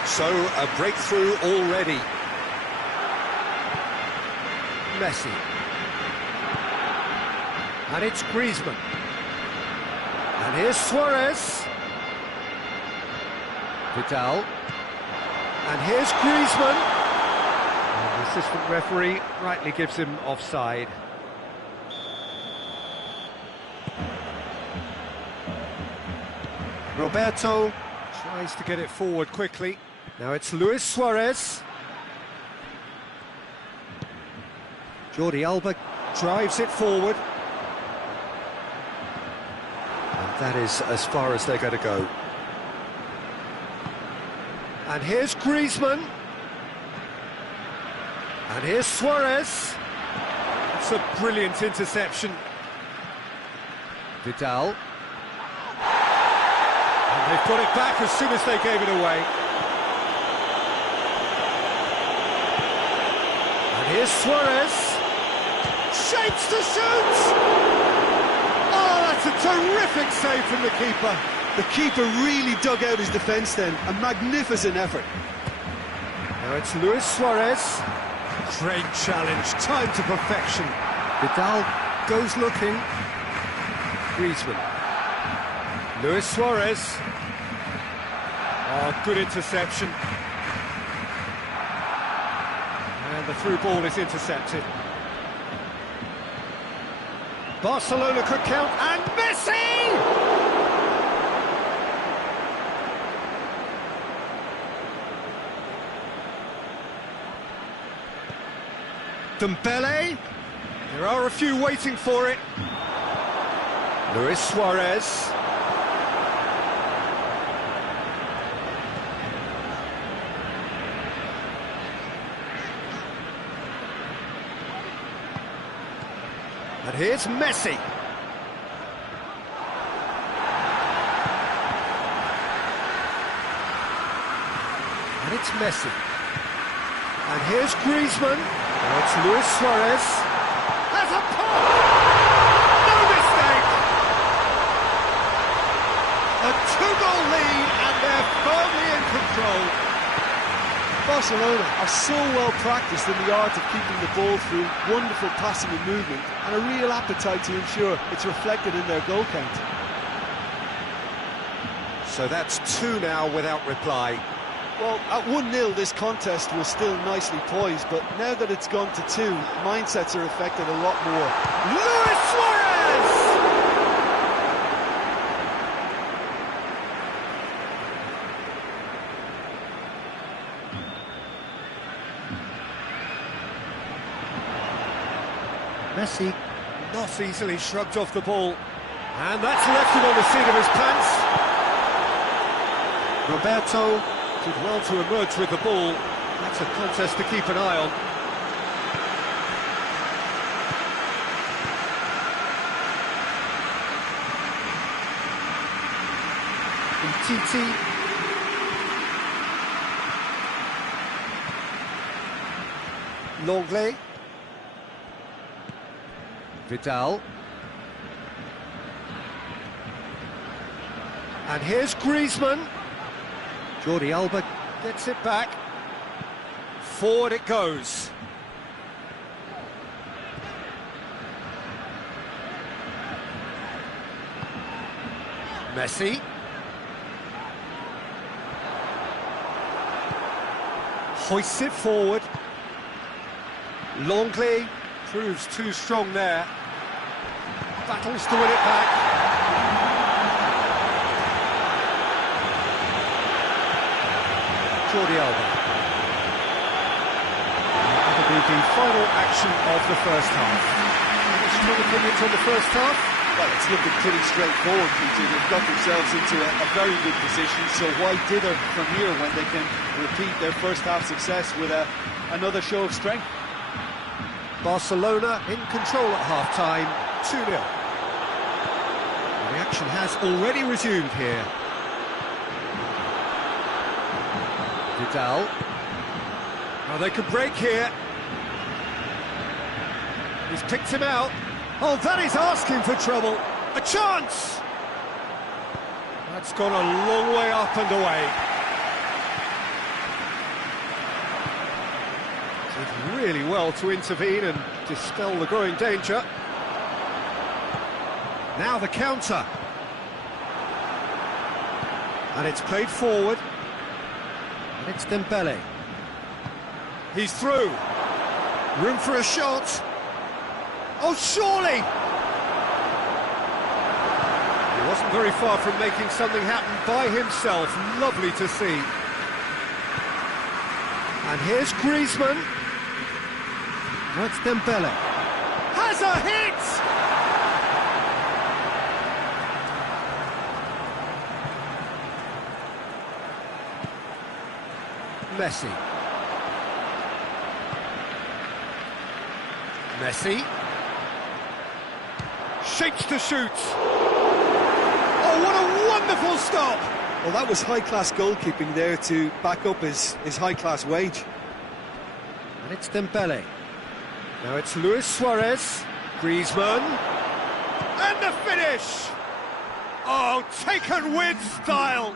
So, a breakthrough already. Messi. And it's Griezmann. And here's Suarez. Vidal. And here's Griezmann. And the assistant referee rightly gives him offside. Roberto tries to get it forward quickly. Now it's Luis Suarez. Jordi Alba drives it forward. And that is as far as they're going to go. And here's Griezmann. And here's Suarez. It's a brilliant interception. Vidal. And they've got it back as soon as they gave it away. And here's Suarez. Shapes to shoot! Oh, that's a terrific save from the keeper. The keeper really dug out his defence then. A magnificent effort. Now it's Luis Suarez. Great challenge, time to perfection. Vidal goes looking. Griezmann. Luis Suarez. Oh, good interception. And the through ball is intercepted. Barcelona could count, and Messi! Dembele. There are a few waiting for it. Luis Suarez. And here's Messi. And it's Messi. And here's Griezmann. Now it's Luis Suarez. Has a pop! No mistake! A two-goal lead, and they're firmly in control. Barcelona are so well practiced in the art of keeping the ball through, wonderful passing and movement, and a real appetite to ensure it's reflected in their goal count. So that's 2 now without reply. Well, at 1-0 this contest was still nicely poised, but now that it's gone to 2, mindsets are affected a lot more. Luis Suarez! Messi not easily shrugged off the ball, and that's left him on the seat of his pants. Roberto did well to emerge with the ball. That's a contest to keep an eye on. Titi. Longley. Vidal. And here's Griezmann. Jordi Alba gets it back. Forward it goes. Messi. Hoists it forward. Longley proves too strong there. Battles to win it back. the elbow. That'll be the final action of the first half. Any strong opinions on the first half? Well, it's looking pretty straightforward, Peter. They've got themselves into a very good position, so why dither from here when they can repeat their first half success with another show of strength? Barcelona in control at half-time, 2-0. The action has already resumed here. Vidal. Now they could break here. He's picked him out. Oh, that is asking for trouble. A chance! That's gone a long way up and away. Did really well to intervene and dispel the growing danger. Now the counter. And it's played forward. And it's Dembele. He's through. Room for a shot. Oh, surely! He wasn't very far from making something happen by himself. Lovely to see. And here's Griezmann. Now it's Dembele. Has a hit! Messi. Messi. Shapes to shoot. Oh, what a wonderful stop! Well, that was high-class goalkeeping there to back up his high-class wage. And it's Dembele. Now it's Luis Suarez. Griezmann. And the finish! Oh, taken with style!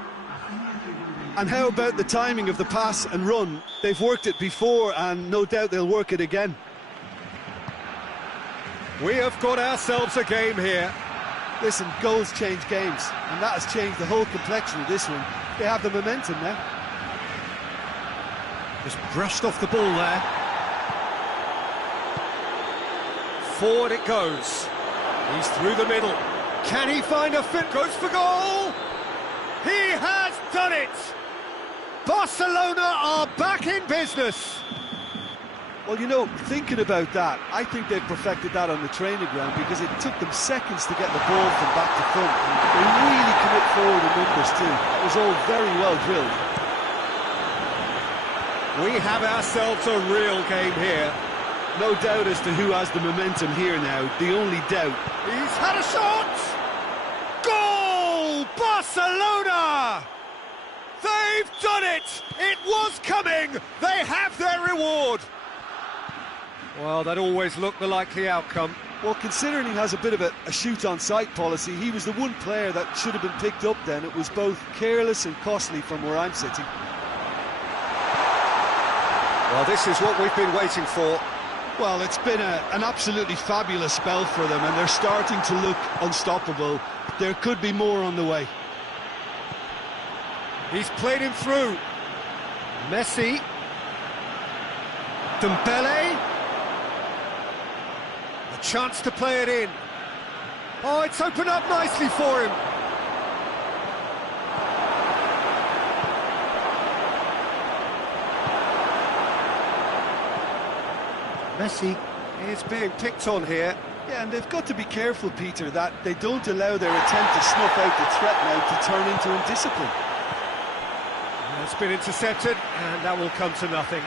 And how about the timing of the pass and run? They've worked it before, and no doubt they'll work it again. We have got ourselves a game here. Listen, goals change games, and that has changed the whole complexion of this one. They have the momentum now. Just brushed off the ball there. Forward it goes. He's through the middle. Can he find a fit? Goes for goal! He has done it! Barcelona are back in business. Well, you know, thinking about that, I think they've perfected that on the training ground because it took them seconds to get the ball from back to front. They really commit forward in numbers too. It was all very well drilled. We have ourselves a real game here. No doubt as to who has the momentum here now. The only doubt. He's had a shot! Goal! Barcelona! They've done it! It was coming! They have their reward! Well, that always looked the likely outcome. Well, considering he has a bit of a shoot-on-sight policy, he was the one player that should have been picked up then. It was both careless and costly from where I'm sitting. Well, this is what we've been waiting for. Well, it's been an absolutely fabulous spell for them, and they're starting to look unstoppable. There could be more on the way. He's played him through. Messi. Dembele. A chance to play it in. Oh, it's opened up nicely for him. Messi is being picked on here. Yeah, and they've got to be careful, Peter, that they don't allow their attempt to snuff out the threat now to turn into indiscipline. It's been intercepted, and that will come to nothing.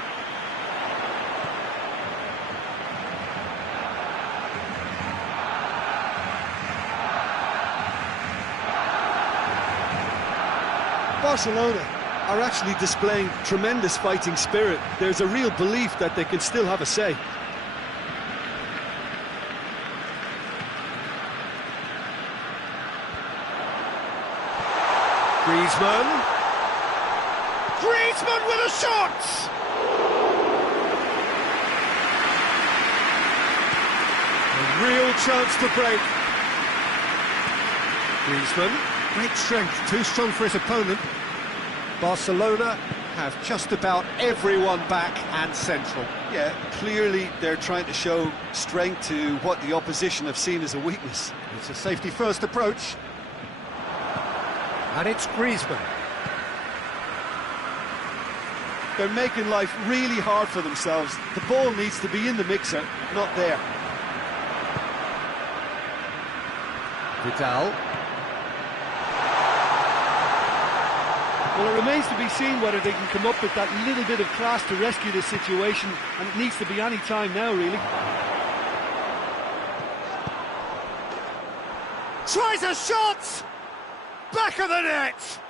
Barcelona are actually displaying tremendous fighting spirit. There's a real belief that they can still have a say. Griezmann. Griezmann with a shot! A real chance to break. Griezmann. Great strength, too strong for his opponent. Barcelona have just about everyone back and central. Yeah, clearly they're trying to show strength to what the opposition have seen as a weakness. It's a safety-first approach. And it's Griezmann. They're making life really hard for themselves. The ball needs to be in the mixer, not there. Vidal. Well, it remains to be seen whether they can come up with that little bit of class to rescue this situation, and it needs to be any time now, really. Tries a shot! Back of the net!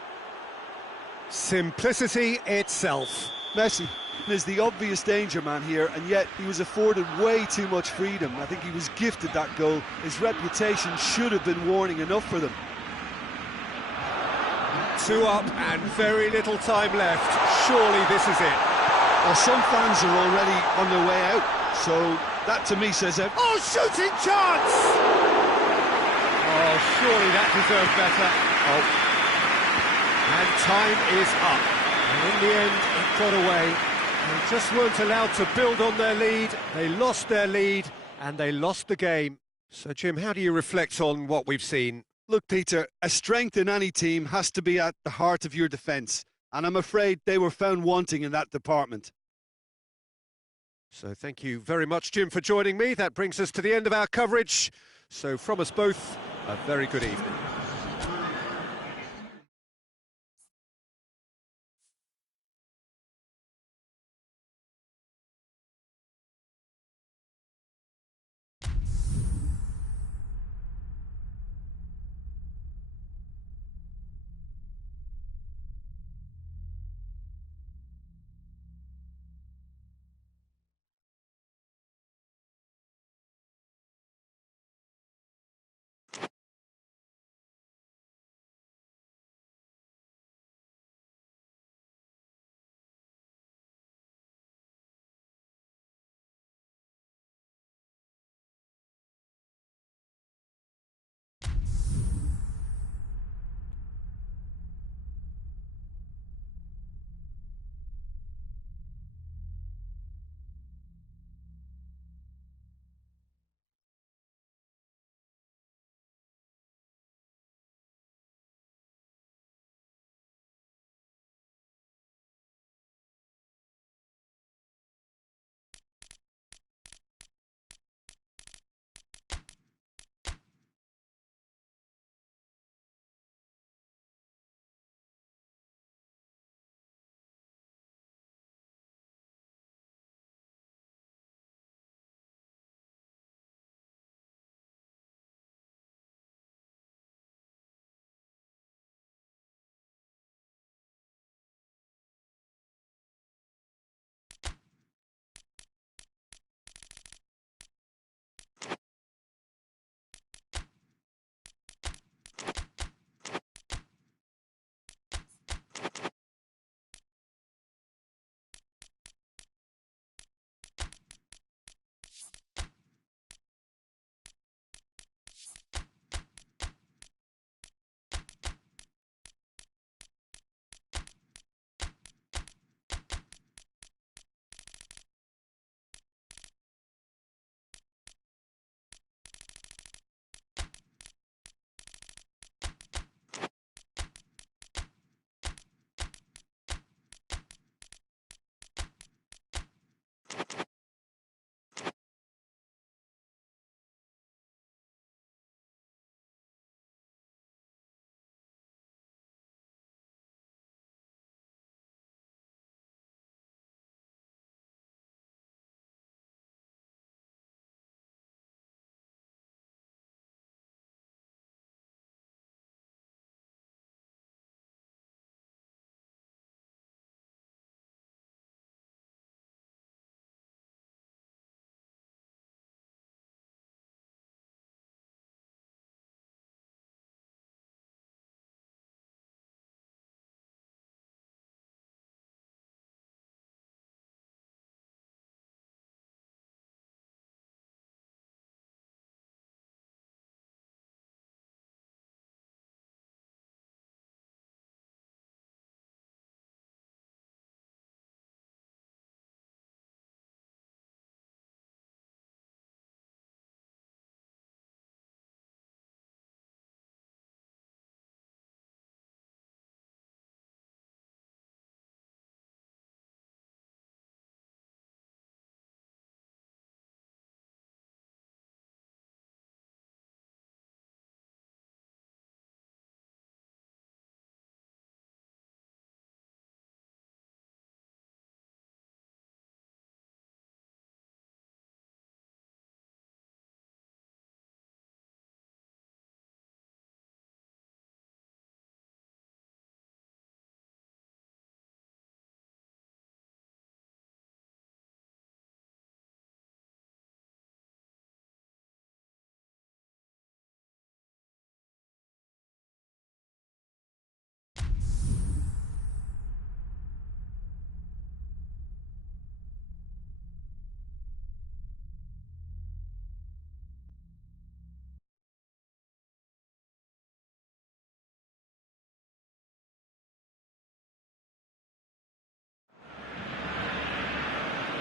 Simplicity itself. Messi is the obvious danger man here, and yet he was afforded way too much freedom. I think he was gifted that goal. His reputation should have been warning enough for them. 2 up and very little time left. Surely this is it. Well, some fans are already on their way out, so that to me says out. Oh, shooting chance! Oh, surely that deserved better. Oh. And time is up. And in the end, it got away. They just weren't allowed to build on their lead. They lost their lead, and they lost the game. So, Jim, how do you reflect on what we've seen? Look, Peter, a strength in any team has to be at the heart of your defence, and I'm afraid they were found wanting in that department. So thank you very much, Jim, for joining me. That brings us to the end of our coverage. So from us both, a very good evening.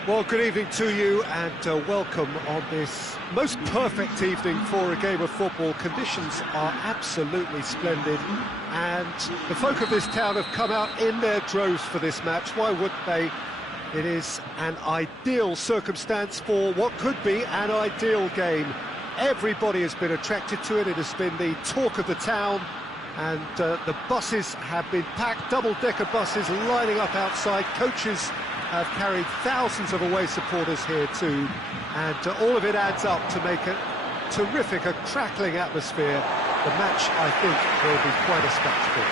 Well, good evening to you and welcome on this most perfect evening for a game of football. Conditions are absolutely splendid and the folk of this town have come out in their droves for this match. Why wouldn't they? It is an ideal circumstance for what could be an ideal game. Everybody has been attracted to it. It has been the talk of the town and the buses have been packed, double-decker buses lining up outside. Coaches have carried thousands of away supporters here too, and all of it adds up to make a terrific, a crackling atmosphere. The match, I think, will be quite a spectacle.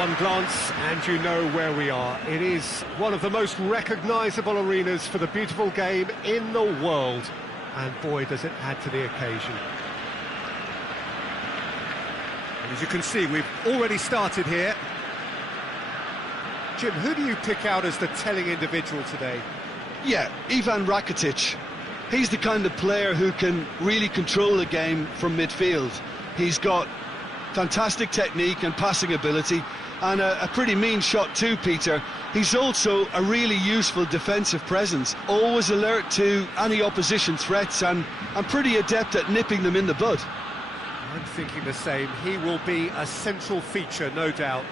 One glance and you know where we are. It is one of the most recognisable arenas for the beautiful game in the world, and boy does it add to the occasion. And as you can see, we've already started here. Jim, who do you pick out as the telling individual today? Yeah, Ivan Rakitic. He's the kind of player who can really control the game from midfield. He's got fantastic technique and passing ability, and a pretty mean shot too, Peter. He's also a really useful defensive presence, always alert to any opposition threats and pretty adept at nipping them in the bud. I'm thinking the same. He will be a central feature, no doubt.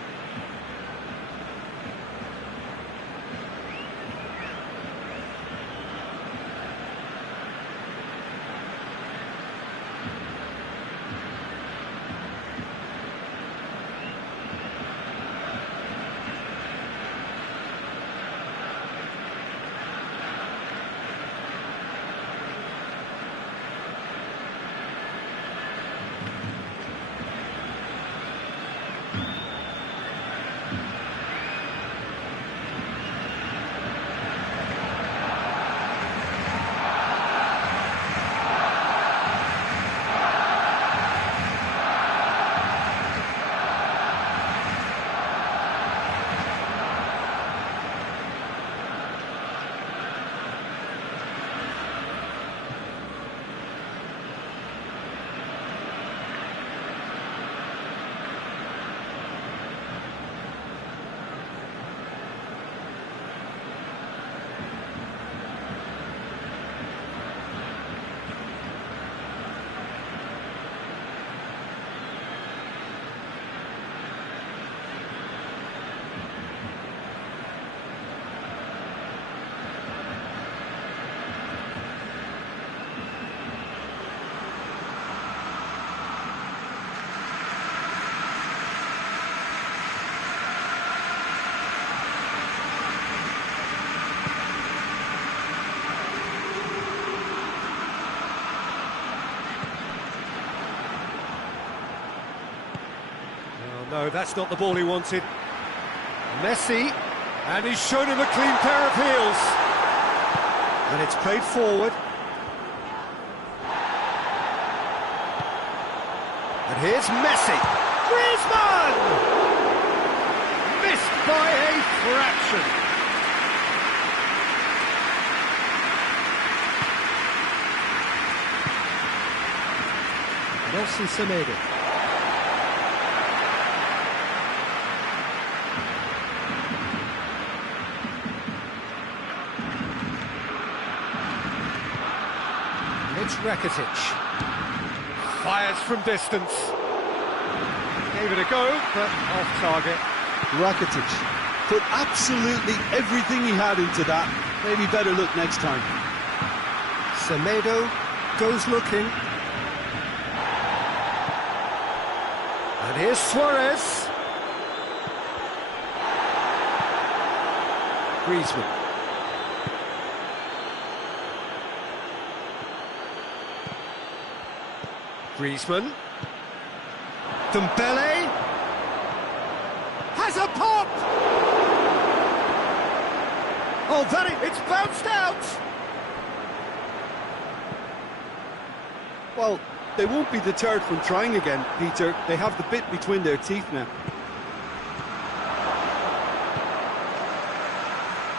No, that's not the ball he wanted. Messi, and he's shown him a clean pair of heels. And it's played forward. And here's Messi. Griezmann! Missed by a fraction. Nelson Semedo. It's Rakitic. Fires from distance. Gave it a go, but off target. Rakitic put absolutely everything he had into that. Maybe better look next time. Semedo goes looking. And here's Suarez. Griezmann. Griezmann. Dembele. Has a pop! Oh, it's bounced out! Well, they won't be deterred from trying again, Peter. They have the bit between their teeth now.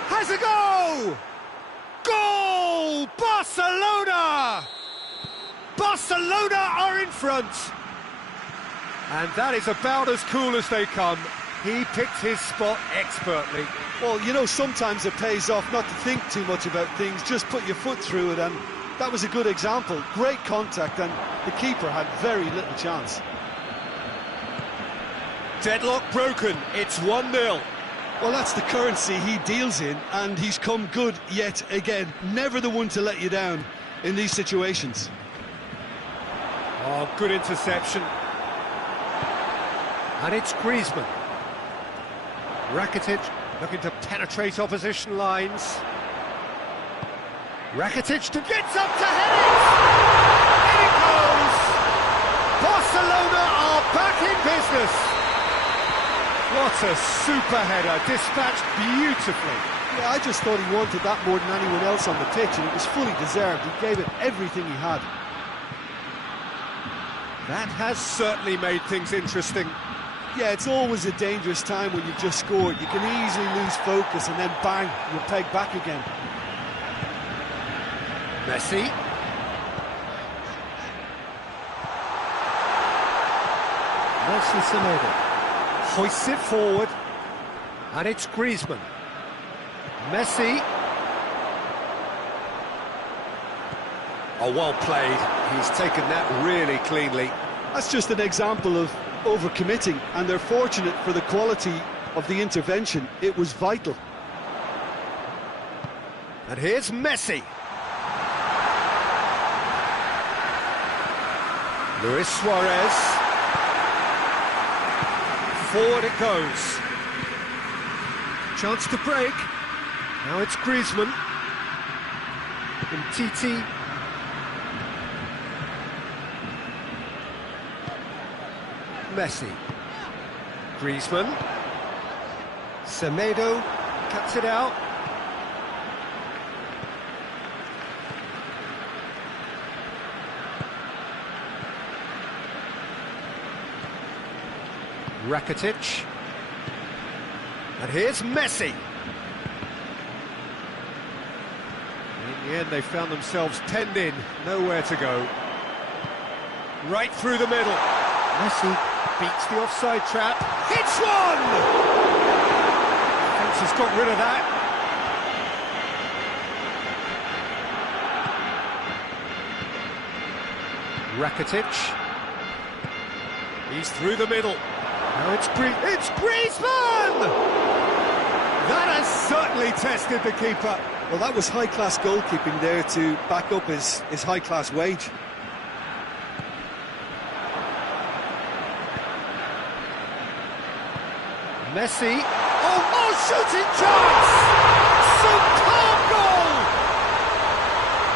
Has a go! Goal! Barcelona! Barcelona are in front! And that is about as cool as they come. He picked his spot expertly. Well, you know, sometimes it pays off not to think too much about things, just put your foot through it, and that was a good example. Great contact, and the keeper had very little chance. Deadlock broken, it's 1-0. Well, that's the currency he deals in, and he's come good yet again. Never the one to let you down in these situations. Oh, good interception. And it's Griezmann. Rakitic looking to penetrate opposition lines. Rakitic gets up to head it! In it goes! Barcelona are back in business! What a super header, dispatched beautifully. Yeah, I just thought he wanted that more than anyone else on the pitch, and it was fully deserved. He gave it everything he had. That has certainly made things interesting. Yeah, it's always a dangerous time when you've just scored. You can easily lose focus and then bang, you're pegged back again. Messi. Semedo hoists it forward, and it's Griezmann. Messi. Oh, well played. He's taken that really cleanly. That's just an example of overcommitting, and they're fortunate for the quality of the intervention. It was vital. And here's Messi. Luis Suarez. Forward it goes. Chance to break. Now it's Griezmann. Titi. Messi. Griezmann. Semedo cuts it out. Rakitic. And here's Messi. In the end, they found themselves penned in, nowhere to go. Right through the middle. Messi beats the offside trap. Hits one! Defence has got rid of that. Rakitic. He's through the middle. Now it's Griezmann! That has certainly tested the keeper. Well, that was high-class goalkeeping there to back up his high-class wage. Messi. Oh, shooting chance! Superb goal!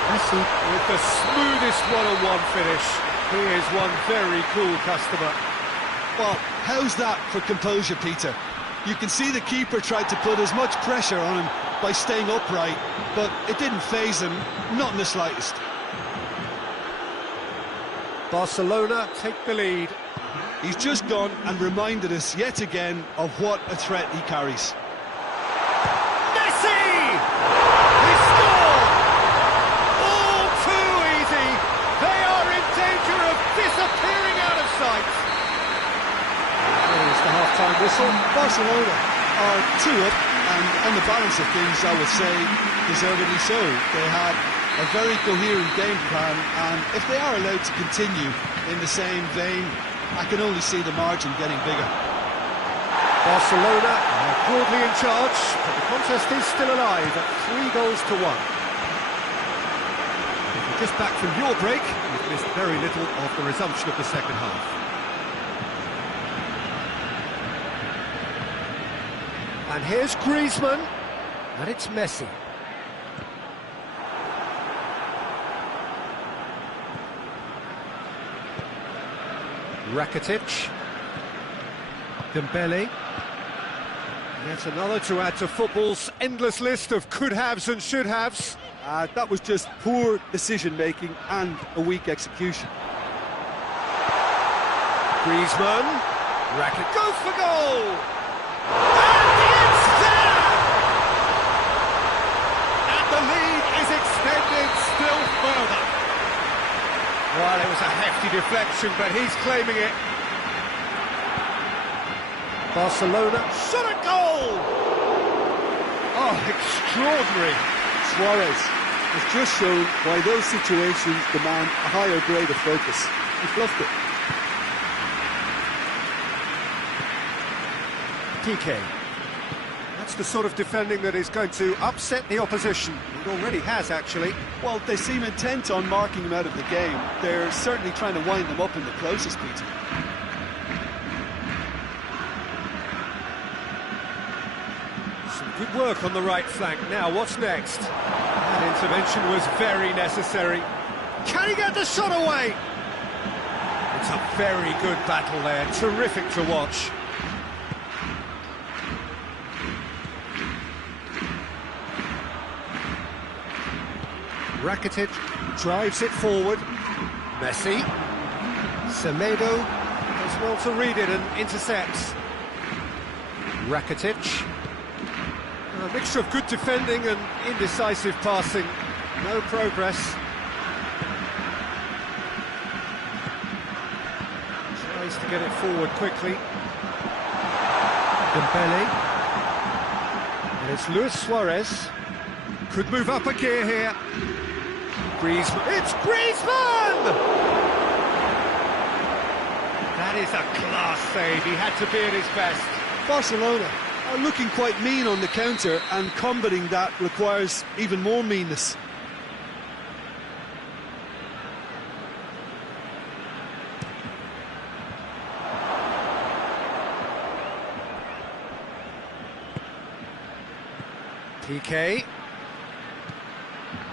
Messi with the smoothest one-on-one finish. He is one very cool customer. Well, how's that for composure, Peter? You can see the keeper tried to put as much pressure on him by staying upright, but it didn't faze him, not in the slightest. Barcelona take the lead. He's just gone and reminded us yet again of what a threat he carries. Messi! He scored! All too easy. They are in danger of disappearing out of sight. There's the half-time whistle. Barcelona are 2 up, and on the balance of things, I would say, deservedly so. They had a very coherent game plan, and if they are allowed to continue in the same vein, I can only see the margin getting bigger. Barcelona are broadly in charge, but the contest is still alive at 3-1. If you're just back from your break, you've missed very little of the resumption of the second half. And here's Griezmann, and it's Messi. Rakitic. Dembele. Yet another to add to football's endless list of could-haves and should-haves. That was just poor decision-making and a weak execution. Griezmann. Rakitic goes for goal! And it's there! And the lead is extended still further. Well, it was a hefty deflection, but he's claiming it. Barcelona. Shot a goal! Oh, extraordinary. Suarez has just shown why those situations demand a higher grade of focus. He fluffed it. PK. That's the sort of defending that is going to upset the opposition. It already has, actually. Well, they seem intent on marking him out of the game. They're certainly trying to wind them up in the process, Peter. Some good work on the right flank. Now, what's next? That intervention was very necessary. Can he get the shot away? It's a very good battle there. Terrific to watch. Rakitic drives it forward. Messi. Semedo does well to read it and intercepts. Rakitic. A mixture of good defending and indecisive passing. No progress. Tries to get it forward quickly. Dembele. And it's Luis Suarez. Could move up a gear here. Griezmann. It's Griezmann! That is a class save. He had to be at his best. Barcelona are looking quite mean on the counter, and combating that requires even more meanness. PK.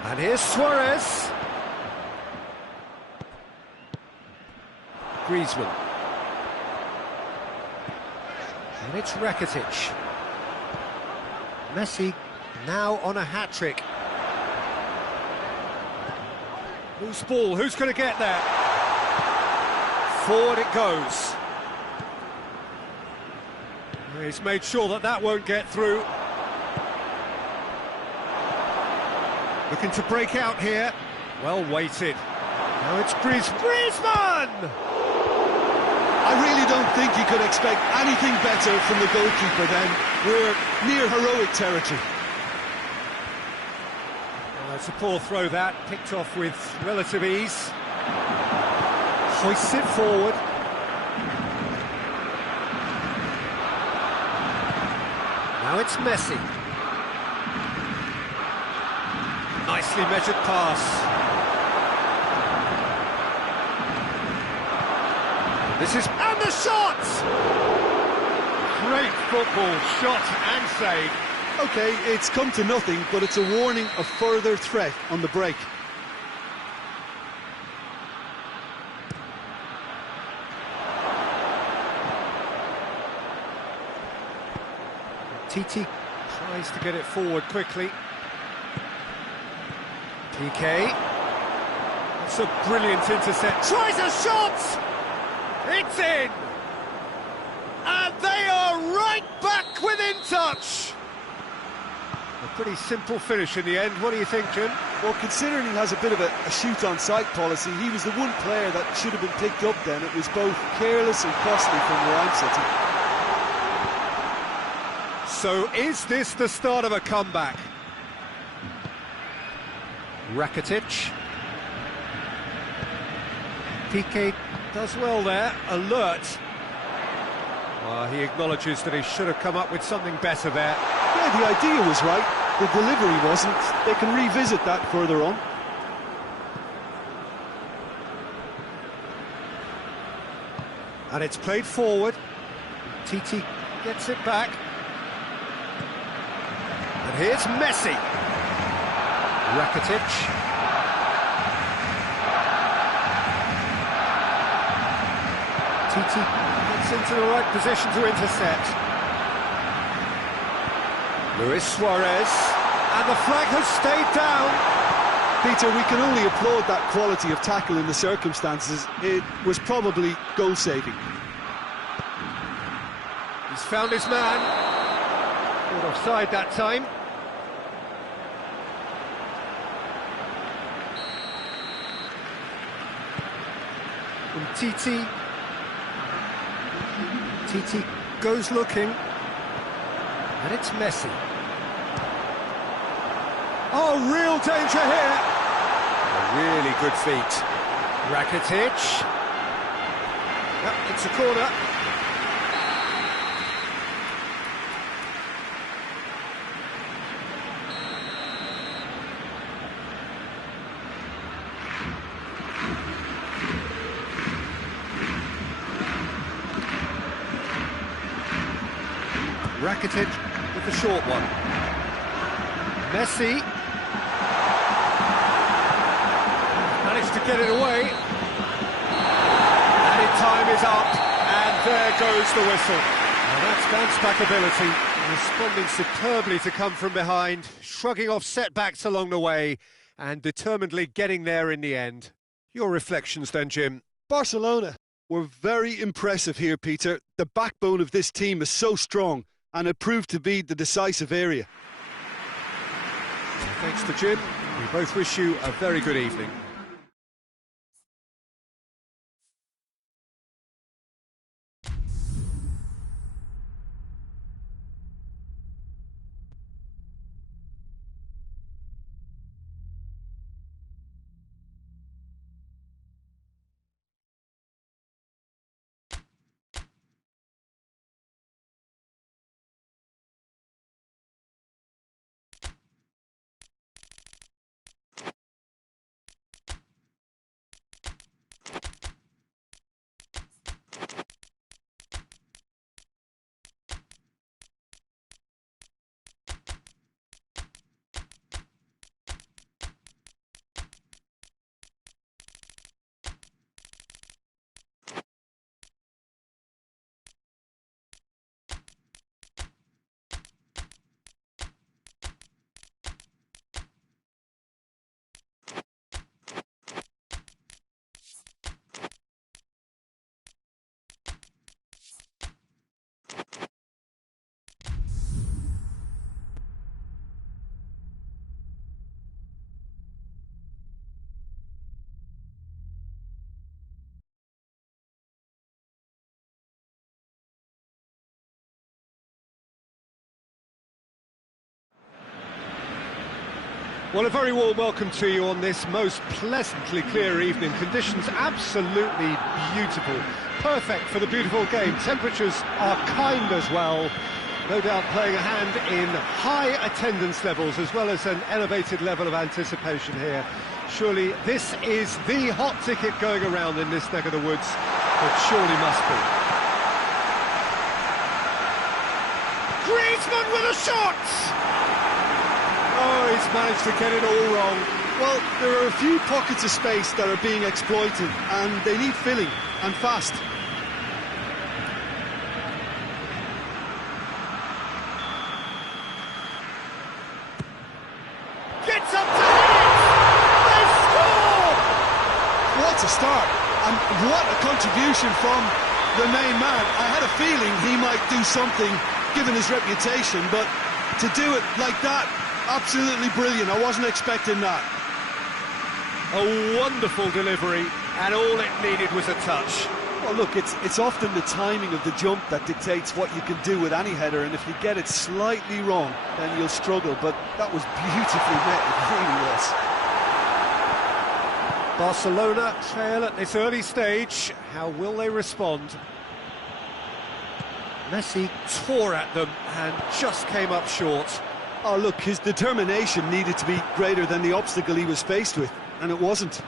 And here's Suarez. Griezmann. And it's Rakitic. Messi now on a hat-trick. Loose ball, who's going to get there? Forward it goes. He's made sure that that won't get through. Looking to break out here. Well weighted. Now it's Griezmann! I really don't think you could expect anything better from the goalkeeper then. We're near heroic territory. Well, it's a poor throw that, picked off with relative ease. Hoists it forward. Now it's Messi. Nicely measured pass. This is... and the shot! Great football, shot and save. OK, it's come to nothing, but it's a warning of further threat on the break. Titi tries to get it forward quickly. PK. That's a brilliant intercept. Tries a shot! It's in! And they are right back within touch! A pretty simple finish in the end. What do you think, Jim? Well, considering he has a bit of a shoot-on-sight policy, he was the one player that should have been picked up then. It was both careless and costly from where I'm sitting. So is this the start of a comeback? Rakitic. PK does well there, alert. Well, he acknowledges that he should have come up with something better there. Yeah, the idea was right, the delivery wasn't. They can revisit that further on. And it's played forward. Titi gets it back. And here's Messi. Rakitic. Titi gets into the right position to intercept. Luis Suarez, and the flag has stayed down. Peter, we can only applaud that quality of tackle in the circumstances. It was probably goal-saving. He's found his man. Caught offside that time. And Titi goes looking. And it's Messi. Oh, real danger here. A really good feet. Rakitic. Yep, it's a corner. Rakitic with the short one. Messi managed to get it away. Added time is up, and there goes the whistle. And that's bounce-back ability, responding superbly to come from behind, shrugging off setbacks along the way, and determinedly getting there in the end. Your reflections then, Jim? Barcelona were very impressive here, Peter. The backbone of this team is so strong, and it proved to be the decisive area. Thanks to Jim. We both wish you a very good evening. Well, a very warm welcome to you on this most pleasantly clear evening. Conditions absolutely beautiful. Perfect for the beautiful game. Temperatures are kind as well. No doubt playing a hand in high attendance levels as well as an elevated level of anticipation here. Surely this is the hot ticket going around in this neck of the woods. It surely must be. Griezmann with a shot! Oh, he's managed to get it all wrong. Well, there are a few pockets of space that are being exploited, and they need filling, and fast. Gets up to it! They score! What a start, and what a contribution from the main man. I had a feeling he might do something, given his reputation, but to do it like that, absolutely brilliant. I wasn't expecting that. A wonderful delivery, and all it needed was a touch. Well, look, it's often the timing of the jump that dictates what you can do with any header, and if you get it slightly wrong, then you'll struggle, but that was beautifully met, it really was. Barcelona trail at this early stage. How will they respond? Messi tore at them and just came up short. Oh, look, his determination needed to be greater than the obstacle he was faced with, and it wasn't.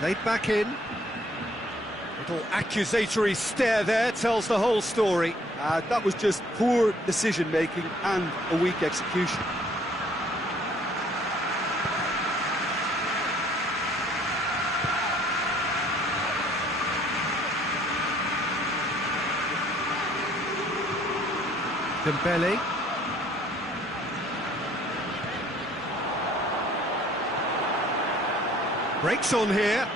Played back in. Little accusatory stare there tells the whole story. That was just poor decision-making and a weak execution. Dembele. Breaks on here.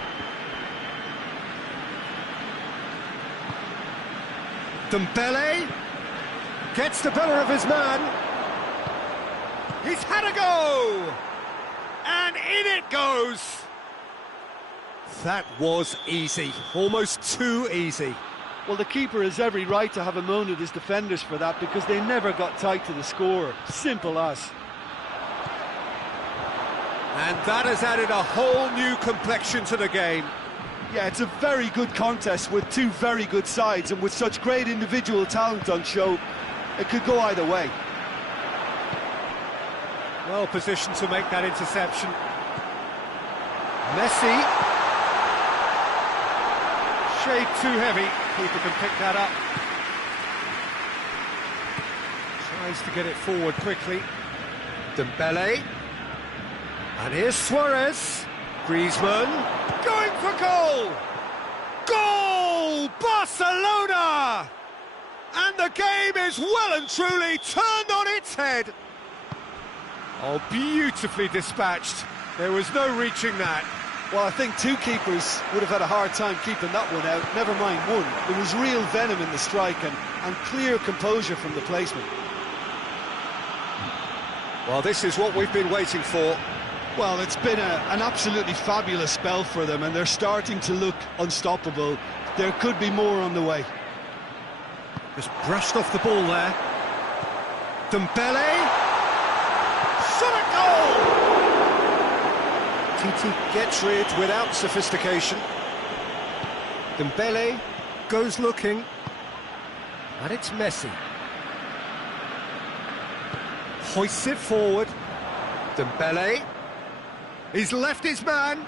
Dembele gets the better of his man. He's had a go! And in it goes! That was easy, almost too easy. Well, the keeper has every right to have a moan at his defenders for that, because they never got tight to the scorer. Simple as. And that has added a whole new complexion to the game. Yeah, it's a very good contest with two very good sides, and with such great individual talent on show, it could go either way. Well positioned to make that interception. Messi. Shade too heavy, keeper can pick that up. Tries to get it forward quickly. Dembele. And here's Suarez. Griezmann. Going for goal! Goal! Barcelona! And the game is well and truly turned on its head. Oh, beautifully dispatched. There was no reaching that. Well, I think two keepers would have had a hard time keeping that one out, never mind one. There was real venom in the strike and clear composure from the placement. Well, this is what we've been waiting for. Well, it's been an absolutely fabulous spell for them, and they're starting to look unstoppable. There could be more on the way. Just brushed off the ball there. Dembele. Shot at goal! Titi gets rid without sophistication. Dembele goes looking. And it's Messi. Hoists it forward. Dembele. He's left his man.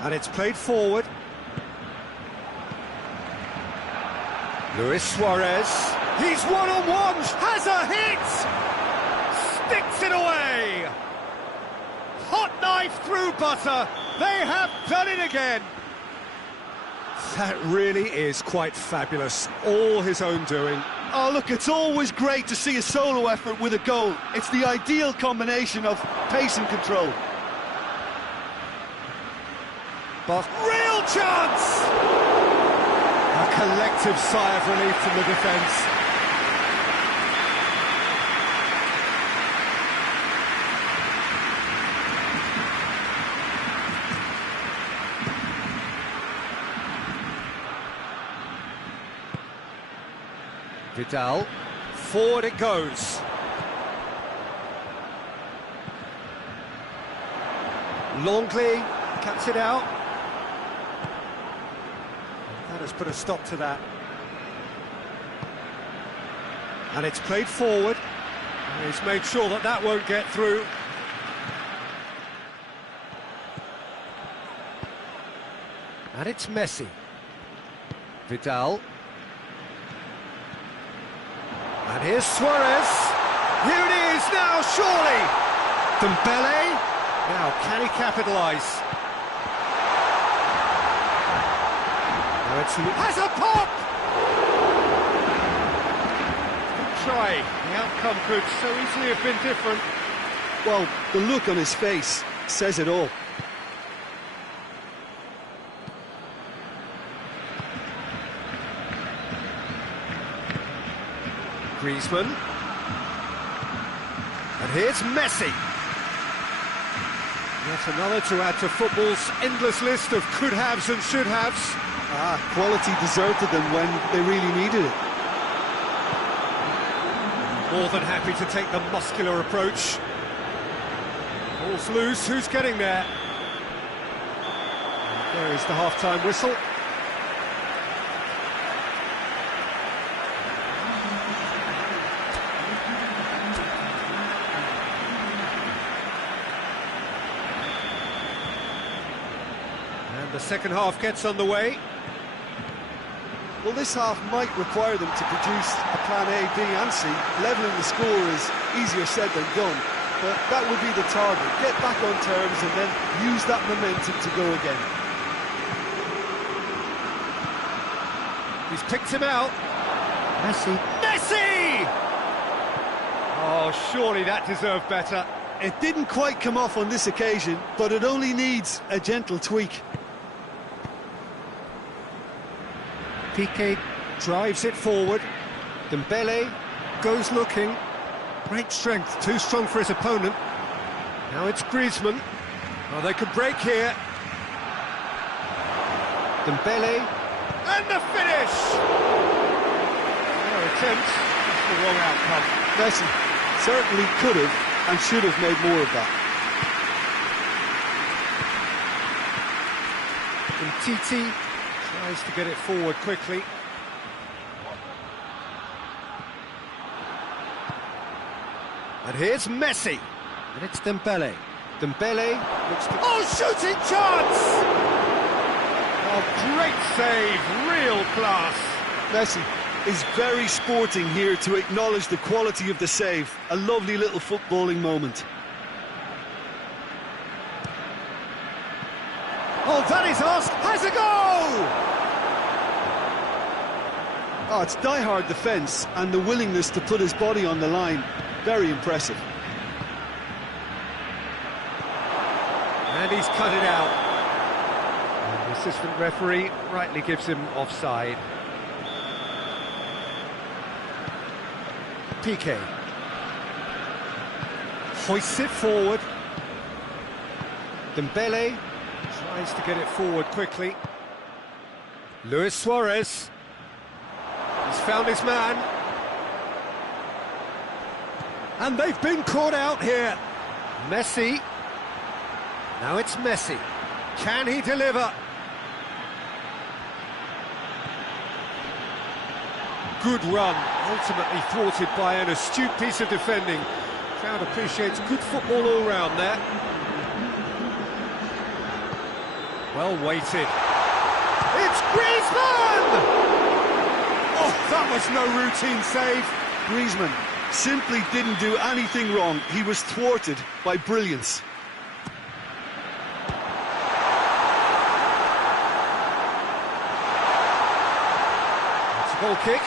And it's played forward. Luis Suarez. He's one-on-one. Has a hit. Sticks it away. Hot knife through butter. They have done it again. That really is quite fabulous. All his own doing. Oh, look, it's always great to see a solo effort with a goal. It's the ideal combination of pace and control. But real chance! A collective sigh of relief from the defence. Vidal, forward it goes. Longley cuts it out. That has put a stop to that. And it's played forward. And he's made sure that that won't get through. And it's Messi. Vidal. And here's Suarez. Here it is now, surely. Dembele. Now, can he capitalise? Now it's... Has a pop! Good try. The outcome could so easily have been different. Well, the look on his face says it all. Griezmann. And here's Messi. Yet another to add to football's endless list of could-haves and should-haves. Quality deserted them when they really needed it. More than happy to take the muscular approach. Ball's loose, who's getting there? There is the half-time whistle. The second half gets underway. Well, this half might require them to produce a plan A, B and C. Levelling the score is easier said than done, but that would be the target. Get back on terms and then use that momentum to go again. He's picked him out. Messi. Messi! Oh, surely that deserved better. It didn't quite come off on this occasion, but it only needs a gentle tweak. Piqué drives it forward. Dembele goes looking. Great strength, too strong for his opponent. Now it's Griezmann. Oh, they could break here. Dembele. And the finish! Their attempt, just the wrong outcome. Messi certainly could have and should have made more of that. Titi tries to get it forward quickly. And here's Messi. And it's Dembele. Dembele looks to... Oh, shooting chance! Oh, great save, real class. Messi is very sporting here to acknowledge the quality of the save. A lovely little footballing moment. Oh, that is us! Has a goal! Oh, it's die-hard defence and the willingness to put his body on the line. Very impressive. And he's cut it out. And the assistant referee rightly gives him offside. Piqué. Hoists it forward. Dembele tries to get it forward quickly. Luis Suarez. He's found his man. And they've been caught out here. Messi. Now it's Messi. Can he deliver? Good run, ultimately thwarted by an astute piece of defending. Crowd appreciates good football all round there. Well weighted. It's Griezmann! Oh, that was no routine save. Griezmann simply didn't do anything wrong. He was thwarted by brilliance. It's a goal kick.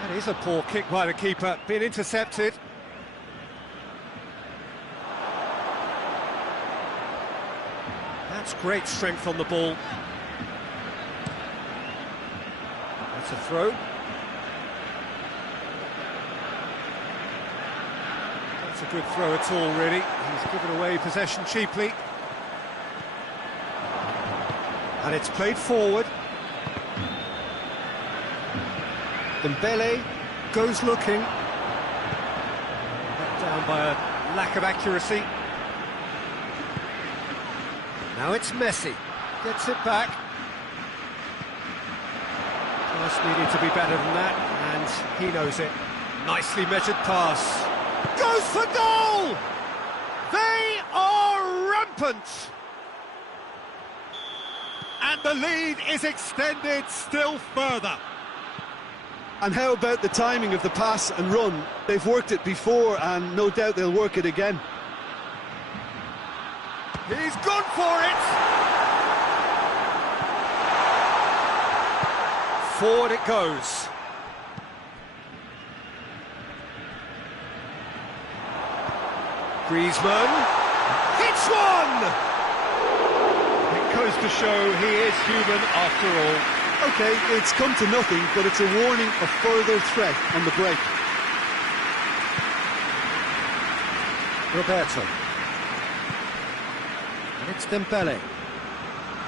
That is a poor kick by the keeper, being intercepted. That's great strength on the ball. That's a throw. That's a good throw at all, really. He's given away possession cheaply. And it's played forward. Dembele goes looking. Let down by a lack of accuracy. Now it's Messi. Gets it back. Pass needed to be better than that, and he knows it. Nicely measured pass. Goes for goal! They are rampant! And the lead is extended still further. And how about the timing of the pass and run? They've worked it before and no doubt they'll work it again. He's gone for it! Forward it goes. Griezmann hits one! It goes to show he is human after all. OK, it's come to nothing, but it's a warning of further threat on the break. Roberto. And it's Dembele.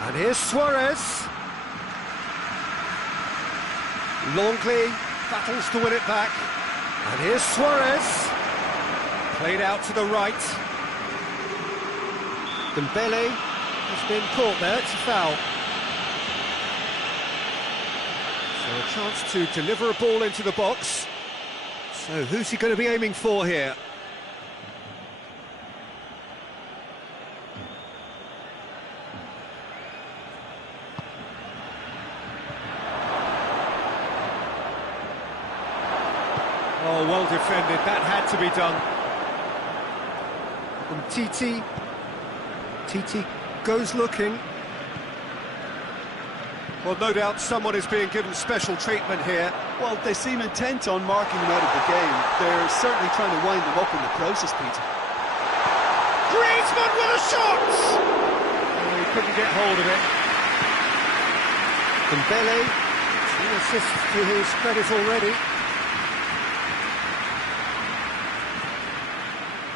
And here's Suarez. Longley battles to win it back. And here's Suarez. Played out to the right. Dembele has been caught there, it's a foul. So a chance to deliver a ball into the box. So who's he going to be aiming for here? Oh, well defended, that had to be done. And Titi goes looking. Well, no doubt someone is being given special treatment here. Well, they seem intent on marking him out of the game. They're certainly trying to wind him up in the process, Peter. Griezmann with a shot! Oh, he couldn't get hold of it. Dembele, 2 assists to his credit already.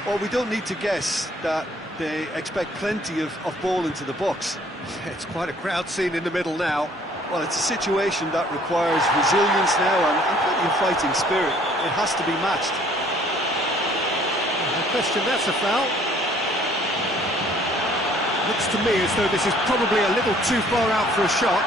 Well, we don't need to guess that they expect plenty of ball into the box. It's quite a crowd scene in the middle now. Well, it's a situation that requires resilience now and plenty of fighting spirit. It has to be matched. No question, that's a foul. Looks to me as though this is probably a little too far out for a shot.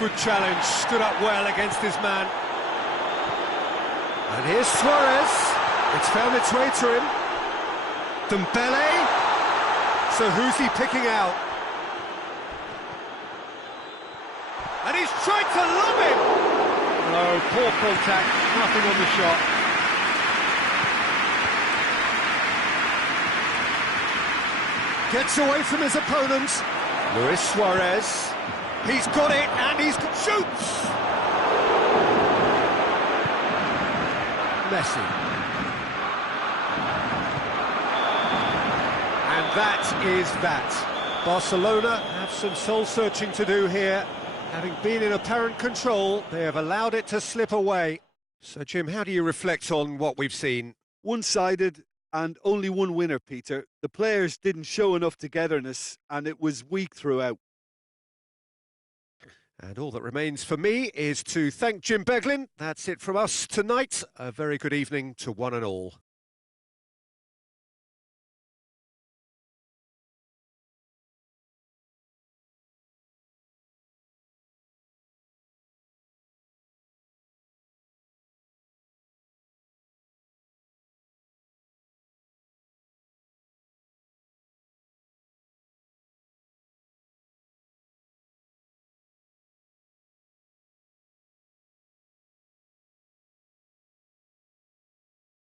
Good challenge, stood up well against his man. And here's Suarez. It's found its way to him. Dembele. So who's he picking out? And he's tried to lob him. Oh, poor contact, nothing on the shot. Gets away from his opponent. Luis Suarez. He's got it, and he's shoots! Messi. And that is that. Barcelona have some soul-searching to do here. Having been in apparent control, they have allowed it to slip away. So, Jim, how do you reflect on what we've seen? One-sided and only one winner, Peter. The players didn't show enough togetherness, and it was weak throughout. And all that remains for me is to thank Jim Beglin. That's it from us tonight. A very good evening to one and all.